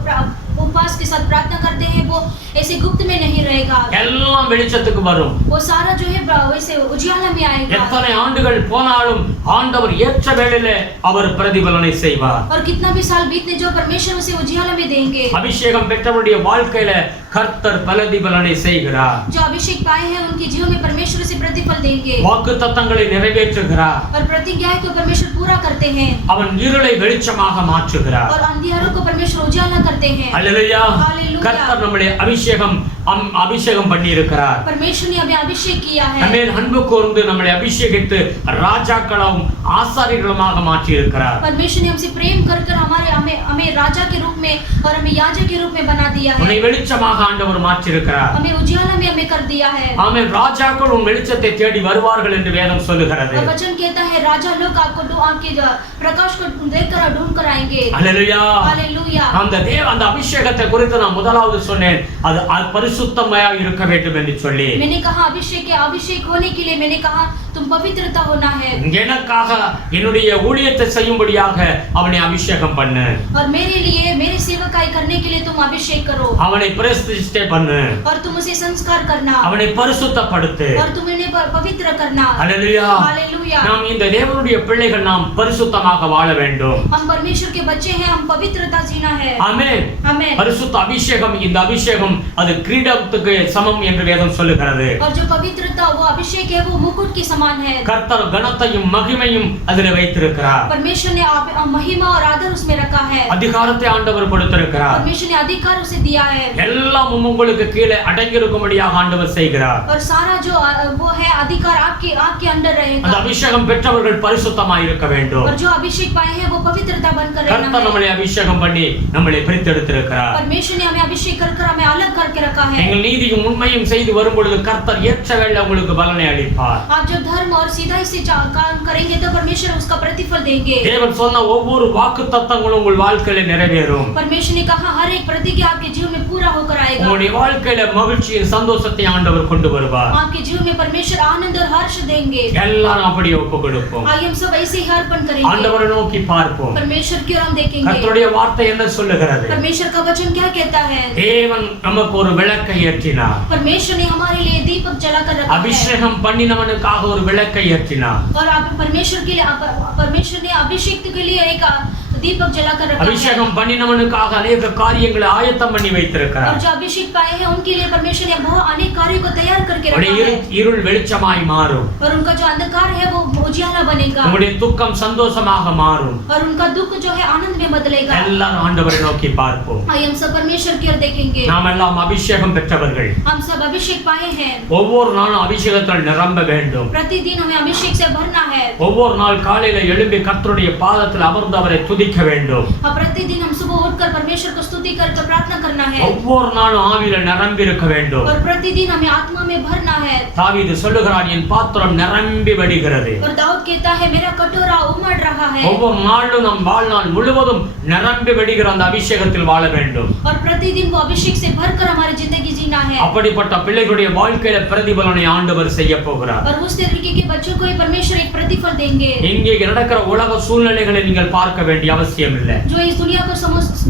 उपवास के साथ प्रार्थना करते हैं, वो ऐसे गुप्त में नहीं रहेगा। எல்லாம் வெளிச்சத்துக்கு வரும். वो सारा जो है वैसे उजियाला में आएगा। எத்தனை ஆண்டுகள் போனாலும் ஆண்டவர் ஏற்ற வேளையிலே அவர் பிரதிபலனை செய்வார். और कितना भी साल बीतने जो परमेश्वर उसे उजियाला में देंगे। அபிஷேகம் பெற்றவருடைய வாழ்க்கையில கர்த்தர் பிரதிபலனை செய்கிறார். जो अभिषेक पाए हैं उनके जीवन में परमेश्वर उसे प्रतिफल देंगे। வாக்குத்தத்தங்களை நிறைவேற்றுகிறார். और प्रतिज्ञा को परमेश्वर पूरा करते हैं। அவன் இருளை வெளிச்சமாக மாற்றுகிறார். और अंधियारों को परमेश्वर उजाला करते हैं। அல்லேலூயா. हालेलुया। கர்த்தர் நம்முடைய அபிஷேகம் பண்ணி இருக்கிறார். परमेश्वर ने हमें अभिषेक किया है। நம்மை அன்பு கூர்ந்து நம்மை அபிஷேகித்து ராஜாக்களும் ஆசாரியர்களுமாக மாற்றி இருக்கிறார். परमेश्वर ने हमसे प्रेम कर हमें राजा के रूप में और हमें याजक के रूप में बना दिया है। உன்னை வெளிச்சமாக ஆண்டவர் மாற்றி இருக்கிறார். हमें उजियाला में हमें कर दिया है। ஆமென். ராஜாக்கள் உன் வெளிச்சத்தை தேடி வருவார்கள் என்று வேதம் சொல்லுகிறது. और वचन कहता है राजा लोग आपके प्रकाश को देखकर ढूंढ कर आएंगे। அல்லேலூயா. हालेलुया। அந்த அபிஷேகத்தை குறித்து நான் முதலாவது சொன்னேன், அது பரிசுத்தமாய் இருக்க வேண்டும் என்று சொல்லி. मैंने कहा अभिषेक होने के लिए मैंने कहा तुम पवित्रता होना है। எனக்காக என்னுடைய ஊழியத்தை செய்யும்படியாக அவனை அபிஷேகம் பண்ணு. और मेरे लिए मेरी सेवकाई करने के लिए तुम अभिषेक करो। அவனை பிரதிஷ்டை பண்ணு. और तुम उसे संस्कार करना। அவனை பரிசுத்தப்படுத்து. और तुम इन्हें पवित्र करना। அல்லேலூயா. हालेलुया। நாம் இந்த தேவனுடைய பிள்ளைகள் நாம் பரிசுத்தமாக வாழ வேண்டும். हम परमेश्वर के बच्चे हैं, हम पवित्रता जीना है। ஆமென். आमेन। பரிசுத்த அபிஷேகம், இந்த அபிஷேகம் அது கிரீடத்துக்கு சமம் என்று வேதம் சொல்லுகிறது. और जो पवित्रता वो अभिषेक है वो मुकुट के समान है। கர்த்தர் கனத்தையும் மகிமையும் அதிலே வைத்திருக்கிறார். परमेश्वर ने महिमा और आदर उसमें रखा है। அதிகாரத்தை ஆண்டவர் கொடுத்திருக்கிறார். परमेश्वर ने अधिकार उसे दिया है। எல்லாம் உங்களுக்கு கீழே அடங்கி இருக்கும்படியாக ஆண்டவர் செய்கிறார். और सारा जो वो है अधिकार आपके अंडर அந்த रहेगा। அபிஷேகம் பெற்றவர்கள் பரிசுத்தமாய் இருக்க வேண்டும். और जो अभिषेक पाए हैं वो पवित्रता बनकर रहना கர்த்தர் है। நம்மளை அபிஷேகம் பண்ணி நம்மளை பிரித்தெடுத்திருக்கிறார். परमेश्वर ने हमें अभिषेक कर हमें अलग करके रखा है। நீங்கள் நீதியும் உண்மையும் செய்து வரும் பொழுது கர்த்தர் ஏற்ற வேளை உங்களுக்கு பலனை அளிப்பார். आप जो धर्म और सीधाई से काम करेंगे तो परमेश्वर उसका प्रतिफल देंगे। தேவன் சொன்ன ஒவ்வொரு வாக்குத்தத்தங்களும் உங்கள் வாழ்க்கையில நிறைவேறும். परमेश्वर ने कहा हर एक प्रतिज्ञा आपके जीवन में पूरा हो होकर आएगा। உங்களுடைய வாழ்க்கையில மகிழ்ச்சியை சந்தோஷத்தை ஆண்டவர் கொண்டு வருவார். आपके जीवन में परमेश्वर आनंद और हर्ष देंगे। எல்லாரும் அப்படியே ஒப்புக்கொடுப்போம். आइए हम सब ऐसे ही अर्पण करेंगे। ஆண்டவரை நோக்கி பார்ப்போம். परमेश्वर की ओर हम देखेंगे। கர்த்தருடைய வார்த்தை என்ன சொல்லுகிறது? परमेश्वर का वचन क्या कहता है? தேவன் நமக்கு ஒரு விளக்கை ஏற்றினார். परमेश्वर ने हमारे लिए दीपक जलाकर रखा है। அபிஷேகம் பண்ணினவனுக்காக ஒரு விளக்கை ஏற்றினார். और आप परमेश्वर ने अभिषेक के लिए एक दीपक जलाकर रखा है। அபிஷேகம் பண்ணினவனுக்காக अनेक காரியங்களை ஆயத்தம் பண்ணி வைத்திருக்கிறார். और जो अभिषेक पाए हैं उनके लिए परमेश्वर ने बहुत अनेक कार्यों को तैयार करके रखा है। இருள் வெளிச்சமாய் மாறும். और उनका जो अंधकार है वो उजियाला बनेगा। உங்களுடைய துக்கம் சந்தோஷமாக மாறும். और उनका दुख जो है आनंद में बदलेगा। எல்லாரும் ஆண்டவரை நோக்கி பார்ப்போம். आइए हम सब परमेश्वर की ओर देखेंगे। நாம் எல்லாம் அபிஷேகம் பெற்றவர்கள். हम सब अभिषेक पाए हैं। ஒவ்வொரு நாளும் அபிஷேகத்தால் நிரம்ப வேண்டும். प्रतिदिन हमें अभिषेक से भरना है। ஒவ்வொரு நாள் காலையில எழும்பி கர்த்தருடைய பாதத்தில் அமர்ந்து அவரை துதிக்க வேண்டும். और प्रतिदिन हम सुबह उठकर परमेश्वर को स्तुति करके प्रार्थना करना है। ஒவ்வொரு நாளும் ஆவியில நிரம்பி இருக்க வேண்டும். और प्रतिदिन हमें आत्मा में भरना है। தாவீது சொல்லுகிறான், என் பாத்திரம் நிரம்பி வடிகிறது. और दाऊद कहता है मेरा कटोरा उमड़ रहा है। ஒவ்வொரு நாளும் நம் வாழ்நாள் முழுவதும் நிரம்பி வடிகிற அந்த அபிஷேகத்தில் வாழ வேண்டும். और प्रतिदिन वो अभिषेक से भरकर हमारी जिंदगी जीना है। அப்படிப்பட்ட பிள்ளைகளுடைய வாழ்க்கையில பிரதிபலனை ஆண்டவர் செய்ய போகிறார். और उस तरीके के बच्चों को ही परमेश्वर एक प्रतिफल देंगे। இங்கே நடக்கிற உலக சூழ்நிலைகளை நீங்கள் பார்க்க வேண்டிய அவசியம் இல்லை. जो इस दुनिया को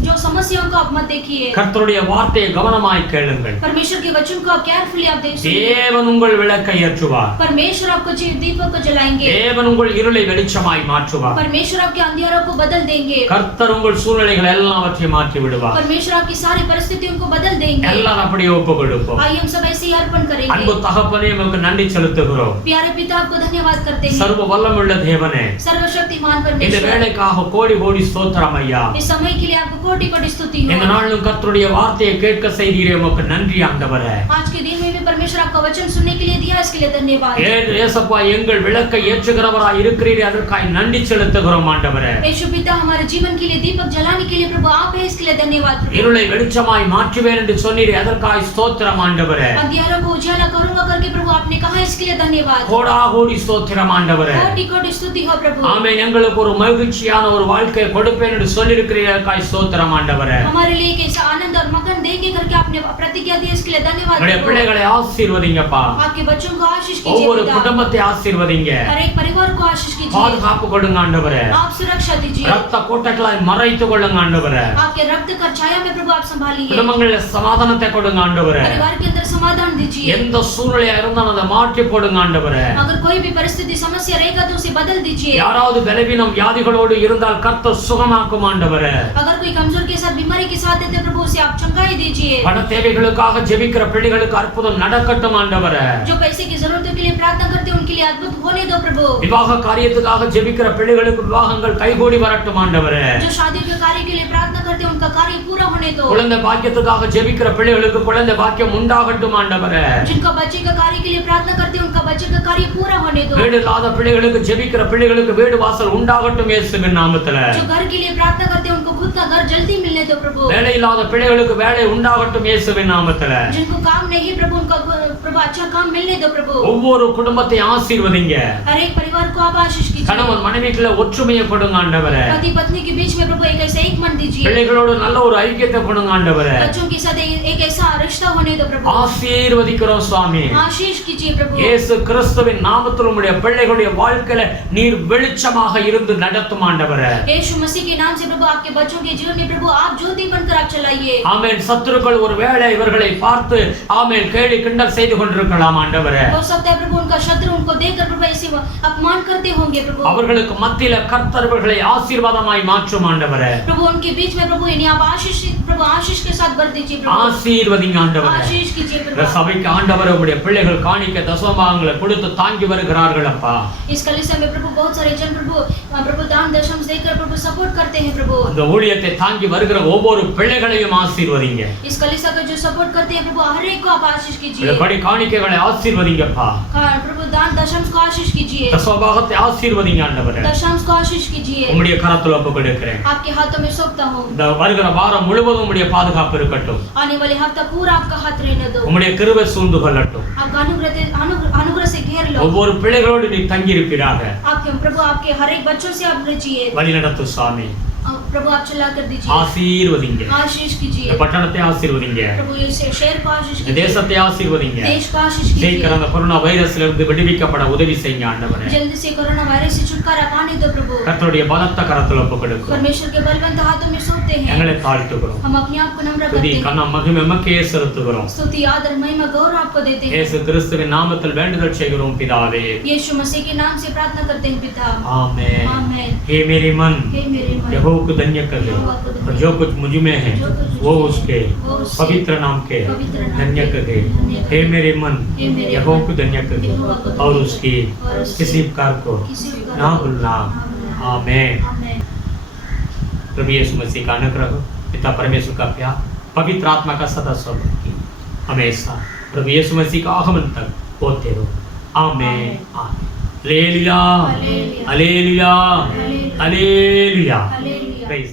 जो समस्याओं को आप मत देखिए। கர்த்தருடைய வார்த்தையை கவனமாய் கேளுங்கள். परमेश्वर के वचन को आप केयरफुली आप देखिए। தேவன் உங்கள் விளக்கை ஏற்றுவார். परमेश्वर आपको दीपक को जलाएंगे। தேவன் உங்கள் இருளை வெளிச்சமாய் மாற்றுவார். परमेश्वर आपके अंधियारों को बदल देंगे। கர்த்தர் உங்கள் சூழ்நிலைகள் எல்லாவற்றையும் மாற்றி விடுவார். परमेश्वर आपकी सारी परिस्थितियों को बदल देंगे। எல்லாரும் அப்படியே ஒப்புக்கொடுப்போம். आइए हम सब ऐसे ही अर्पण करेंगे। அன்பு தகப்பனே, உமக்கு நன்றி செலுத்துகிறோம். प्यारे पिता आपको धन्यवाद करते हैं। சர்வ வல்லமையுள்ள தேவனே, सर्वशक्तिमान இந்த परमेश्वर வேளைக்காக கோடி கோடி ஸ்தோத்திரம் ஐயா. इस समय के लिए आपको कोटि कोटि स्तुति हो। இந்த நாளும் கர்த்தருடைய வார்த்தையை கேட்க செய்தீரே, உமக்கு நன்றி ஆண்டவரே. आज के दिन में भी परमेश्वर आपका वचन सुनने के लिए दिया, इसके लिए धन्यवाद। ஏசப்பா, எங்கள் விளக்கை ஏற்றுகிறவராய் இருக்கிறீரே, அதற்காக நன்றி செலுத்துகிறோம் ஆண்டவரே. यीशु पिता हमारे जीवन के लिए दीपक जलाने के लिए प्रभु आप है, इसके लिए धन्यवाद प्रभु। இருளை வெளிச்சமாய் மாற்றுவேன் என்று சொன்னீரே, அதற்காக ஸ்தோத்திரம் ஆண்டவரே. अंधियारों को उजाला करूंगा करके प्रभु आपने कहा, इसके लिए धन्यवाद। கோடா கோடி ஸ்தோத்திரம் ஆண்டவரே. कोटि कोटि स्तुति हो प्रभु। ஆமென். எங்களுக்கு ஒரு மகிழ்ச்சியான ஒரு வாழ்க்கையை கொடுப்பேன் என்று சொல்லியிருக்கிறீரே, அதற்காக ஸ்தோத்திரம் ஆண்டவரே. हमारे लिए कैसा आनंद और मगन देंगे करके आपने प्रतिज्ञा दी, इसके लिए धन्यवाद உங்களுடைய प्रभु। பிள்ளைகளை ஆசீர்வதிங்கப்பா. आपके बच्चों को आशीष ஒவ்வொரு कीजिए पिता। குடும்பத்தை ஆசீர்வதிங்க. हर एक परिवार को आशीष कीजिए। பாதுகாப்பு கொடுங்க ஆண்டவரே. आप सुरक्षा दीजिए। ரத்த கோட்டைகளாய் மறைத்து கொள்ளுங்க ஆண்டவரே. आपके रक्त का छाया में प्रभु आप संभालिए। குடும்பங்களில் சமாதானத்தை கொடுங்க ஆண்டவரே. परिवार के अंदर समाधान दीजिए। எந்த சூழ்நிலையா இருந்தாலும் அதை மாற்றி போடுங்க ஆண்டவரே. अगर कोई भी परिस्थिति समस्या रहेगा तो उसे बदल दीजिए। யாராவது பலவீனம் வியாதிகளோடு இருந்தால் கர்த்தர் சுகமாக்கும் ஆண்டவரே. अगर कोई कमजोर के साथ बीमारी के साथ है प्रभु उसे आप चंगाई दीजिए। பண தேவைகளுக்காக ஜெபிக்கிற பிள்ளைகளுக்கு அற்புதம் நடக்கட்டும் ஆண்டவரே. जो पैसे की जरूरतों के लिए प्रार्थना करते हैं उनके लिए अद्भुत होने दो प्रभु। விவாக காரியத்துக்காக ஜெபிக்கிற பிள்ளைகளுக்கு விவாகங்கள் கைகூடி வரட்டும் ஆண்டவரே. जो शादी के कार्य के लिए प्रार्थना करते हैं उनका कार्य पूरा होने दो। குழந்தை பாக்கியத்துக்காக ஜெபிக்கிற பிள்ளைகளுக்கு குழந்தை பாக்கியம் உண்டாகட்டும் ஆண்டவரே. जिनका बच्चे का कार्य के लिए प्रार्थना करते हैं उनका बच्चे का कार्य पूरा होने दो। வீடு இல்லாத பிள்ளைகளுக்கு ஜெபிக்கிற பிள்ளைகளுக்கு வீடு வாசல் உண்டாகட்டும் இயேசுவின் நாமத்திலே. जो घर के लिए प्रार्थना करते हैं उनको खुद का घर जल्दी मिलने दो प्रभु। வேலை இல்லாத பிள்ளைகளுக்கு வேலை உண்டாகட்டும் இயேசுவின் நாமத்திலே. जिनको काम नहीं प्रभु उनको प्रभु अच्छा काम मिलने दो प्रभु। ஒவ்வொரு குடும்பத்தை ஆசீர்வதிங்க. हर एक परिवार को आप आशीष कीजिए। கணவன் மனைவிக்குள்ள ஒற்றுமையை கொடுங்க ஆண்டவரே. पति पत्नी के बीच में प्रभु एक ऐसा एक मन दीजिए। பிள்ளைகளோடு நல்ல ஒரு ஐக்கியத்தை கொடுங்க ஆண்டவரே. बच्चों के साथ एक ऐसा रिश्ता होने दो प्रभु। ஆசீர்வதிக்கிறோம் சுவாமி. आशीष कीजिए प्रभु। இயேசு கிறிஸ்துவின் நாமத்தில் உம்முடைய பிள்ளைகளுடைய வாழ்க்கையில நீர் வெளிச்சமாக இருந்து நடத்தும் ஆண்டவரே. यीशु मसीह के नाम से प्रभु आपके बच्चों के जीवन में प्रभु आप ज्योति बनकर आप चलाइए। ஆமென். சத்துருக்கள் ஒருவேளை இவர்களை பார்த்து ஆமென் கேலி கிண்டல் செய்து கொண்டிருக்கலாம் ஆண்டவரே. हो सकता है प्रभु उनका शत्रु उनको देखकर प्रभु ऐसे अपमान करते होंगे प्रभु। அவர்களுக்கு மத்தியில கர்த்தர் இவர்களை ஆசீர்வாதமாய் மாற்றும் ஆண்டவரே. प्रभु उनके बीच में प्रभु इन्हें आप आशीष के साथ भर दीजिए प्रभु। ஆசீர்வதிங்க ஆண்டவரே. आशीष कीजिए இந்த प्रभु। சபைக்கு ஆண்டவரே உம்முடைய பிள்ளைகள் காணிக்கை தசமபாகங்களை கொடுத்து தாங்கி வருகிறார்கள் அப்பா. इस कलीसिया में प्रभु बहुत सारे जन प्रभु दान दशम देकर प्रभु सपोर्ट करते हैं प्रभु। அந்த ஊழியத்தை தாங்கி வருகிற ஒவ்வொரு பிள்ளைகளையும் ஆசீர்வதிங்க. इस कलीसिया को जो सपोर्ट करते हैं प्रभु हर एक को आप आशीष कीजिए। படி காணிக்கைகளை ஆசீர்வதிங்கப்பா. प्रभु दान दशम को आशीष कीजिए। தசமபாகத்தை ஆசீர்வதிங்க ஆண்டவரே. दशम को आशीष कीजिए। உம்முடைய கரத்துல ஒப்புக்கொடுக்கிறேன். आपके हाथों में सौंपता हूं। இந்த வருகிற வாரம் முழுவதும் உம்முடைய பாதுகாப்பு இருக்கட்டும். आने वाले हफ्ता पूरा आपका हाथ रहने दो। உம்முடைய கிருபை சூழ்ந்து கொள்ளட்டும். आपका अनुग्रह से घेर लो। ஒவ்வொரு பிள்ளைகளோடு நீ தங்கி இருப்பீராக. आपके प्रभु आपके हर एक बच्चों से आप रहिए। வழி நடத்து சுவாமி. प्रभु आप चला कर दीजिए, ആശീർവദിങ്ക आशीष कीजिए പട്ടണത്തെ ആശീർവദിങ്ക प्रभु, इस शहर को आशीष कीजिए, தேசத்தை ஆசீர்வதிங்க देश को आशीष कीजिए, சீக்கிரம் அந்த கொரோனா வைரஸ்ல இருந்து விடுவிக்கப்பட உதவி செய்யுங்க ஆண்டவரே जल्दी से कोरोना वायरस से छुटकारा पाने दो प्रभु। கர்த்தருடைய பலத்த கரத்துல ஒப்புக்கொடுக்கிறோம் परमेश्वर के बलवंत हाथों में सौंपते हैं, எங்களை தாழ்த்துகிறோம் हम अपने आप को नम्र துதி करते हैं, கனம் மகிமை எமக்கே செலுத்துகிறோம் स्तुति आदर महिमा गौरव आपको देते हैं। இயேசு கிறிஸ்துவின் நாமத்தில் வேண்டுதல் செய்கிறோம் பிதாவே यीशु मसीह के नाम से प्रार्थना करते हैं पिता, आमेन आमेन। हे मेरे मन हे मेरे मन, यहोवा को धन्य कर दे और जो कुछ मुझ में है वो उसके पवित्र नाम के धन्य कर दे। हे मेरे मन यहोवा को धन्य कर दे और उसकी किसी प्रकार को ना भूलना। आमेन। आमेन। प्रभु यीशु मसीह का अनुग्रह, पिता परमेश्वर का प्यार, पवित्र आत्मा का सदा स्वभाव हमेशा प्रभु यीशु मसीह का आगमन तक होते रहो। Amen. Amen. Hallelujah, hallelujah, hallelujah. Hallelujah. Praise